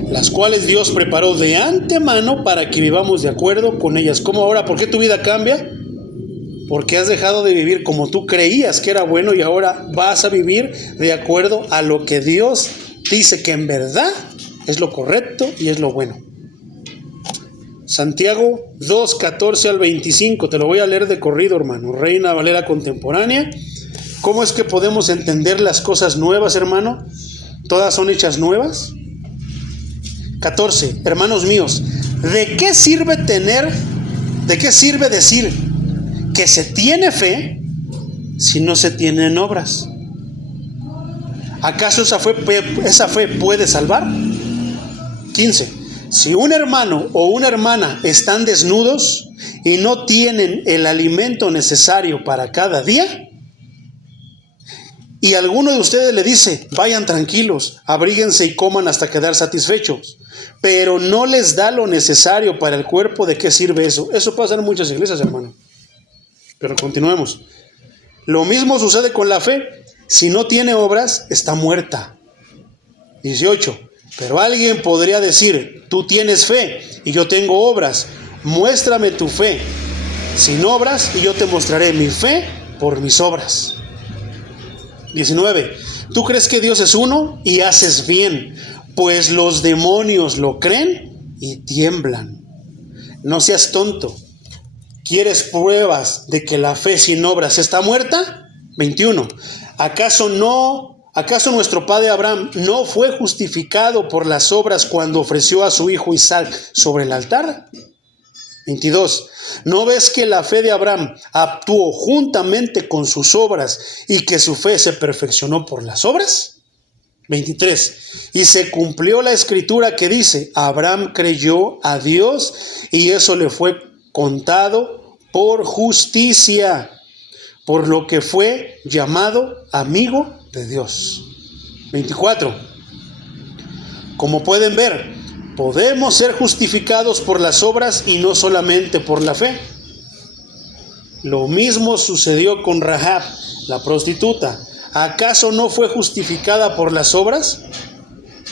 Las cuales Dios preparó de antemano para que vivamos de acuerdo con ellas. ¿Cómo ahora? ¿Por qué tu vida cambia? Porque has dejado de vivir como tú creías que era bueno y ahora vas a vivir de acuerdo a lo que Dios dice que en verdad es lo correcto y es lo bueno. Santiago 2, 14 al 25, te lo voy a leer de corrido, hermano. Reina Valera contemporánea. ¿Cómo es que podemos entender las cosas nuevas, hermano? ¿Todas son hechas nuevas? 14, hermanos míos, ¿de qué sirve decir que se tiene fe si no se tienen obras? ¿Acaso esa fe puede salvar? 15. Si un hermano o una hermana están desnudos y no tienen el alimento necesario para cada día, y alguno de ustedes le dice, vayan tranquilos, abríguense y coman hasta quedar satisfechos, pero no les da lo necesario para el cuerpo, ¿de qué sirve eso? Eso pasa en muchas iglesias, hermano. Pero continuemos. Lo mismo sucede con la fe. si no tiene obras, está muerta. 18. Pero alguien podría decir, tú tienes fe y yo tengo obras. Muéstrame tu fe sin obras y yo te mostraré mi fe por mis obras. 19. Tú crees que Dios es uno y haces bien, pues los demonios lo creen y tiemblan. No seas tonto. ¿Quieres pruebas de que la fe sin obras está muerta? 21. ¿Acaso nuestro padre Abraham no fue justificado por las obras cuando ofreció a su hijo Isaac sobre el altar? 22. ¿No ves que la fe de Abraham actuó juntamente con sus obras y que su fe se perfeccionó por las obras? 23. Y se cumplió la escritura que dice, Abraham creyó a Dios y eso le fue contado por justicia, por lo que fue llamado amigo de Dios. 24. Como pueden ver, podemos ser justificados por las obras y no solamente por la fe. Lo mismo sucedió con Rahab, la prostituta. ¿Acaso no fue justificada por las obras?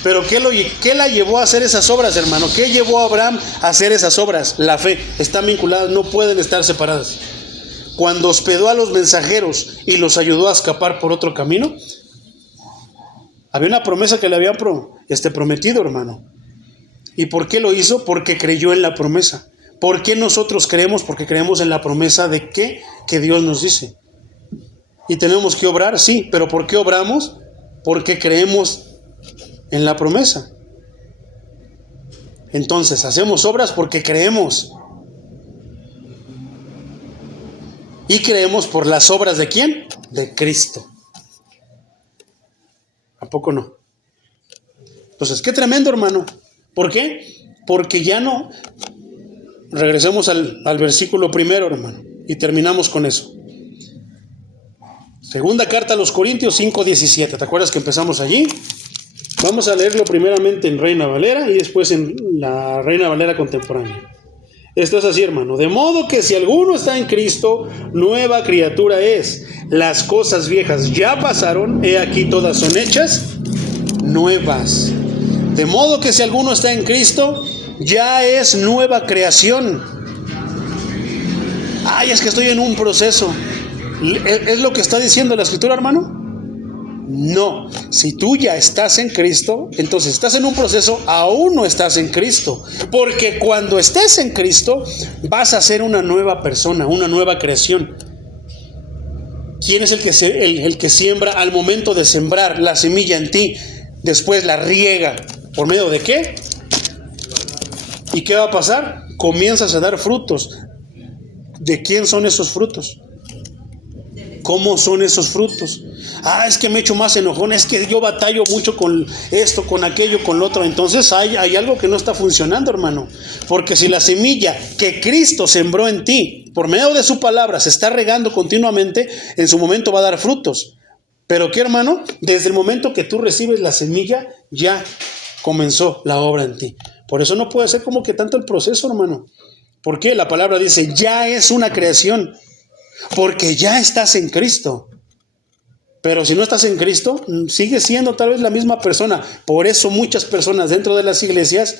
Pero ¿qué la llevó a hacer esas obras, hermano? ¿Qué llevó a Abraham a hacer esas obras? La fe. Están vinculadas, no pueden estar separadas. Cuando hospedó a los mensajeros y los ayudó a escapar por otro camino, había una promesa que le habían prometido, hermano. ¿Y por qué lo hizo? Porque creyó en la promesa. ¿Por qué nosotros creemos? Porque creemos en la promesa de qué que Dios nos dice. ¿Y tenemos que obrar? Sí, pero ¿por qué obramos? Porque creemos en la promesa. Entonces, hacemos obras porque creemos. Y creemos por las obras ¿de quién? De Cristo. ¿A poco no? Entonces, qué tremendo, hermano. ¿Por qué? Porque ya no. Regresemos al versículo primero, hermano, y terminamos con eso. Segunda carta a los Corintios 5:17. ¿Te acuerdas que empezamos allí? Vamos a leerlo primeramente en Reina Valera y después en la Reina Valera contemporánea. Esto es así, hermano. De modo que si alguno está en Cristo, nueva criatura es. Las cosas viejas ya pasaron, he aquí todas son hechas nuevas. De modo que si alguno está en Cristo, ya es nueva creación. Ay, es que estoy en un proceso. ¿Es lo que está diciendo la Escritura, hermano? No. Si tú ya estás en Cristo, entonces estás en un proceso, aún no estás en Cristo. Porque cuando estés en Cristo, vas a ser una nueva persona, una nueva creación. ¿Quién es el que siembra al momento de sembrar la semilla en ti? Después la riega. ¿Por medio de qué? ¿Y qué va a pasar? Comienzas a dar frutos. ¿De quién son esos frutos? ¿Cómo son esos frutos? Es que me echo más enojón, es que yo batallo mucho con esto, con aquello, con lo otro. Entonces hay algo que no está funcionando, hermano. Porque si la semilla que Cristo sembró en ti, por medio de su palabra, se está regando continuamente, en su momento va a dar frutos. ¿Pero qué, hermano? Desde el momento que tú recibes la semilla, ya comenzó la obra en ti. Por eso no puede ser como que tanto el proceso, hermano. ¿Por qué? La palabra dice, ya es una creación. Porque ya estás en Cristo. Pero si no estás en Cristo, sigues siendo tal vez la misma persona. Por eso muchas personas dentro de las iglesias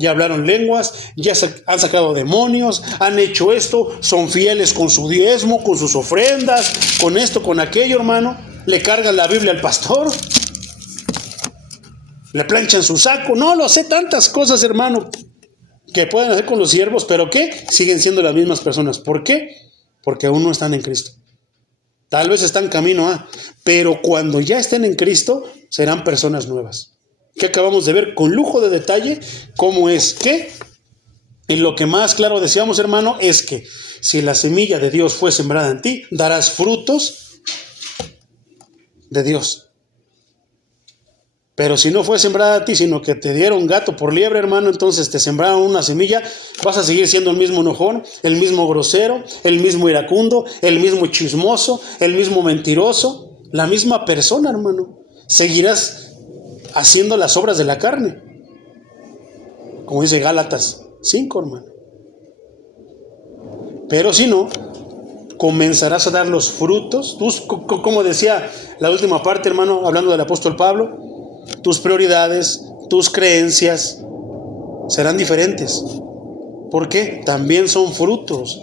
ya hablaron lenguas, ya han sacado demonios, han hecho esto, son fieles con su diezmo, con sus ofrendas, con esto, con aquello, hermano. Le cargan la Biblia al pastor, le planchan su saco. No lo sé, tantas cosas, hermano, que pueden hacer con los siervos, pero ¿qué? Siguen siendo las mismas personas. ¿Por qué? Porque aún no están en Cristo. Tal vez están camino a, pero cuando ya estén en Cristo, serán personas nuevas. Que acabamos de ver con lujo de detalle cómo es que, y lo que más claro decíamos, hermano, es que si la semilla de Dios fue sembrada en ti, darás frutos de Dios. Pero si no fue sembrada a ti, sino que te dieron gato por liebre, hermano, entonces te sembraron una semilla, vas a seguir siendo el mismo enojón, el mismo grosero, el mismo iracundo, el mismo chismoso, el mismo mentiroso, la misma persona, hermano. Seguirás haciendo las obras de la carne, como dice Gálatas 5, hermano. Pero si no, comenzarás a dar los frutos. Tú, como decía la última parte, hermano, hablando del apóstol Pablo, tus prioridades, tus creencias serán diferentes. ¿Por qué? También son frutos.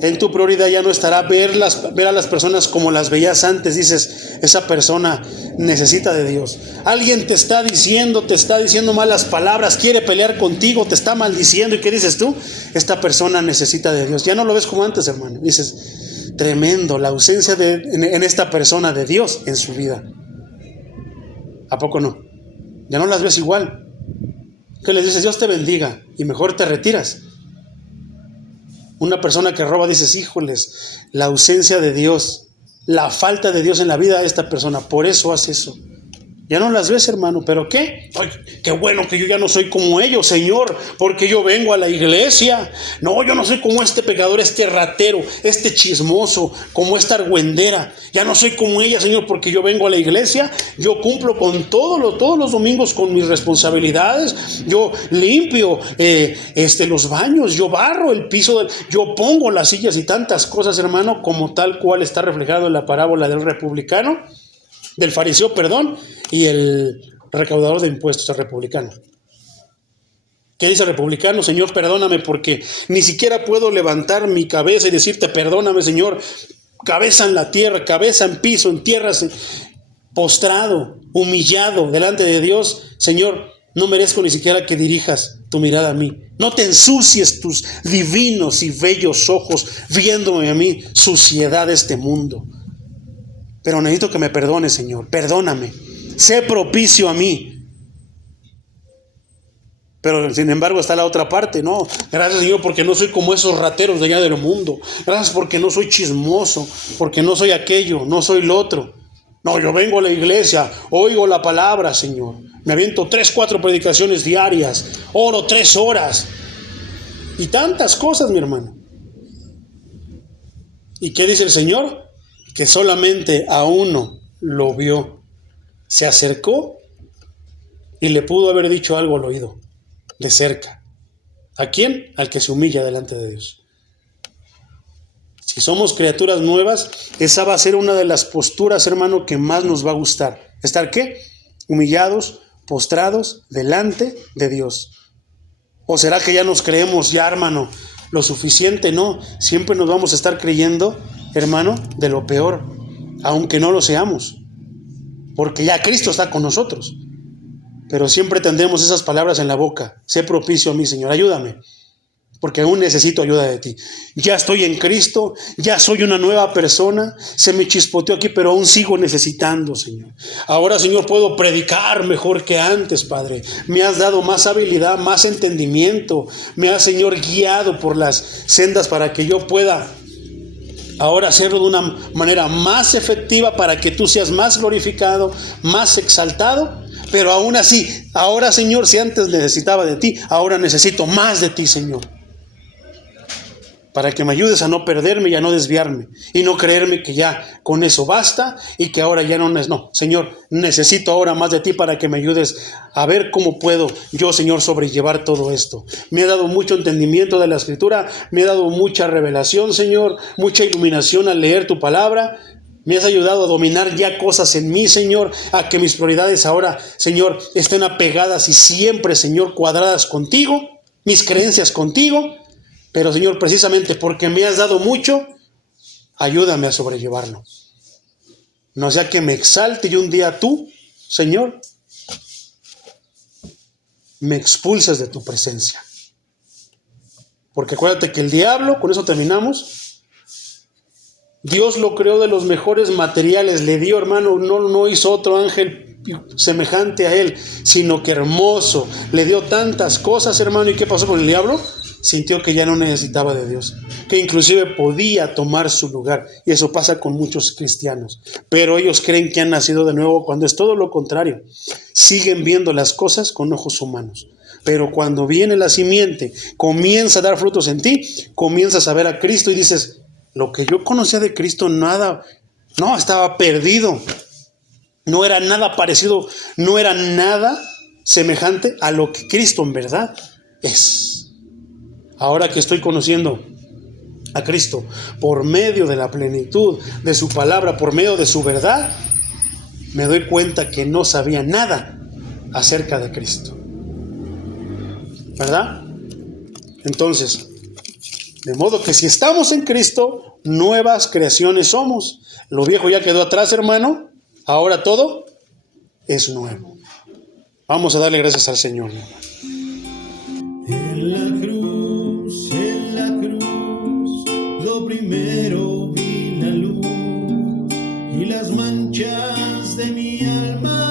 En tu prioridad ya no estará ver a las personas como las veías antes. Dices, esa persona necesita de Dios. Alguien te está diciendo malas palabras, quiere pelear contigo, te está maldiciendo. ¿Y qué dices tú? Esta persona necesita de Dios. Ya no lo ves como antes, hermano. Dices, tremendo, la ausencia en esta persona de Dios en su vida. ¿A poco no? Ya no las ves igual. ¿Qué les dices? Dios te bendiga, y mejor te retiras. Una persona que roba, dices, híjoles, la ausencia de Dios, la falta de Dios en la vida de esta persona, por eso hace eso. Ya no las ves, hermano, ¿pero qué? Ay, qué bueno que yo ya no soy como ellos, Señor, porque yo vengo a la iglesia. No, yo no soy como este pecador, este ratero, este chismoso, como esta argüendera. Ya no soy como ella, Señor, porque yo vengo a la iglesia. Yo cumplo con todos los domingos con mis responsabilidades. Yo limpio los baños, yo barro el piso, yo pongo las sillas y tantas cosas, hermano, como tal cual está reflejado en la parábola del fariseo, y el recaudador de impuestos, el republicano. ¿Qué dice el republicano? Señor, perdóname porque ni siquiera puedo levantar mi cabeza y decirte, perdóname, Señor. Cabeza en la tierra, cabeza en piso, en tierra, postrado, humillado delante de Dios. Señor, no merezco ni siquiera que dirijas tu mirada a mí. No te ensucies tus divinos y bellos ojos viéndome a mí, suciedad de este mundo. Pero necesito que me perdones, Señor. Perdóname. Sé propicio a mí. Pero sin embargo está la otra parte. No, gracias, Señor, porque no soy como esos rateros de allá del mundo. Gracias porque no soy chismoso, porque no soy aquello, no soy lo otro. No, yo vengo a la iglesia, oigo la palabra, Señor. Me aviento 3-4 predicaciones diarias, oro 3 horas. Y tantas cosas, mi hermano. ¿Y qué dice el Señor? Que solamente a uno lo vio. Se acercó y le pudo haber dicho algo al oído, de cerca. ¿A quién? Al que se humilla delante de Dios. Si somos criaturas nuevas, esa va a ser una de las posturas, hermano, que más nos va a gustar. ¿Estar qué? Humillados, postrados, delante de Dios. ¿O será que ya nos creemos ya, hermano, lo suficiente? No, siempre nos vamos a estar creyendo, hermano, de lo peor, aunque no lo seamos. Porque ya Cristo está con nosotros. Pero siempre tendremos esas palabras en la boca. Sé propicio a mí, Señor, ayúdame. Porque aún necesito ayuda de ti. Ya estoy en Cristo, ya soy una nueva persona. Se me chispoteó aquí, pero aún sigo necesitando, Señor. Ahora, Señor, puedo predicar mejor que antes, Padre. Me has dado más habilidad, más entendimiento. Me has, Señor, guiado por las sendas para que yo pueda ahora hacerlo de una manera más efectiva para que tú seas más glorificado, más exaltado. Pero aún así, ahora, Señor, si antes necesitaba de ti, ahora necesito más de ti, Señor. Para que me ayudes a no perderme y a no desviarme. Y no creerme que ya con eso basta y que ahora ya no. No, Señor, necesito ahora más de ti para que me ayudes a ver cómo puedo yo, Señor, sobrellevar todo esto. Me ha dado mucho entendimiento de la Escritura, me ha dado mucha revelación, Señor, mucha iluminación al leer tu palabra. Me has ayudado a dominar ya cosas en mí, Señor, a que mis prioridades ahora, Señor, estén apegadas y siempre, Señor, cuadradas contigo, mis creencias contigo. Pero, Señor, precisamente porque me has dado mucho, ayúdame a sobrellevarlo. No sea que me exalte y un día tú, Señor, me expulses de tu presencia. Porque acuérdate que el diablo, con eso terminamos, Dios lo creó de los mejores materiales, le dio, hermano, no hizo otro ángel semejante a él, sino que hermoso, le dio tantas cosas, hermano. ¿Y qué pasó con el diablo? Sintió que ya no necesitaba de Dios, que inclusive podía tomar su lugar. Y eso pasa con muchos cristianos. Pero ellos creen que han nacido de nuevo cuando es todo lo contrario. Siguen viendo las cosas con ojos humanos. Pero cuando viene la simiente, comienza a dar frutos en ti, comienzas a ver a Cristo y dices, lo que yo conocía de Cristo, estaba perdido. No era nada parecido, no era nada semejante a lo que Cristo en verdad es. Ahora que estoy conociendo a Cristo por medio de la plenitud de su palabra, por medio de su verdad, me doy cuenta que no sabía nada acerca de Cristo. ¿Verdad? Entonces, de modo que si estamos en Cristo, nuevas creaciones somos. Lo viejo ya quedó atrás, hermano. Ahora todo es nuevo. Vamos a darle gracias al Señor, hermano. En la cruz, lo primero vi la luz y las manchas de mi alma